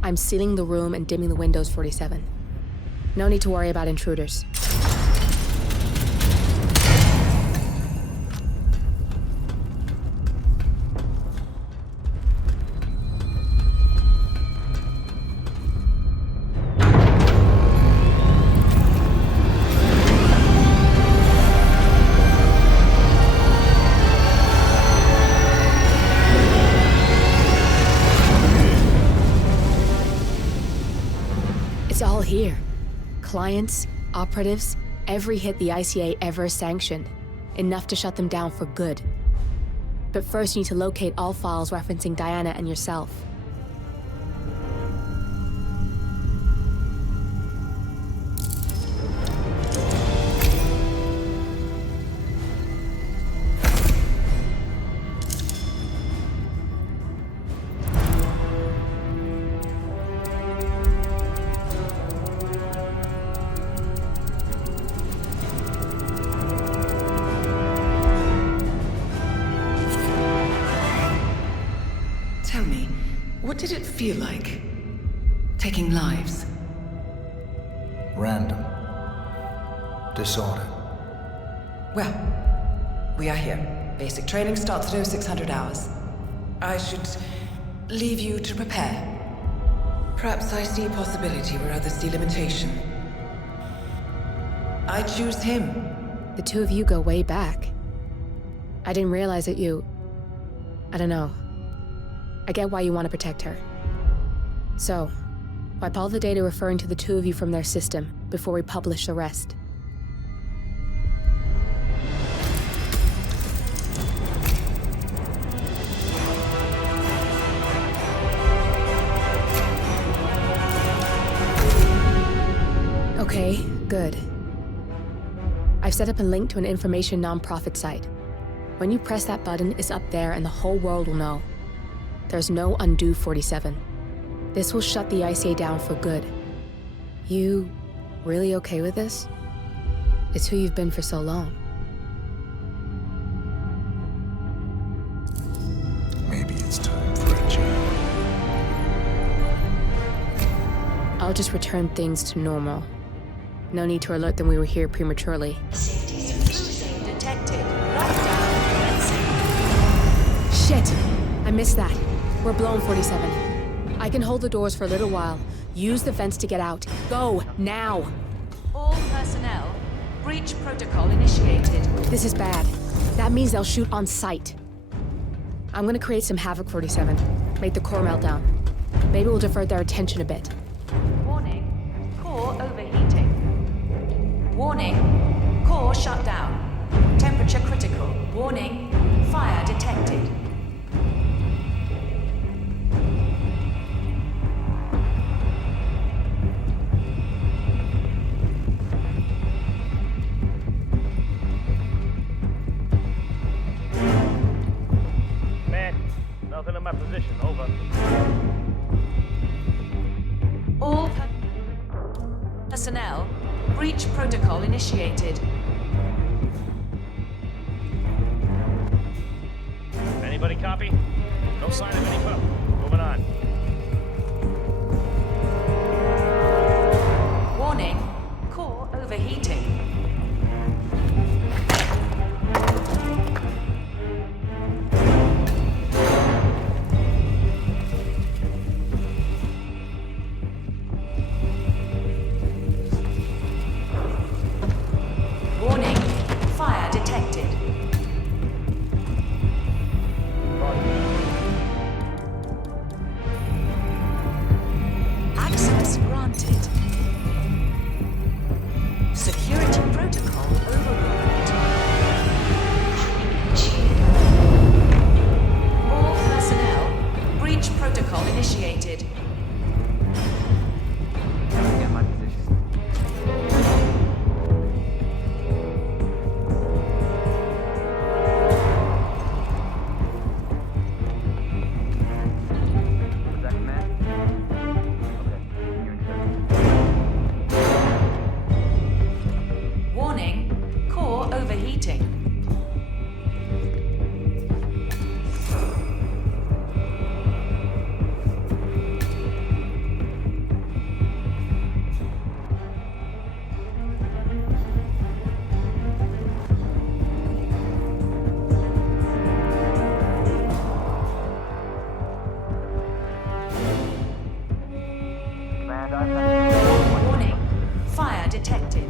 I'm sealing the room and dimming the windows, 47. No need to worry about intruders. It's all here. Clients, operatives, every hit the ICA ever sanctioned. Enough to shut them down for good. But first you need to locate all files referencing Diana and yourself. Tell me, what did it feel like? Taking lives? Random. Disorder. Well, we are here. Basic training starts at 0600 hours. I should leave you to prepare. Perhaps I see possibility where others see limitation. I choose him. The two of you go way back. I didn't realize that I don't know. I get why you want to protect her. So, wipe all the data referring to the two of you from their system before we publish the rest. Okay, good. I've set up a link to an information nonprofit site. When you press that button, it's up there and the whole world will know. There's no undo, 47. This will shut the ICA down for good. You really okay with this? It's who you've been for so long. Maybe it's time for a change. I'll just return things to normal. No need to alert them we were here prematurely. Safety intrusion detected. Lockdown commencing. Shit! I missed that. We're blown, 47. I can hold the doors for a little while. Use the vents to get out. Go, now! All personnel, breach protocol initiated. This is bad. That means they'll shoot on sight. I'm gonna create some havoc, 47. Make the core melt down. Maybe we'll divert their attention a bit. Warning, core overheating. Warning, core shut down. Temperature critical. Warning, fire detected. Nothing in my position, over. All personnel, breach protocol initiated. Anybody copy? No sign of any pup. Moving on. Warning, core overheating. Warning, fire detected. Access granted. Security protocol overruled. All personnel, breach protocol initiated. Get my position. Was that command? Okay, you're in charge. Warning, core overheating. Warning, fire detected.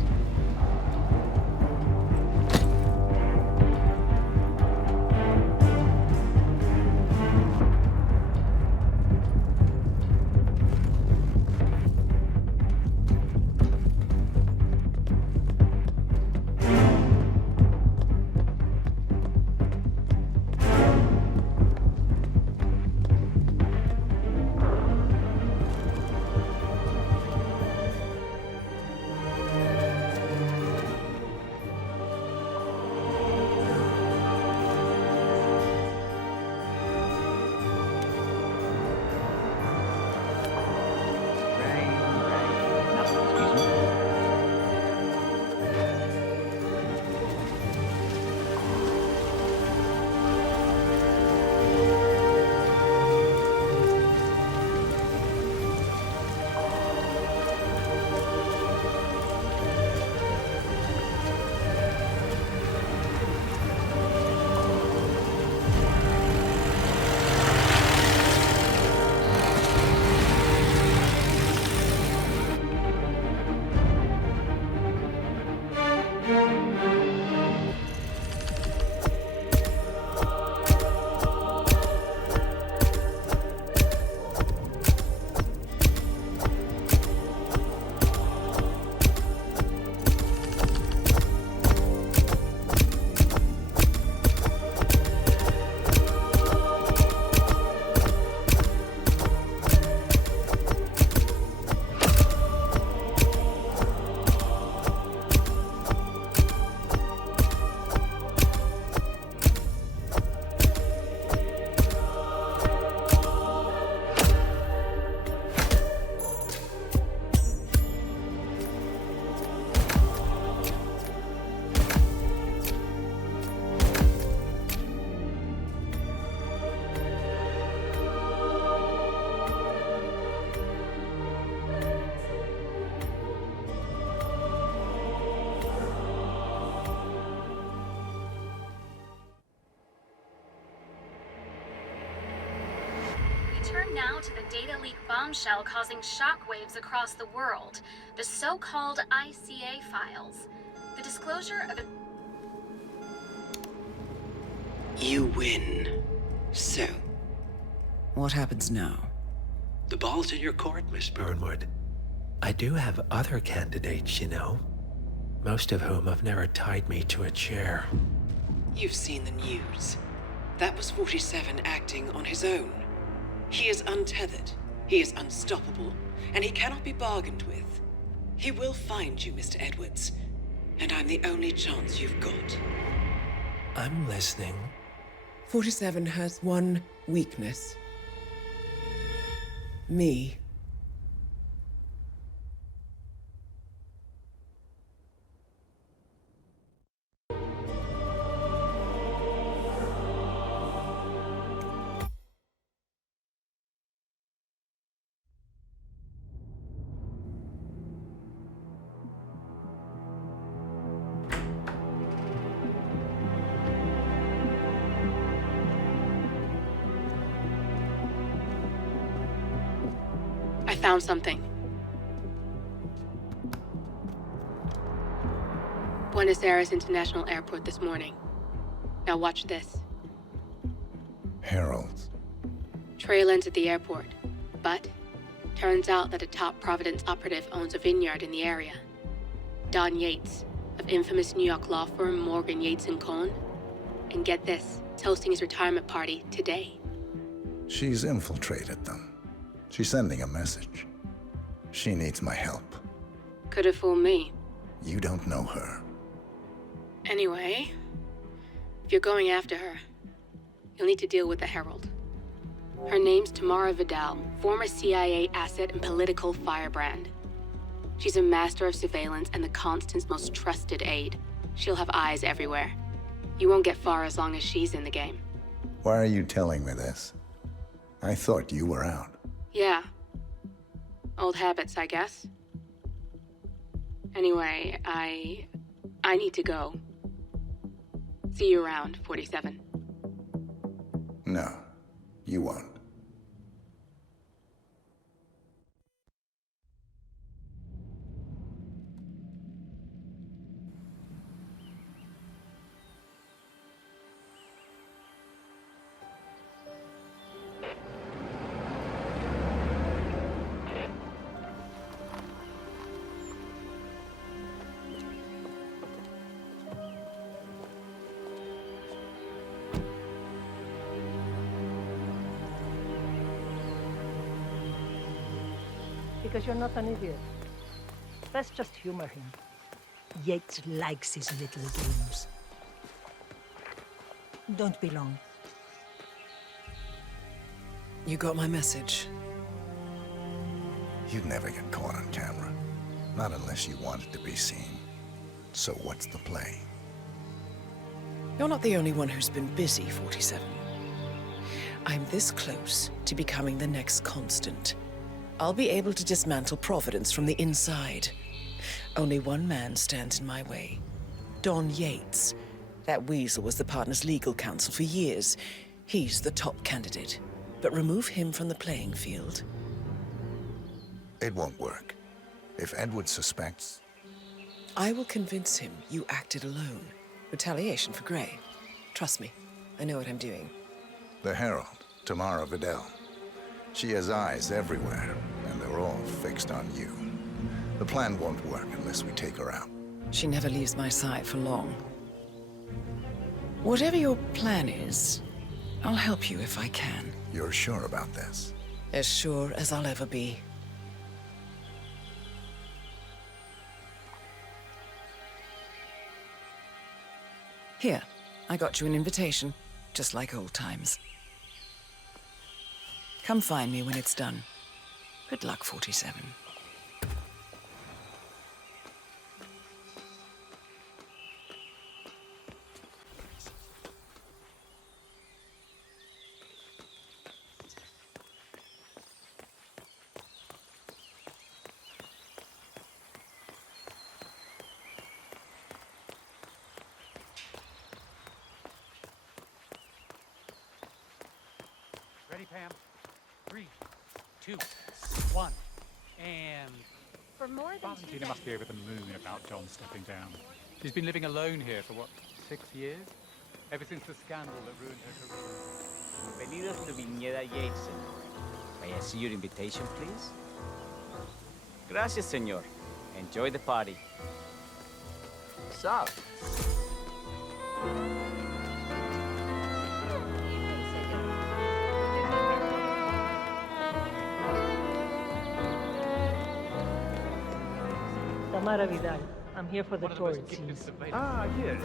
now to the data leak bombshell causing shockwaves across the world, the so-called ICA files. The disclosure of You win. So, what happens now? The ball's in your court, Miss Burnwood. I do have other candidates, you know. Most of whom have never tied me to a chair. You've seen the news. That was 47 acting on his own. He is untethered, he is unstoppable, and he cannot be bargained with. He will find you, Mr. Edwards, and I'm the only chance you've got. I'm listening. 47 has one weakness. Me. I found something. Buenos Aires International Airport this morning. Now watch this. Heralds. Trail ends at the airport, but turns out that a top Providence operative owns a vineyard in the area. Don Yates, of infamous New York law firm Morgan, Yates & Cohn. And get this, is hosting his retirement party today. She's infiltrated them. She's sending a message. She needs my help. Could have fooled me. You don't know her. Anyway, if you're going after her, you'll need to deal with the Herald. Her name's Tamara Vidal, former CIA asset and political firebrand. She's a master of surveillance and the Constant's most trusted aide. She'll have eyes everywhere. You won't get far as long as she's in the game. Why are you telling me this? I thought you were out. Yeah. Old habits, I guess. Anyway, I need to go. See you around, 47. No, you won't. Because you're not an idiot. Let's just humor him. Yates likes his little games. Don't be long. You got my message. You'd never get caught on camera. Not unless you wanted to be seen. So what's the play? You're not the only one who's been busy, 47. I'm this close to becoming the next Constant. I'll be able to dismantle Providence from the inside. Only one man stands in my way. Don Yates. That weasel was the partner's legal counsel for years. He's the top candidate. But remove him from the playing field. It won't work. If Edward suspects... I will convince him you acted alone. Retaliation for Gray. Trust me, I know what I'm doing. The Herald, Tamara Vidal. She has eyes everywhere, and they're all fixed on you. The plan won't work unless we take her out. She never leaves my side for long. Whatever your plan is, I'll help you if I can. You're sure about this? As sure as I'll ever be. Here, I got you an invitation, just like old times. Come find me when it's done. Good luck, 47. Ready, Pam? 3, 2, 1, and... For more than Valentina must be over the moon about John stepping down. She's been living alone here for, what, 6 years? Ever since the scandal that ruined her career. Bienvenidos to Viñeda Yates, señor. May I see your invitation, please? Gracias, señor. Enjoy the party. So. Tamara Vidal. I'm here for the tour, it seems. Ah, yes.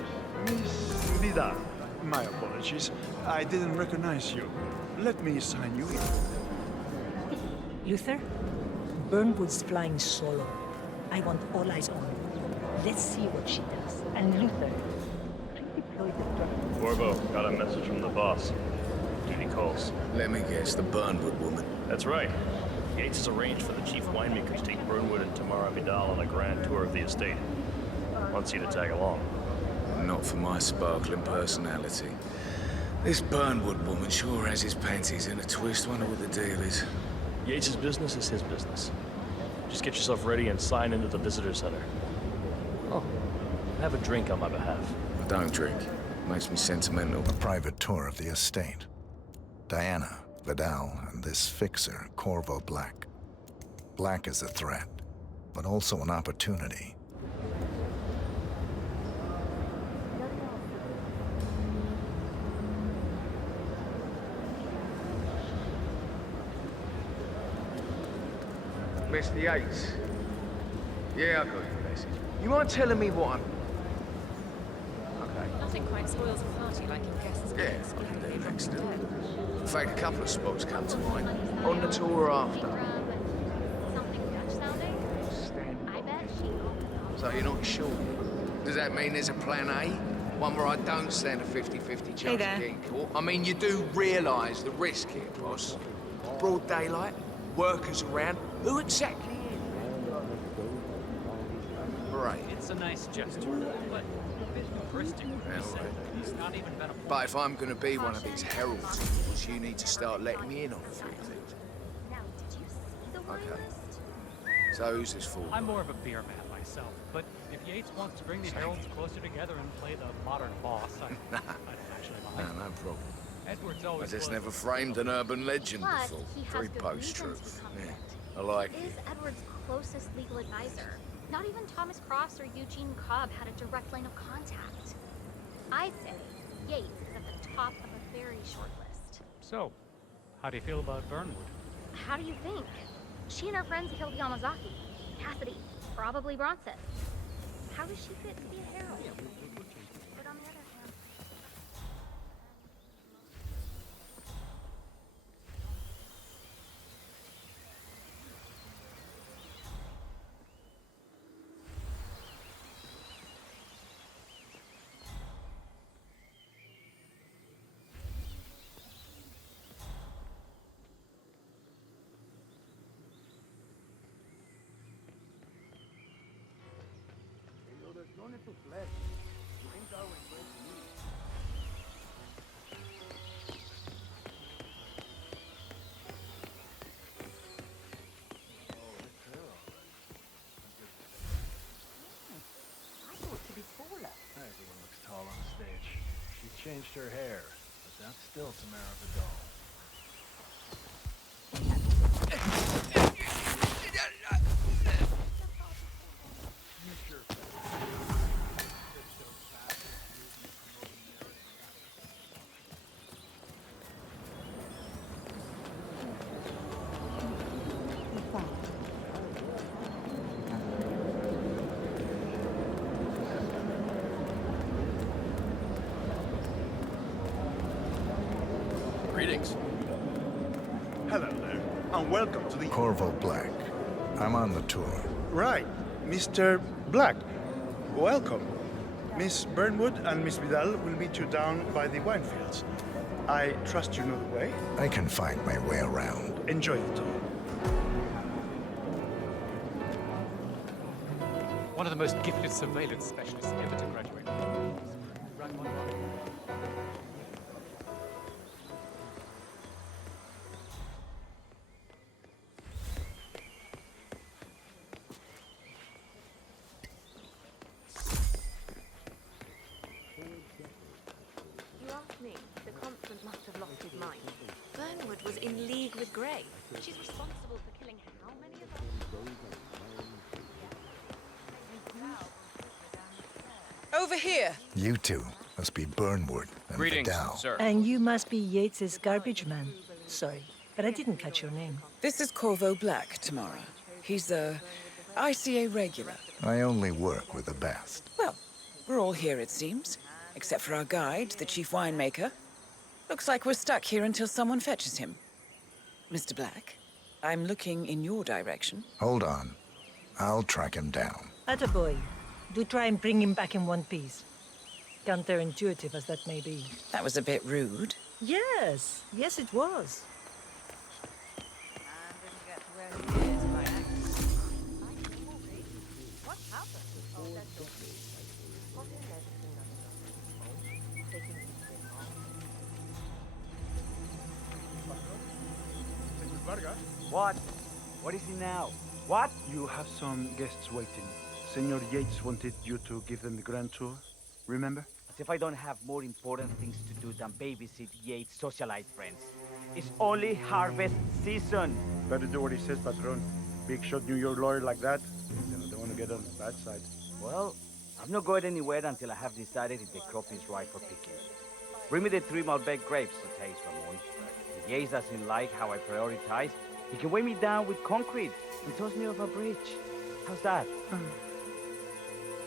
Miss Vidal. My apologies. I didn't recognize you. Let me sign you in. Luther? Burnwood's flying solo. I want all eyes on her. Let's see what she does. And Luther, redeploy the drone. Corvo, got a message from the boss. Duty calls. Let me guess, the Burnwood woman. That's right. Yates has arranged for the chief winemakers to take Burnwood and Tamara Vidal on a grand tour of the estate. Wants you to tag along. Not for my sparkling personality. This Burnwood woman sure has his panties in a twist. Wonder what the deal is. Yates' business is his business. Just get yourself ready and sign into the visitor center. Oh, have a drink on my behalf. I don't drink. Makes me sentimental. A private tour of the estate. Diana, Vidal, and this fixer, Corvo Black. Black is a threat, but also an opportunity. Mr. Yates. Yeah, I got your message. You mind telling me what I'm... Okay. Nothing quite spoils a party like your guests. Yeah, I can do next door. In fact, a couple of spots come to mind. On the tour or after. Something Dutch sounding? I bet she... So you're not sure? Does that mean there's a plan A? One where I don't stand a 50-50 chance of getting caught? I mean, you do realise the risk here, boss. Broad daylight, workers around. Who exactly is? Right. It's a nice gesture, but a bit hubristic. He's not even been a... But if I'm going to be one of these heralds, you need to start letting me in on a few things. Okay. So who's this for? I'm more of a beer man myself, but if Yates wants to bring the heralds closer together and play the modern boss, I don't actually mind. No problem. Edward's I always just never framed an urban legend But before. he has Very good post-truth. reasons to come Yeah, back. I like Is it. Edward's closest legal advisor. Not even Thomas Cross or Eugene Cobb had a direct line of contact. I'd say Yates is at the top of a very short list. So, how do you feel about Burnwood? How do you think? She and her friends killed Yamazaki, Cassidy, probably Bronson. How does she fit to be a herald? But on the other hand... No need to flex. You ain't always great to me. I thought to be taller. Everyone looks tall on the stage. She changed her hair, but that's still Tamara Vidal. Greetings. Hello there, and welcome to the... Corvo Black. I'm on the tour. Right, Mr. Black. Welcome. Miss Burnwood and Miss Vidal will meet you down by the wine fields. I trust you know the way. I can find my way around. Enjoy the tour. One of the most gifted surveillance specialists ever to graduate. was in league with Grey. She's responsible for killing how many of us? Over here. You two must be Burnwood and Greetings, Vidal. sir. And you must be Yates's garbage man. Sorry, but I didn't catch your name. This is Corvo Black, Tamara. He's a ICA regular. I only work with the best. Well, we're all here, it seems. Except for our guide, the chief winemaker. Looks like we're stuck here until someone fetches him. Mr. Black, I'm looking in your direction. Hold on. I'll track him down. Attaboy. Do try and bring him back in one piece. Counterintuitive as that may be. That was a bit rude. Yes, yes it was. What? What is it now? What? You have some guests waiting. Senor Yates wanted you to give them the grand tour. Remember? As if I don't have more important things to do than babysit Yates' socialite friends. It's only harvest season. Better do what he says, Patron. Big shot New York lawyer like that. I don't want to get on the bad side. Well, I'm not going anywhere until I have decided if the crop is ripe for picking. Bring me the 3 Malbec grapes to taste, Ramon. If Yates doesn't like how I prioritize, he can weigh me down with concrete and toss me off a bridge. How's that?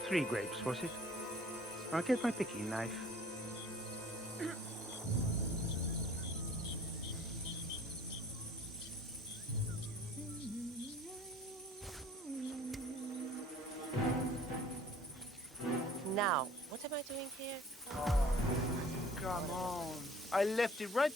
3 grapes, was it? I'll get my picking knife. Now, what am I doing here? Oh, come on. I left it right...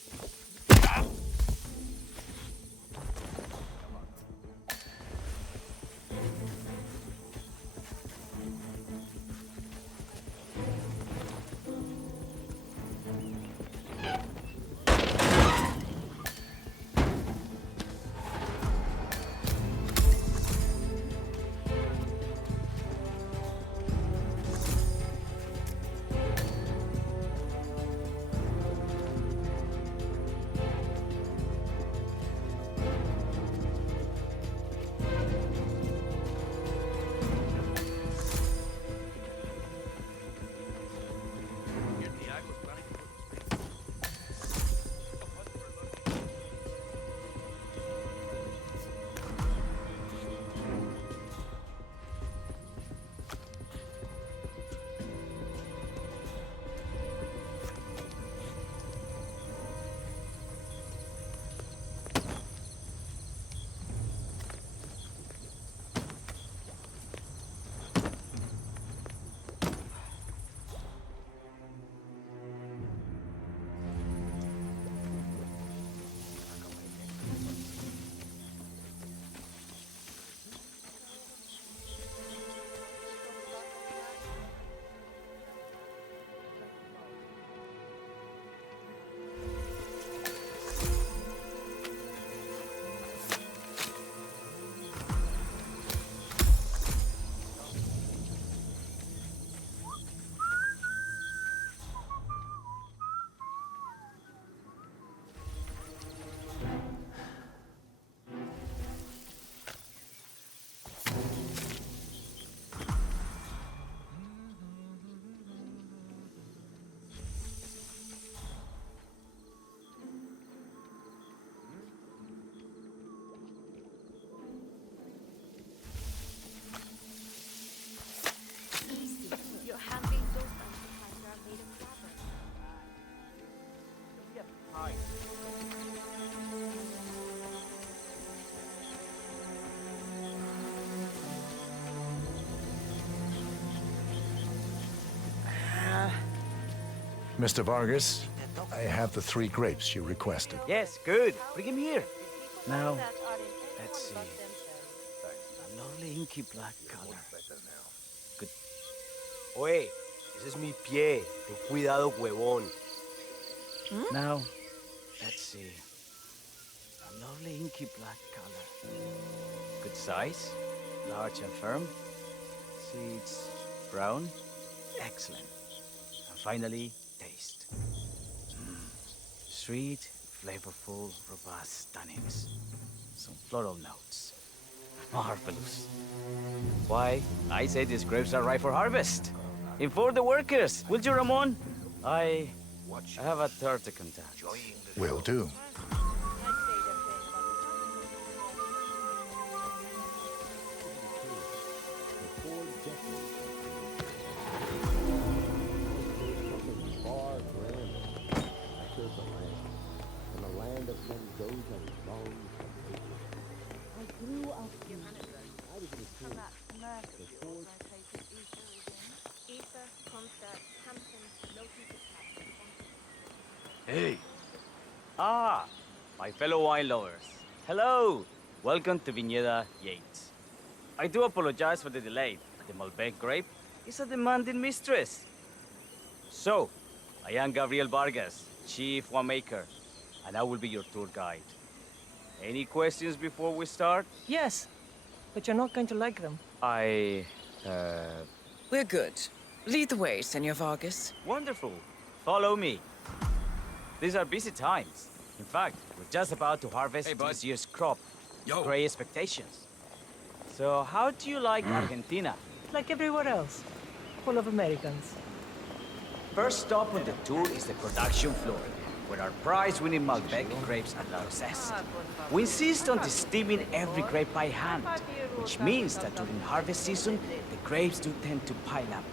Mr. Vargas, I have the 3 grapes you requested. Yes, good. Bring him here. Now, let's see. A lovely inky black color. Good. Oye, ese es mi pie. Ten cuidado, huevón. Now, let's see. A lovely inky black color. Good size, large and firm. Seeds brown. Excellent. And finally, taste. Sweet, Flavorful, robust tannins. Some floral notes. Marvelous. Why, I say these grapes are ripe for harvest. Inform the workers, will you, Ramon? I have a third to contact. Will do. Hey! Ah, my fellow wine lovers. Hello! Welcome to Vineyard Yates. I do apologize for the delay. The Malbec grape is a demanding mistress. So, I am Gabriel Vargas, Chief Winemaker, and I will be your tour guide. Any questions before we start? Yes, but you're not going to like them. We're good. Lead the way, Senor Vargas. Wonderful. Follow me. These are busy times. In fact, we're just about to harvest this year's crop. Great expectations. So, how do you like Argentina? Like everywhere else. Full of Americans. First stop on the tour is the production floor, where our prize-winning Malbec grapes are processed. We insist on steaming every grape by hand, which means that during harvest season, the grapes do tend to pile up.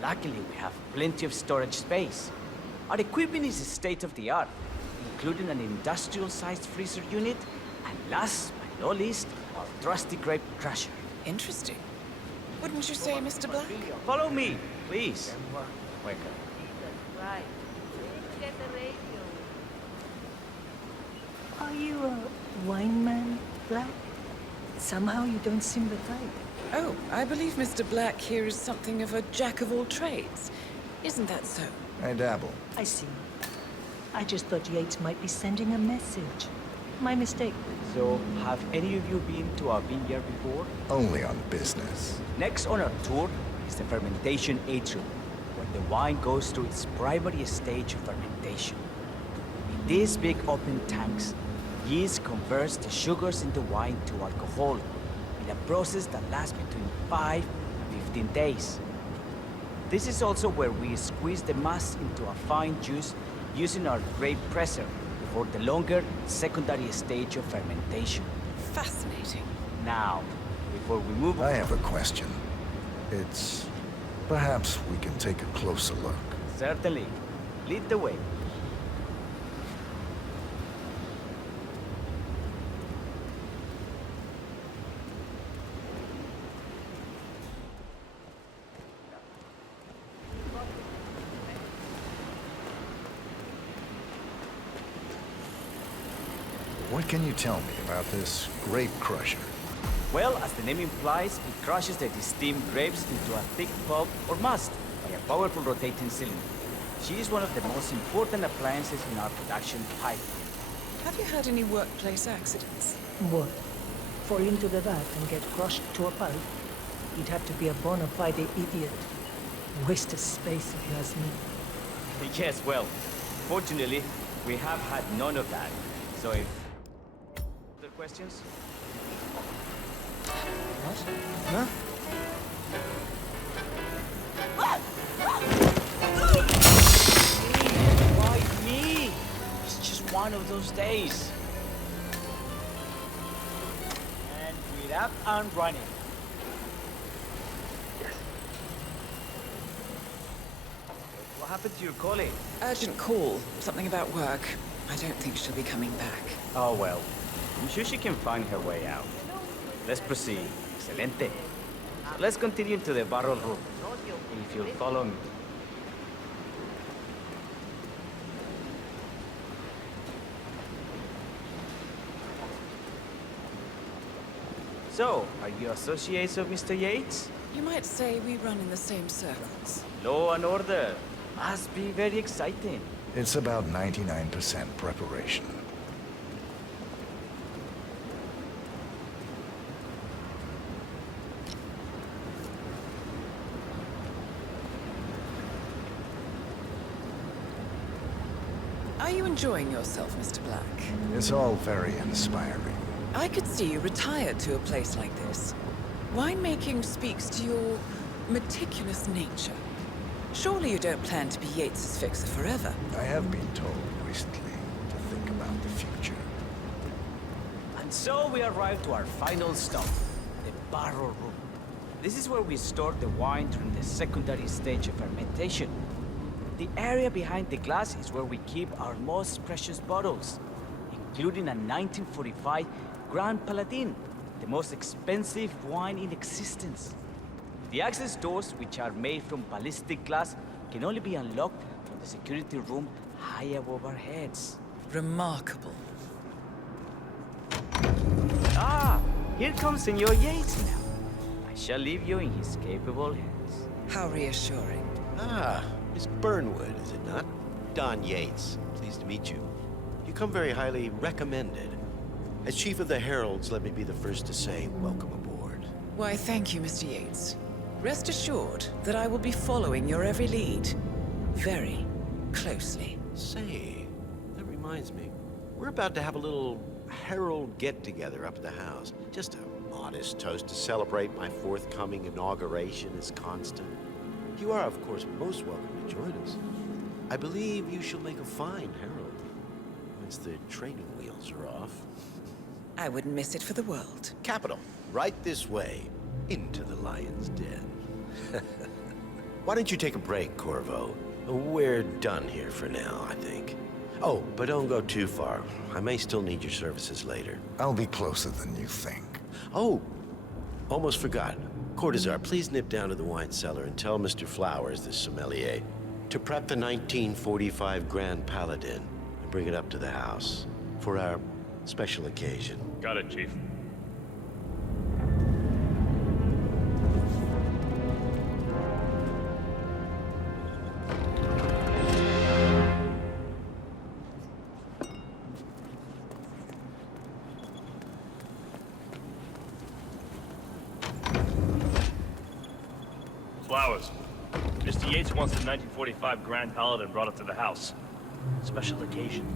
Luckily, we have plenty of storage space. Our equipment is state-of-the-art, including an industrial-sized freezer unit, and last but not least, our trusty grape crusher. Interesting. Wouldn't you say, Mr. Black? Follow me, please. Wake up. Right. Get the radio. Are you a wine man, Black? Somehow you don't seem the type. Oh, I believe Mr. Black here is something of a jack of all trades. Isn't that so? I dabble. I see. I just thought Yates might be sending a message. My mistake. So, have any of you been to our vineyard before? Only on business. Next on our tour is the fermentation atrium, where the wine goes through its primary stage of fermentation. In these big open tanks, yeast converts the sugars in the wine to alcohol in a process that lasts between 5 and 15 days. This is also where we squeeze the mass into a fine juice using our grape presser before the longer secondary stage of fermentation. Fascinating. Now, before we move on... I have a question. It's... perhaps we can take a closer look. Certainly. Lead the way. What can you tell me about this grape crusher? Well, as the name implies, it crushes the steamed grapes into a thick pulp or must by a powerful rotating cylinder. She is one of the most important appliances in our production pipeline. Have you had any workplace accidents? What? Fall into the vat and get crushed to a pulp? You'd have to be a bona fide idiot. Waste of space if you ask me. Yes, well, fortunately, we have had none of that. So if... Other questions? What? Huh? Why me? It's just one of those days. And we're up and running. What happened to your colleague? Urgent call. Something about work. I don't think she'll be coming back. Oh, well. I'm sure she can find her way out. Let's proceed. Excelente. So let's continue to the barrel room. If you'll follow me. So, are you associates of Mr. Yates? You might say we run in the same circles. Law and order. Must be very exciting. It's about 99% preparation. I you enjoying yourself, Mr. Black? It's all very inspiring. I could see you retired to a place like this. Winemaking speaks to your meticulous nature. Surely you don't plan to be Yates's fixer forever. I have been told recently to think about the future. And so we arrive to our final stop, the barrel room. This is where we store the wine during the secondary stage of fermentation. The area behind the glass is where we keep our most precious bottles, including a 1945 Grand Paladin, the most expensive wine in existence. The access doors, which are made from ballistic glass, can only be unlocked from the security room high above our heads. Remarkable. Ah, here comes Senor Yates now. I shall leave you in his capable hands. How reassuring. Ah, Miss Burnwood, is it not? Don Yates, pleased to meet you. You come very highly recommended. As Chief of the Heralds, let me be the first to say welcome aboard. Why, thank you, Mr. Yates. Rest assured that I will be following your every lead. Very closely. Say, that reminds me. We're about to have a little herald get-together up at the house. Just a modest toast to celebrate my forthcoming inauguration as constant. You are, of course, most welcome to join us. I believe you shall make a fine herald, once the training wheels are off. I wouldn't miss it for the world. Capital. Right this way, into the lion's den. Why don't you take a break, Corvo? We're done here for now, I think. Oh, but don't go too far. I may still need your services later. I'll be closer than you think. Oh, almost forgot. Cortazar, please nip down to the wine cellar and tell Mr. Flowers, the sommelier, to prep the 1945 Grand Paladin and bring it up to the house for our special occasion. Got it, Chief. Flowers. Mr. Yates wants the 1945 Grand Paladin brought up to the house. Special occasion.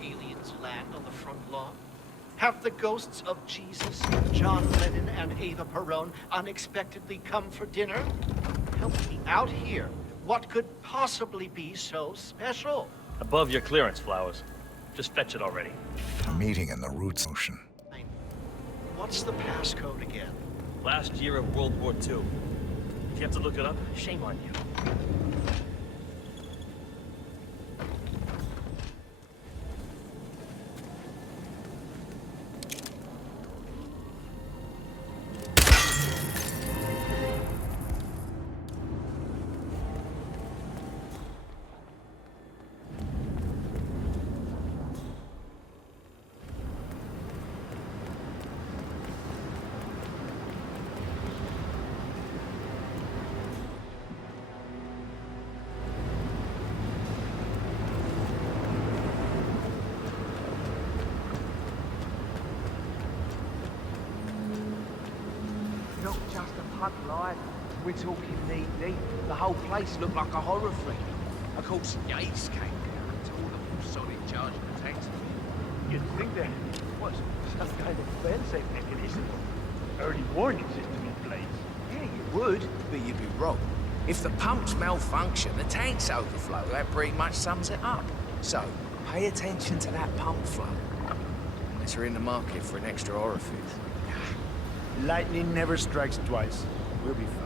Aliens land on the front lawn? Have the ghosts of Jesus, John Lennon, and Ava Perón unexpectedly come for dinner? Help me out here. What could possibly be so special? Above your clearance, Flowers. Just fetch it already. A meeting in the Roots Ocean. What's the passcode again? Last year of World War II. If you have to look it up, shame on you. Not just a pub light. We're talking neatly. The whole place looked like a horror flick. Of course, Yates came down and told them all solid charge of protection. You'd think there was some kind of fail-safe mechanism. Early warning system in place. Yeah, you would, but you'd be wrong. If the pumps malfunction, the tanks overflow, that pretty much sums it up. So, pay attention to that pump flow. Unless you're in the market for an extra orifice. Lightning never strikes twice. We'll be fine.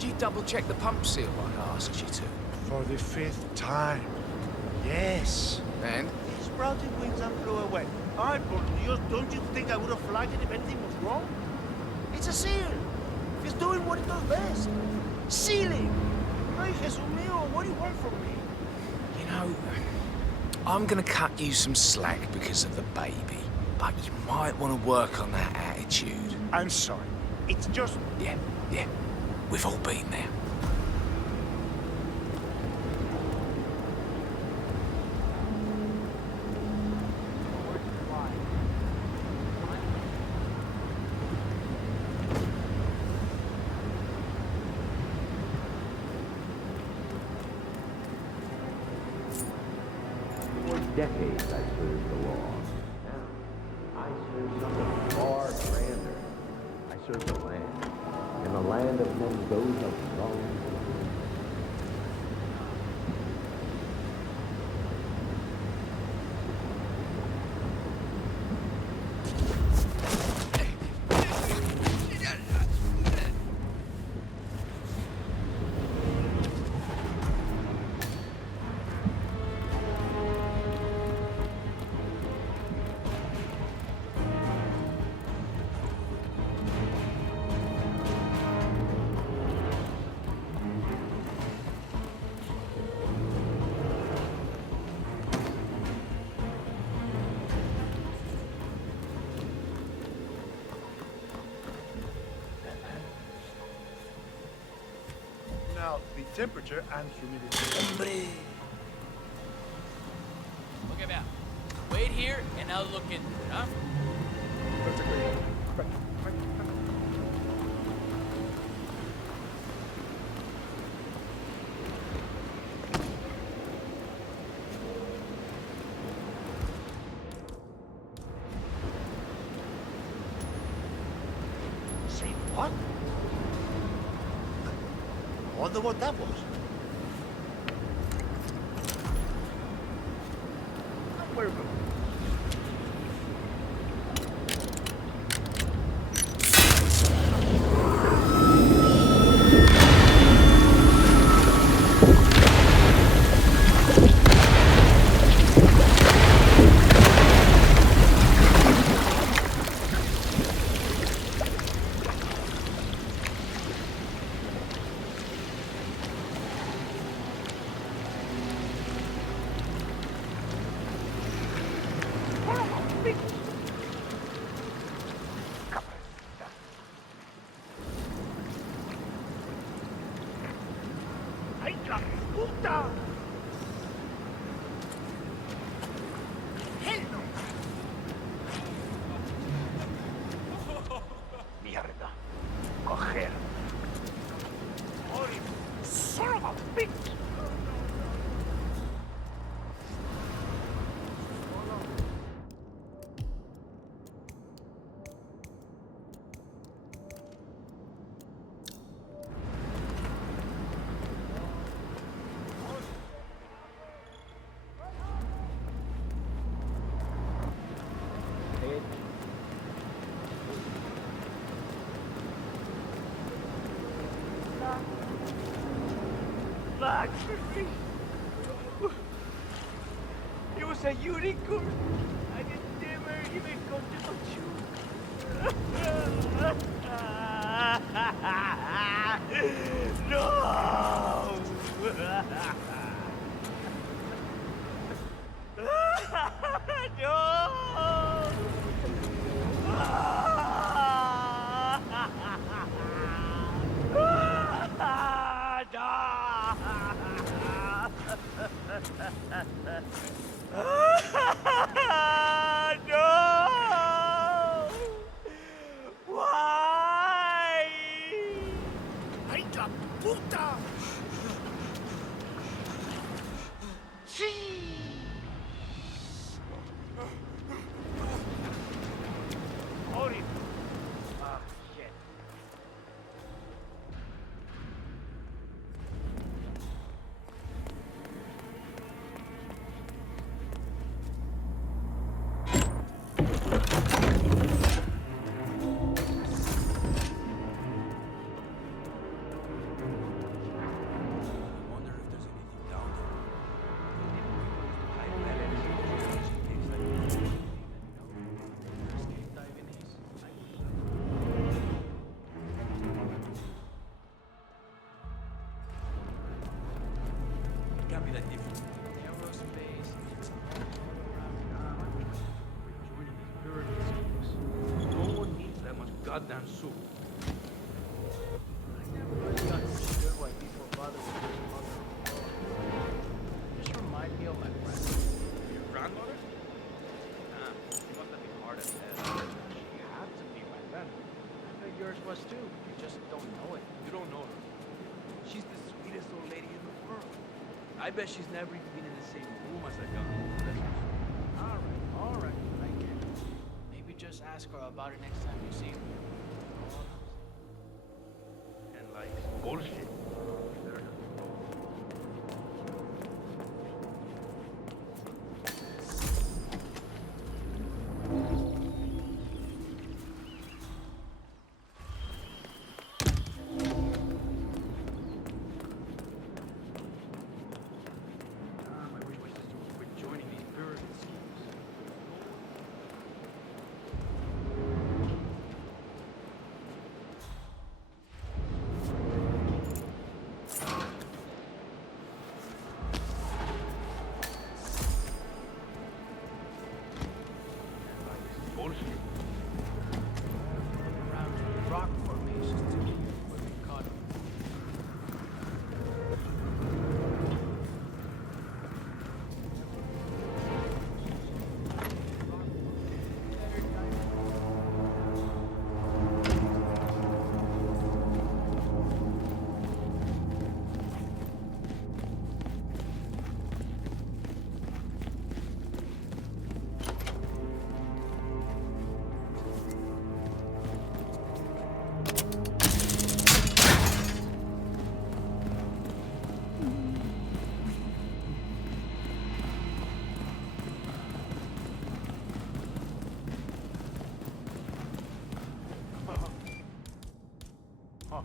Did you double-check the pump seal like I asked you to? For the 5th time. Yes. And? Sprouted wings and flew away. Ay, por Dios, don't you think I would have flagged it if anything was wrong? It's a seal. It's doing what it does best. Sealing. Ay, Jesús mío, what do you want from me? You know, I'm gonna cut you some slack because of the baby, but you might want to work on that attitude. I'm sorry. It's just... Yeah. We've all been there. For decades I served the law. Now, I serve something far grander. I serve the land. And the land of men those of wrong. Now, the temperature and humidity. Okay, now. Wait here, and I'll look into it, huh? That's a great. Say what? I wonder what that was. Where am I? ¡Ay, la puta! ¡Hell no! Mierda. Coger. Son of a bitch! Max! It was a unicorn! I didn't never even come to touch you! No! No! Why? ¡Ay, la puta! Sí! Ori! Ah, shit. plenty from aerospace. No one needs that much goddamn soup. I never really understood why people bother with this mother. You just remind me of my friend. Your grandmother? Nah, she must have been hard as hell. She had to be my friend. I bet yours was too. You just don't know it. You don't know her. She's the sweetest old lady in the world. I bet she's never even been in the same room as that guy. All right, I get it. Maybe just ask her about it next time you see her. And like bullshit.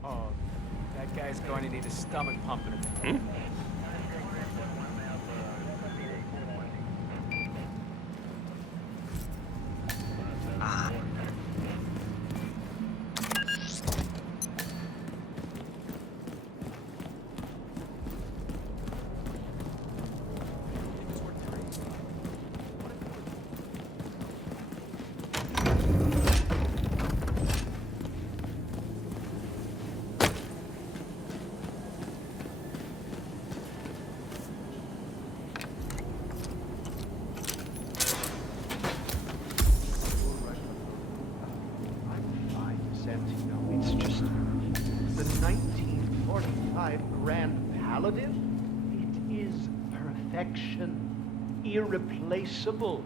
Oh, that guy's going to need a stomach pumping. It's just the 1945 Grand Paladin. It is perfection, irreplaceable.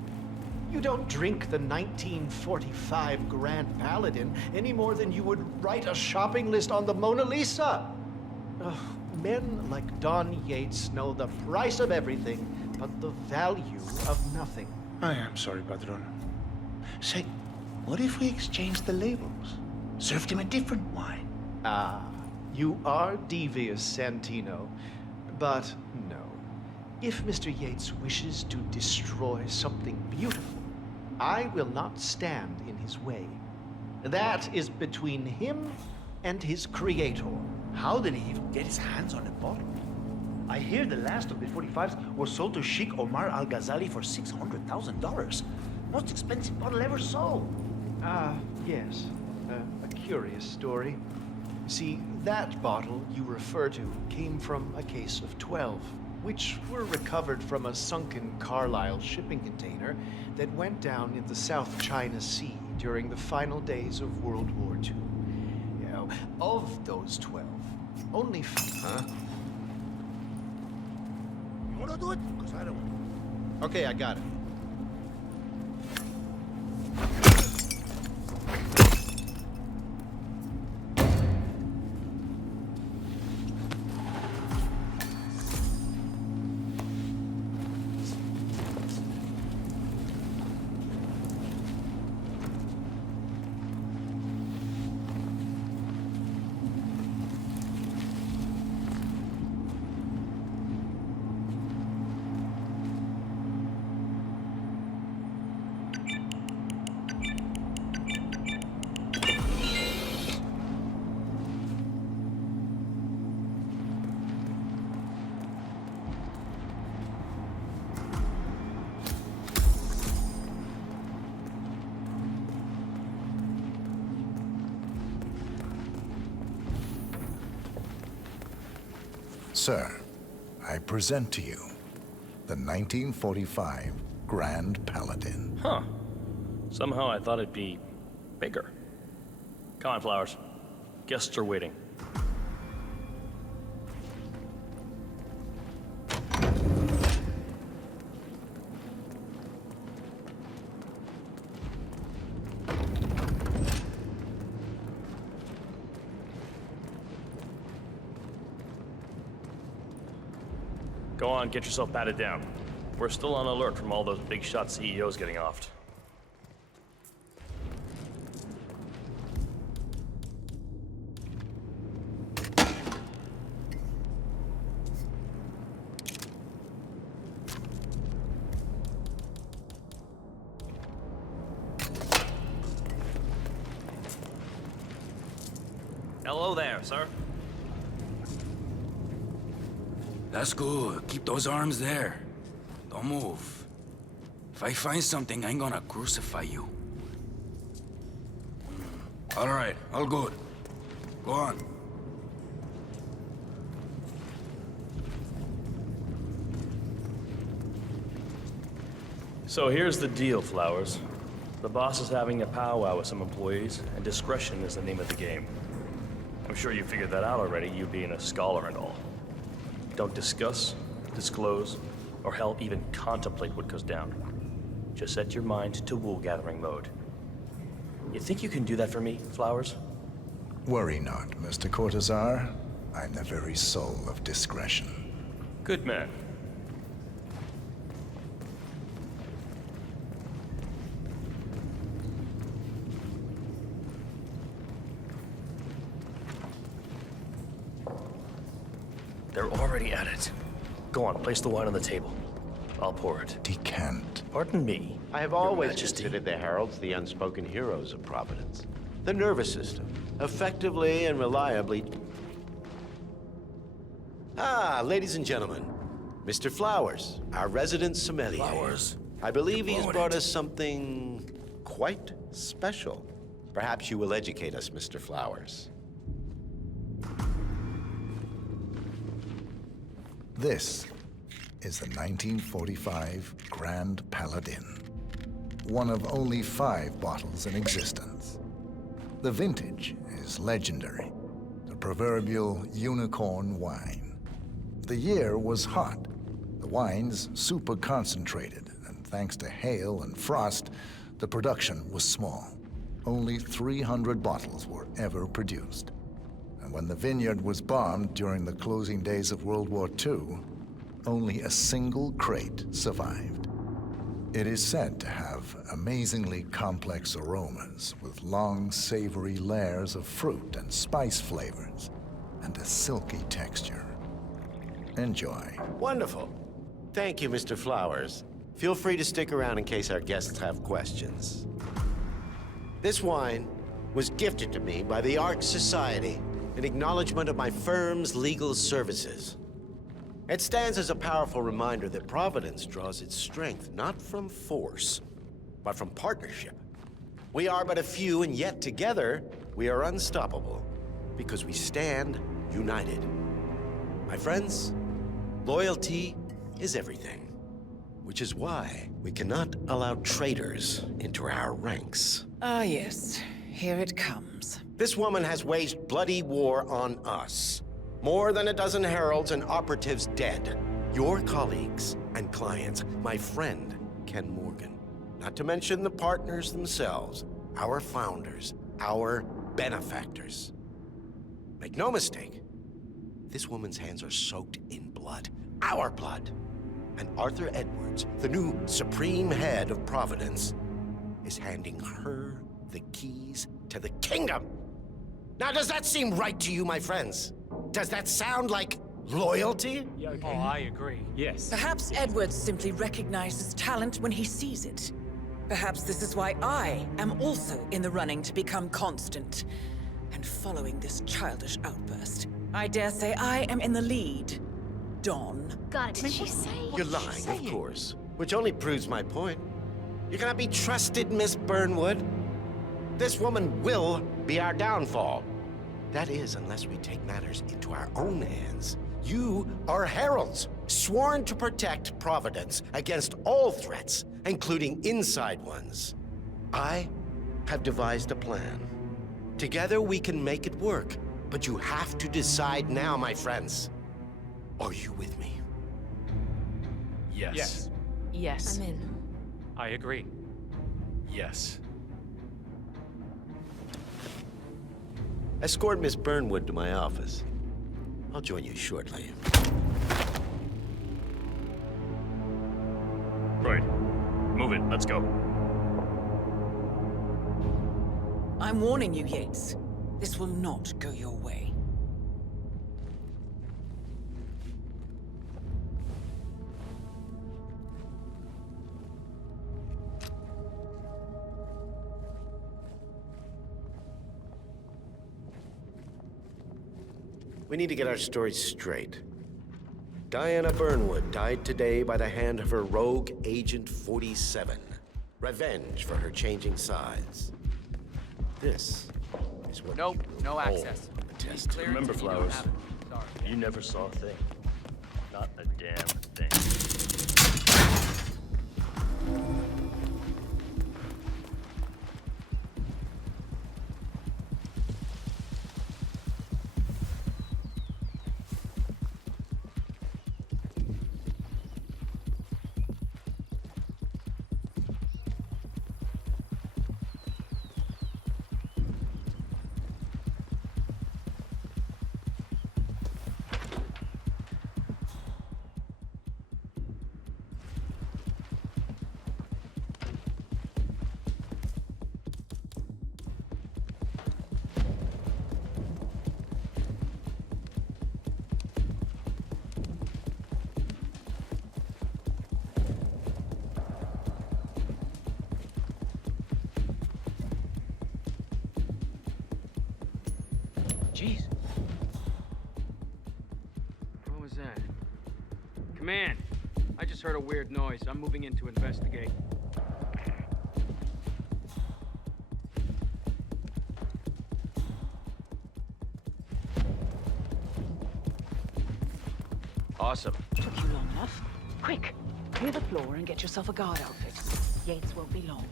You don't drink the 1945 Grand Paladin any more than you would write a shopping list on the Mona Lisa. Ugh, men like Don Yates know the price of everything, but the value of nothing. I am sorry, Patron. Say, what if we exchange the labels? Served him a different wine. Ah, you are devious, Santino. But no. If Mr. Yates wishes to destroy something beautiful, I will not stand in his way. That is between him and his creator. How did he even get his hands on the bottle? I hear the last of the 45s was sold to Sheikh Omar Al-Ghazali for $600,000. Most expensive bottle ever sold. Ah, yes. A curious story. See, that bottle you refer to came from a case of 12, which were recovered from a sunken Carlisle shipping container that went down in the South China Sea during the final days of World War II. You know, of those 12, only... Huh? You wanna do it? Because I don't want to. Okay, I got it. Sir, I present to you the 1945 Grand Paladin. Huh. Somehow I thought it'd be bigger. Come on, Flowers. Guests are waiting. Go on, get yourself patted down. We're still on alert from all those big shot CEOs getting offed. Hello there, sir. That's good. Keep those arms there. Don't move. If I find something, I'm gonna crucify you. All right, all good. Go on. So here's the deal, Flowers. The boss is having a powwow with some employees, and discretion is the name of the game. I'm sure you figured that out already, you being a scholar and all. Don't discuss, disclose, or hell, even contemplate what goes down. Just set your mind to wool-gathering mode. You think you can do that for me, Flowers? Worry not, Mr. Cortazar. I'm the very soul of discretion. Good man. They're already at it. Go on, place the wine on the table. I'll pour it. Decant. Pardon me. I have always considered the heralds the unspoken heroes of Providence. The nervous system, effectively and reliably... Ah, ladies and gentlemen, Mr. Flowers, our resident sommelier. Flowers. I believe he's brought us something quite special. Perhaps you will educate us, Mr. Flowers. This is the 1945 Grand Paladin, one of only 5 bottles in existence. The vintage is legendary, the proverbial unicorn wine. The year was hot, the wine's super concentrated, and thanks to hail and frost, the production was small. Only 300 bottles were ever produced. And when the vineyard was bombed during the closing days of World War II, only a single crate survived. It is said to have amazingly complex aromas with long, savory layers of fruit and spice flavors, and a silky texture. Enjoy. Wonderful. Thank you, Mr. Flowers. Feel free to stick around in case our guests have questions. This wine was gifted to me by the Arch Society in acknowledgement of my firm's legal services. It stands as a powerful reminder that Providence draws its strength not from force, but from partnership. We are but a few, and yet together we are unstoppable because we stand united. My friends, loyalty is everything, which is why we cannot allow traitors into our ranks. Ah, yes. Here it comes. This woman has waged bloody war on us. More than a dozen heralds and operatives dead. Your colleagues and clients, my friend, Ken Morgan. Not to mention the partners themselves, our founders, our benefactors. Make no mistake, this woman's hands are soaked in blood. Our blood. And Arthur Edwards, the new supreme head of Providence, is handing her the keys to the kingdom. Now, does that seem right to you, my friends? Does that sound like loyalty? Oh, I agree. Yes. Perhaps Edwards simply recognizes talent when he sees it. Perhaps this is why I am also in the running to become constant. And following this childish outburst, I dare say I am in the lead. Dawn. Got it. You're lying, of course. Which only proves my point. You cannot be trusted, Miss Burnwood. This woman will be our downfall. That is, unless we take matters into our own hands You are heralds, sworn to protect Providence against all threats, including inside ones. I have devised a plan. Together we can make it work, but you have to decide now, my friends. Are you with me? Yes. Yes. Yes. I'm in. I agree. Yes. Escort Miss Burnwood to my office. I'll join you shortly. Right. Move it. Let's go. I'm warning you, Yates. This will not go your way. We need to get our stories straight. Diana Burnwood died today by the hand of her rogue Agent 47. Revenge for her changing sides. This is what Nope, you no all access. attest to. Remember, You don't Flowers, have it. Sorry. you never saw a thing. Not a damn thing. Jeez. What was that? Command, I just heard a weird noise. I'm moving in to investigate. Awesome. Took you long enough. Quick, clear the floor and get yourself a guard outfit. Yates won't be long.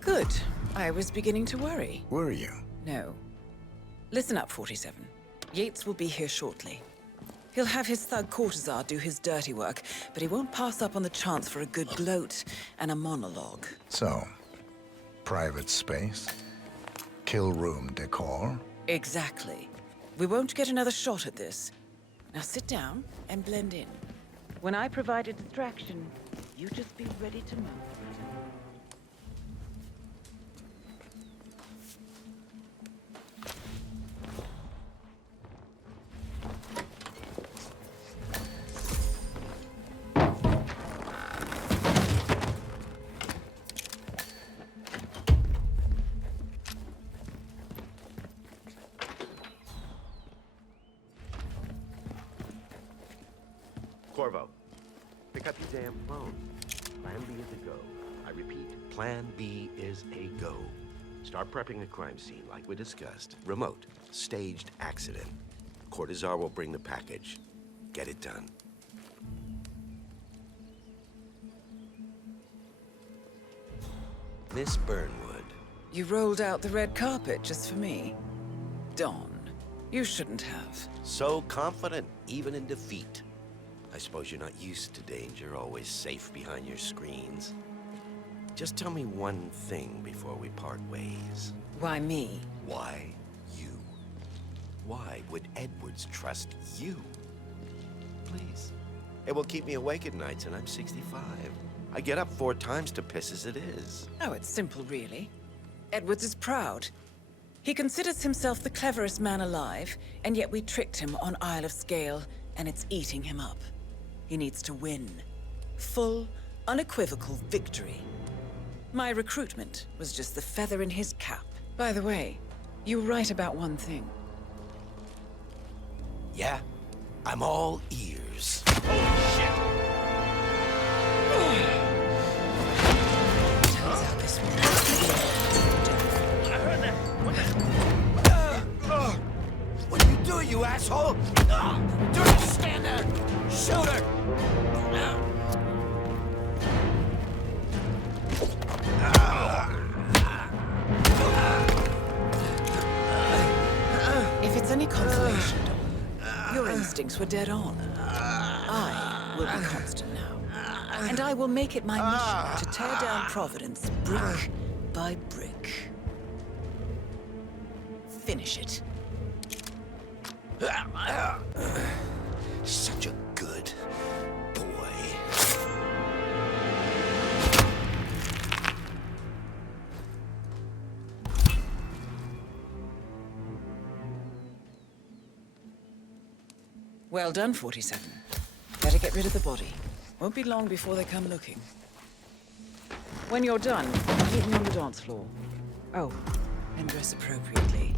Good. I was beginning to worry. Were you? No. Listen up, 47. Yates will be here shortly. He'll have his thug courtesan do his dirty work, but he won't pass up on the chance for a good gloat and a monologue. So, private space? Kill room decor? Exactly. We won't get another shot at this. Now sit down and blend in. When I provide a distraction, you just be ready to move. Corvo, pick up your damn phone. Plan B is a go. I repeat, Plan B is a go. Start prepping the crime scene like we discussed. Remote, staged accident. Cortazar will bring the package. Get it done. Miss Burnwood. You rolled out the red carpet just for me. Don. You shouldn't have. So confident, even in defeat. I suppose you're not used to danger, always safe behind your screens. Just tell me one thing before we part ways. Why me? Why you? Why would Edwards trust you? Please. It will keep me awake at nights, and I'm 65. I get up 4 times to piss as it is. Oh, it's simple, really. Edwards is proud. He considers himself the cleverest man alive, and yet we tricked him on Isle of Scale, and it's eating him up. He needs to win. Full, unequivocal victory. My recruitment was just the feather in his cap. By the way, you were right about one thing. Yeah? I'm all ears. Turns out this one. I heard that. What are you doing, you asshole? Don't stand there! Shoot her! If it's any consolation, your instincts were dead on. I will be constant now. And I will make it my mission to tear down Providence brick by brick. Finish it. Such a good boy. Well done, 47. Better get rid of the body. Won't be long before they come looking. When you're done, meet me on the dance floor. Oh, and dress appropriately.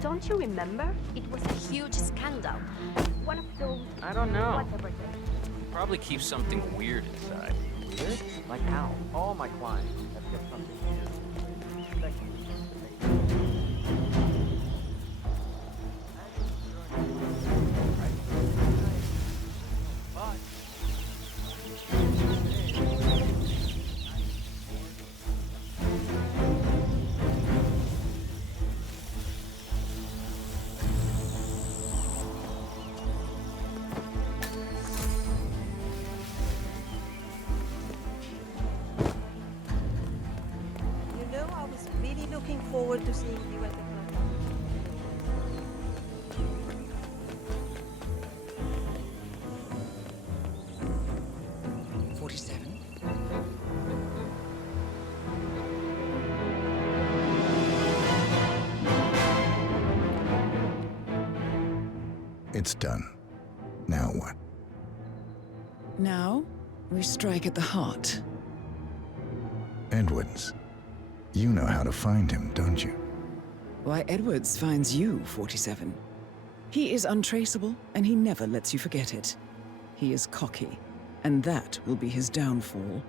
Don't you remember? It was a huge scandal. One of those... I don't know. Whatever they... Probably keep something weird inside. Weird? Like how? All my clients have kept something weird. Looking forward to seeing you at the front. 47. It's done. Now what? Now, we strike at the heart. Edwards. You know how to find him, don't you? Why, Edwards finds you, 47. He is untraceable, and he never lets you forget it. He is cocky, and that will be his downfall.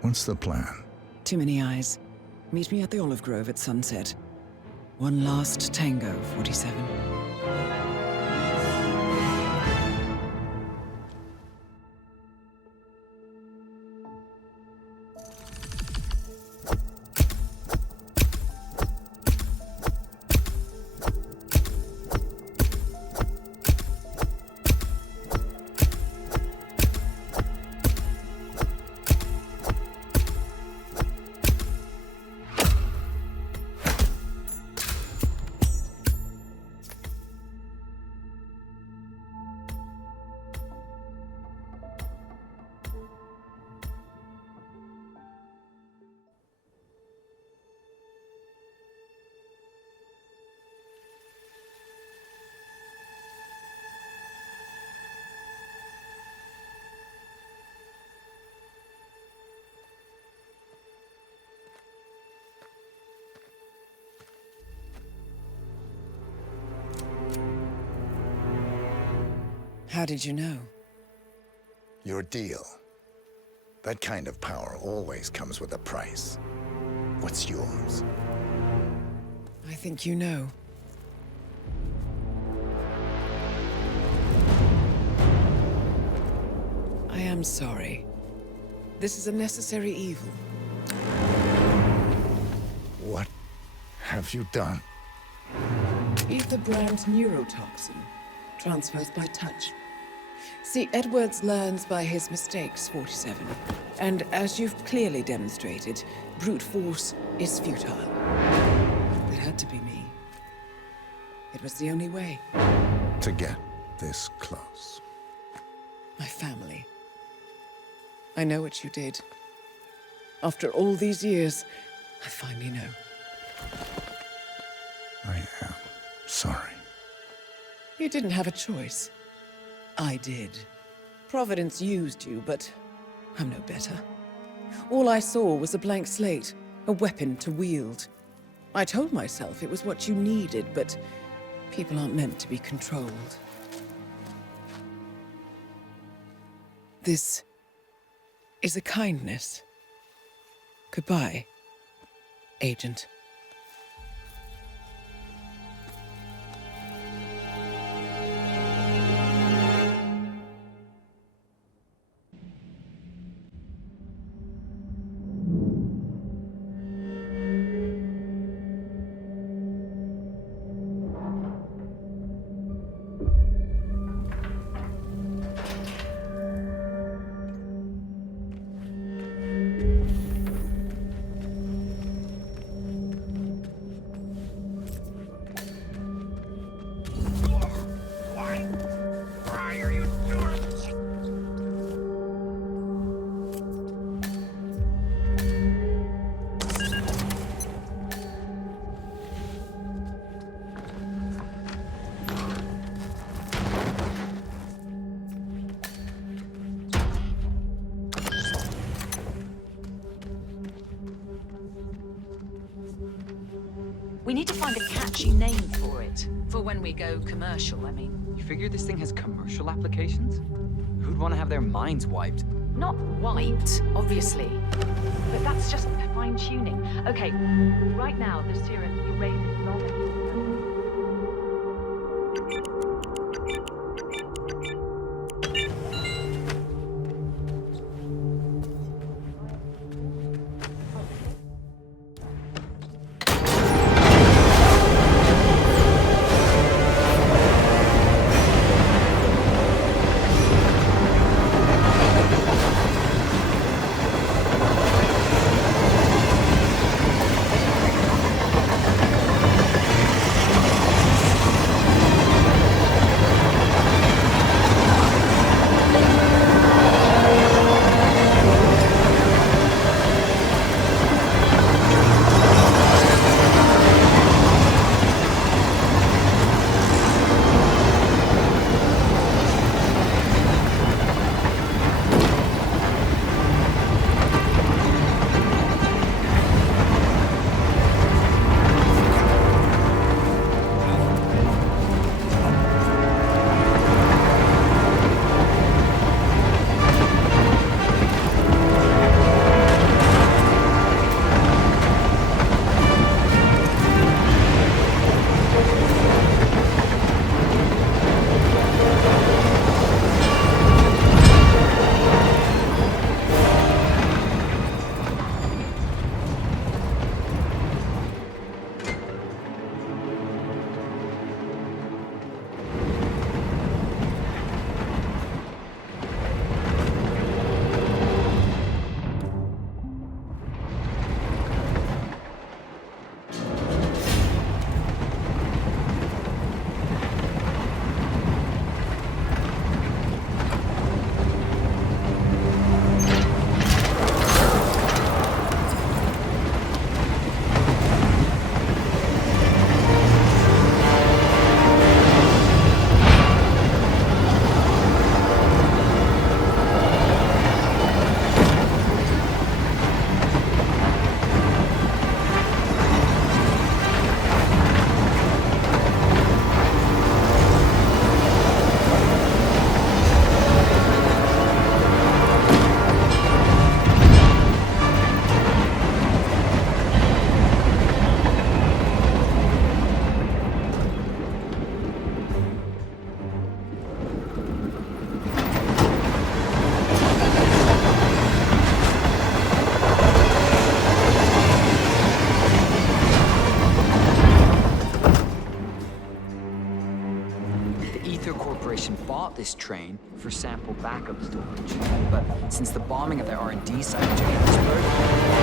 What's the plan? Too many eyes. Meet me at the Olive Grove at sunset. One last tango, 47. How did you know? Your deal. That kind of power always comes with a price. What's yours? I think you know. I am sorry. This is a necessary evil. What have you done? Ether brand neurotoxin transfers by touch. See, Edwards learns by his mistakes, 47. And as you've clearly demonstrated, brute force is futile. It had to be me. It was the only way. To get this close. My family. I know what you did. After all these years, I finally know. I am sorry. You didn't have a choice. I did. Providence used you, but I'm no better. All I saw was a blank slate, a weapon to wield. I told myself it was what you needed, but people aren't meant to be controlled. This is a kindness. Goodbye, Agent. We need to find a catchy name for it. For when we go commercial, I mean. You figure this thing has commercial applications? Who'd want to have their minds wiped? Not wiped, obviously. But that's just fine-tuning. Okay, right now the serum erases long and short. this train for sample backup storage. But since the bombing of their R&D site in Johannesburg...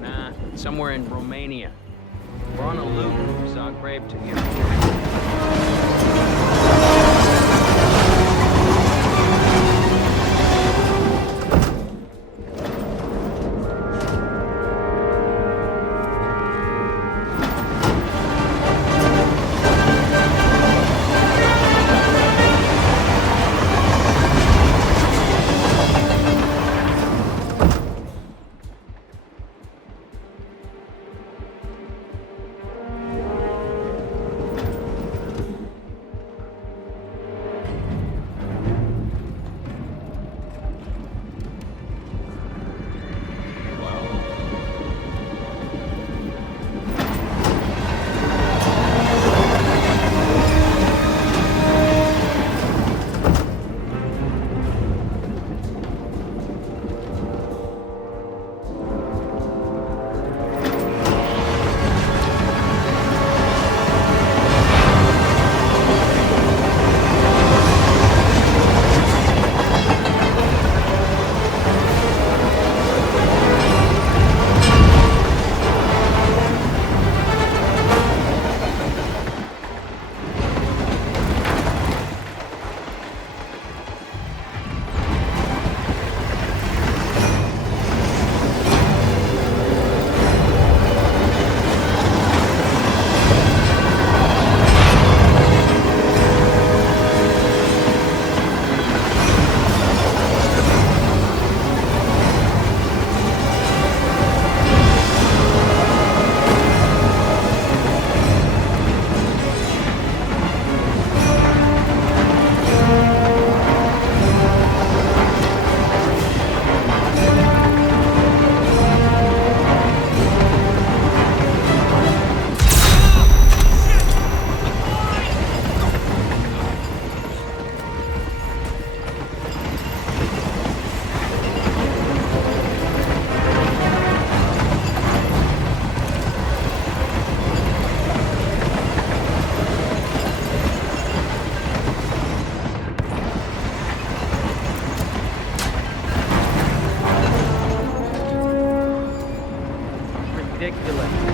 Nah, somewhere in Romania. We're on a loop. Saw a grave to here. See you later.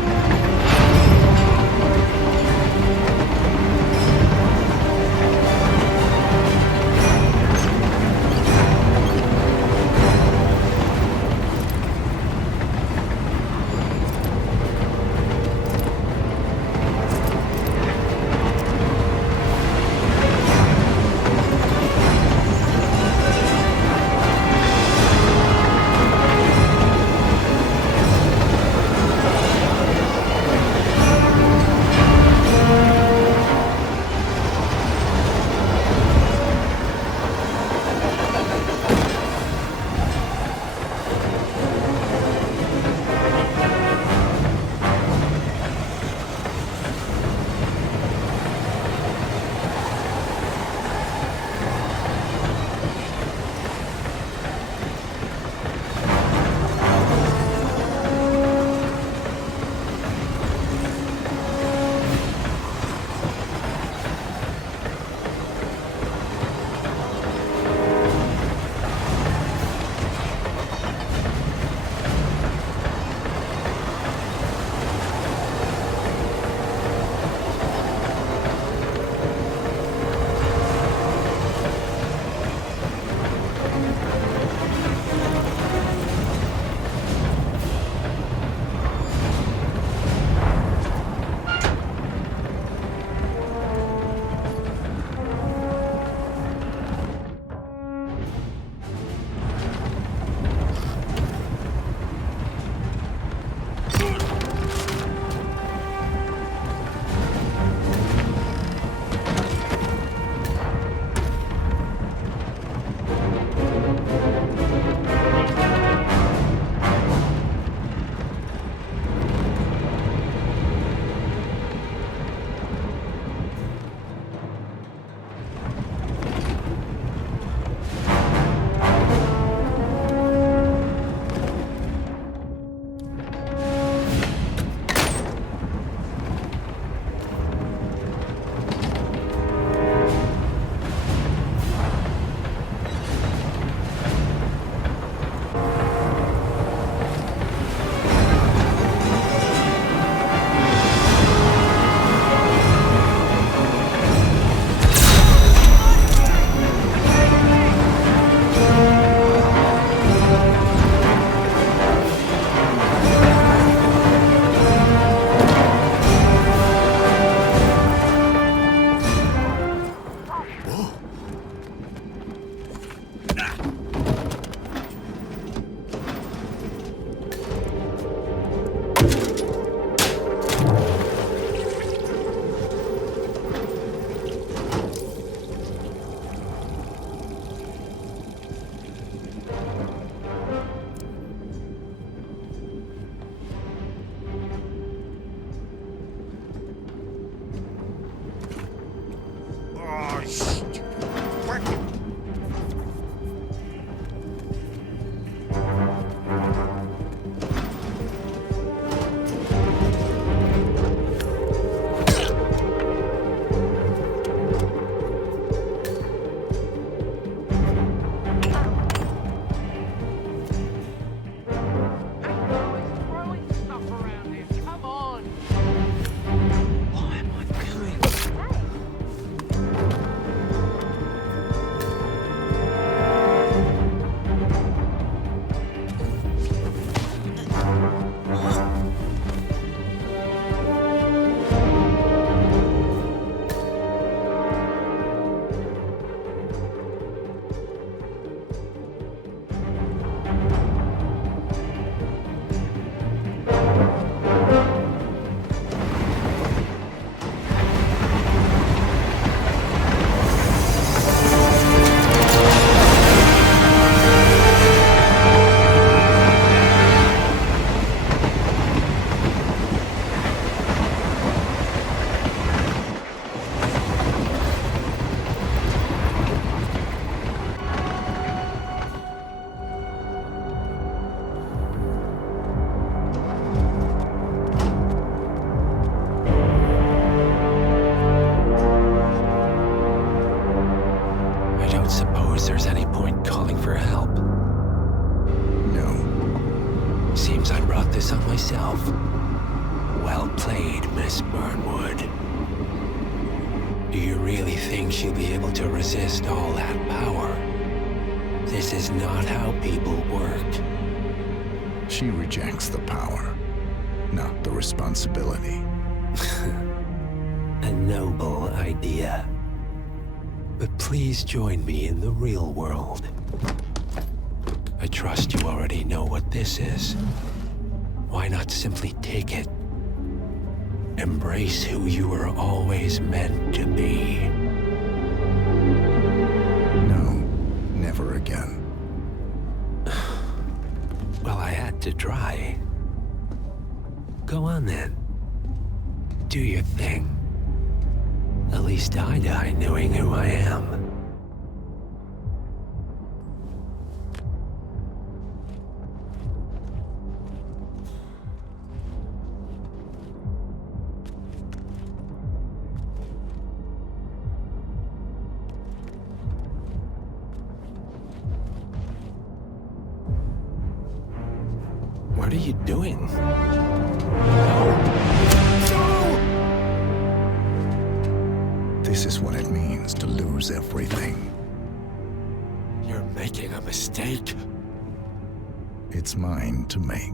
Seems I brought this on myself. played, Miss Burnwood. Do you really think she'll be able to resist all that power? This is not how people work. She rejects the power, not the responsibility. A noble idea. But please join me in the real world. I trust you already know what this is. Why not simply take it? Embrace who you were always meant to be. No, never again. Well, I had to try. Go on then. Do your thing. At least I die knowing who I am. What are you doing? This is what it means to lose everything. You're making a mistake. It's mine to make.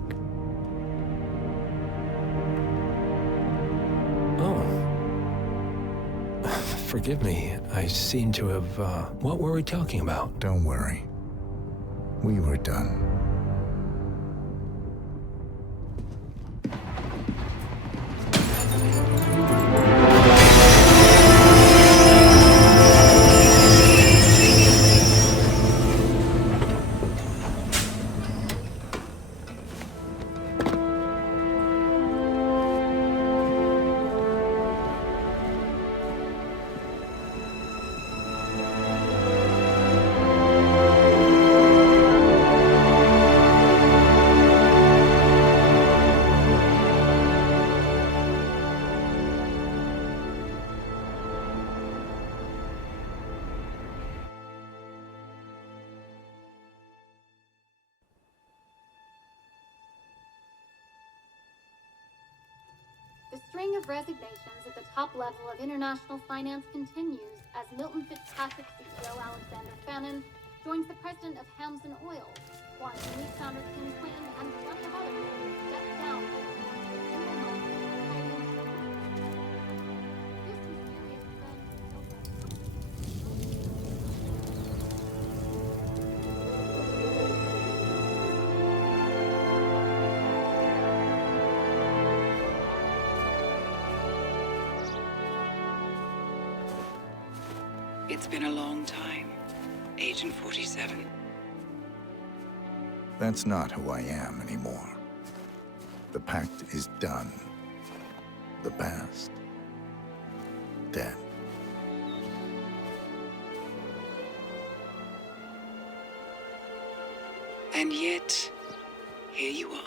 Oh. Forgive me. I seem to have, what were we talking about? Don't worry. We were done. The string of resignations at the top level of international finance continues as Milton Fitzpatrick CEO Alexander Fannin joins the president of Hamson Oil, Quantum Leap founder Kim Quinn, and plenty of others step down. It's been a long time, Agent 47. That's not who I am anymore. The pact is done. The past, dead. And yet, here you are.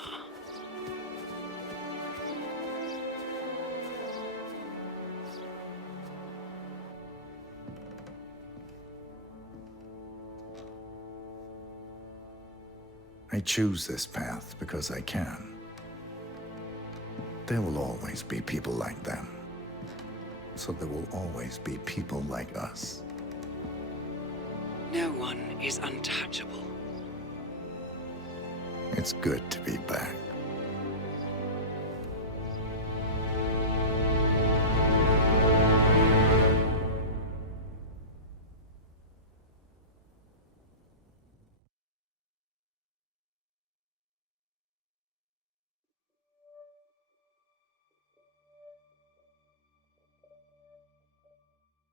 I choose this path because I can. There will always be people like them. So there will always be people like us. No one is untouchable. It's good to be back.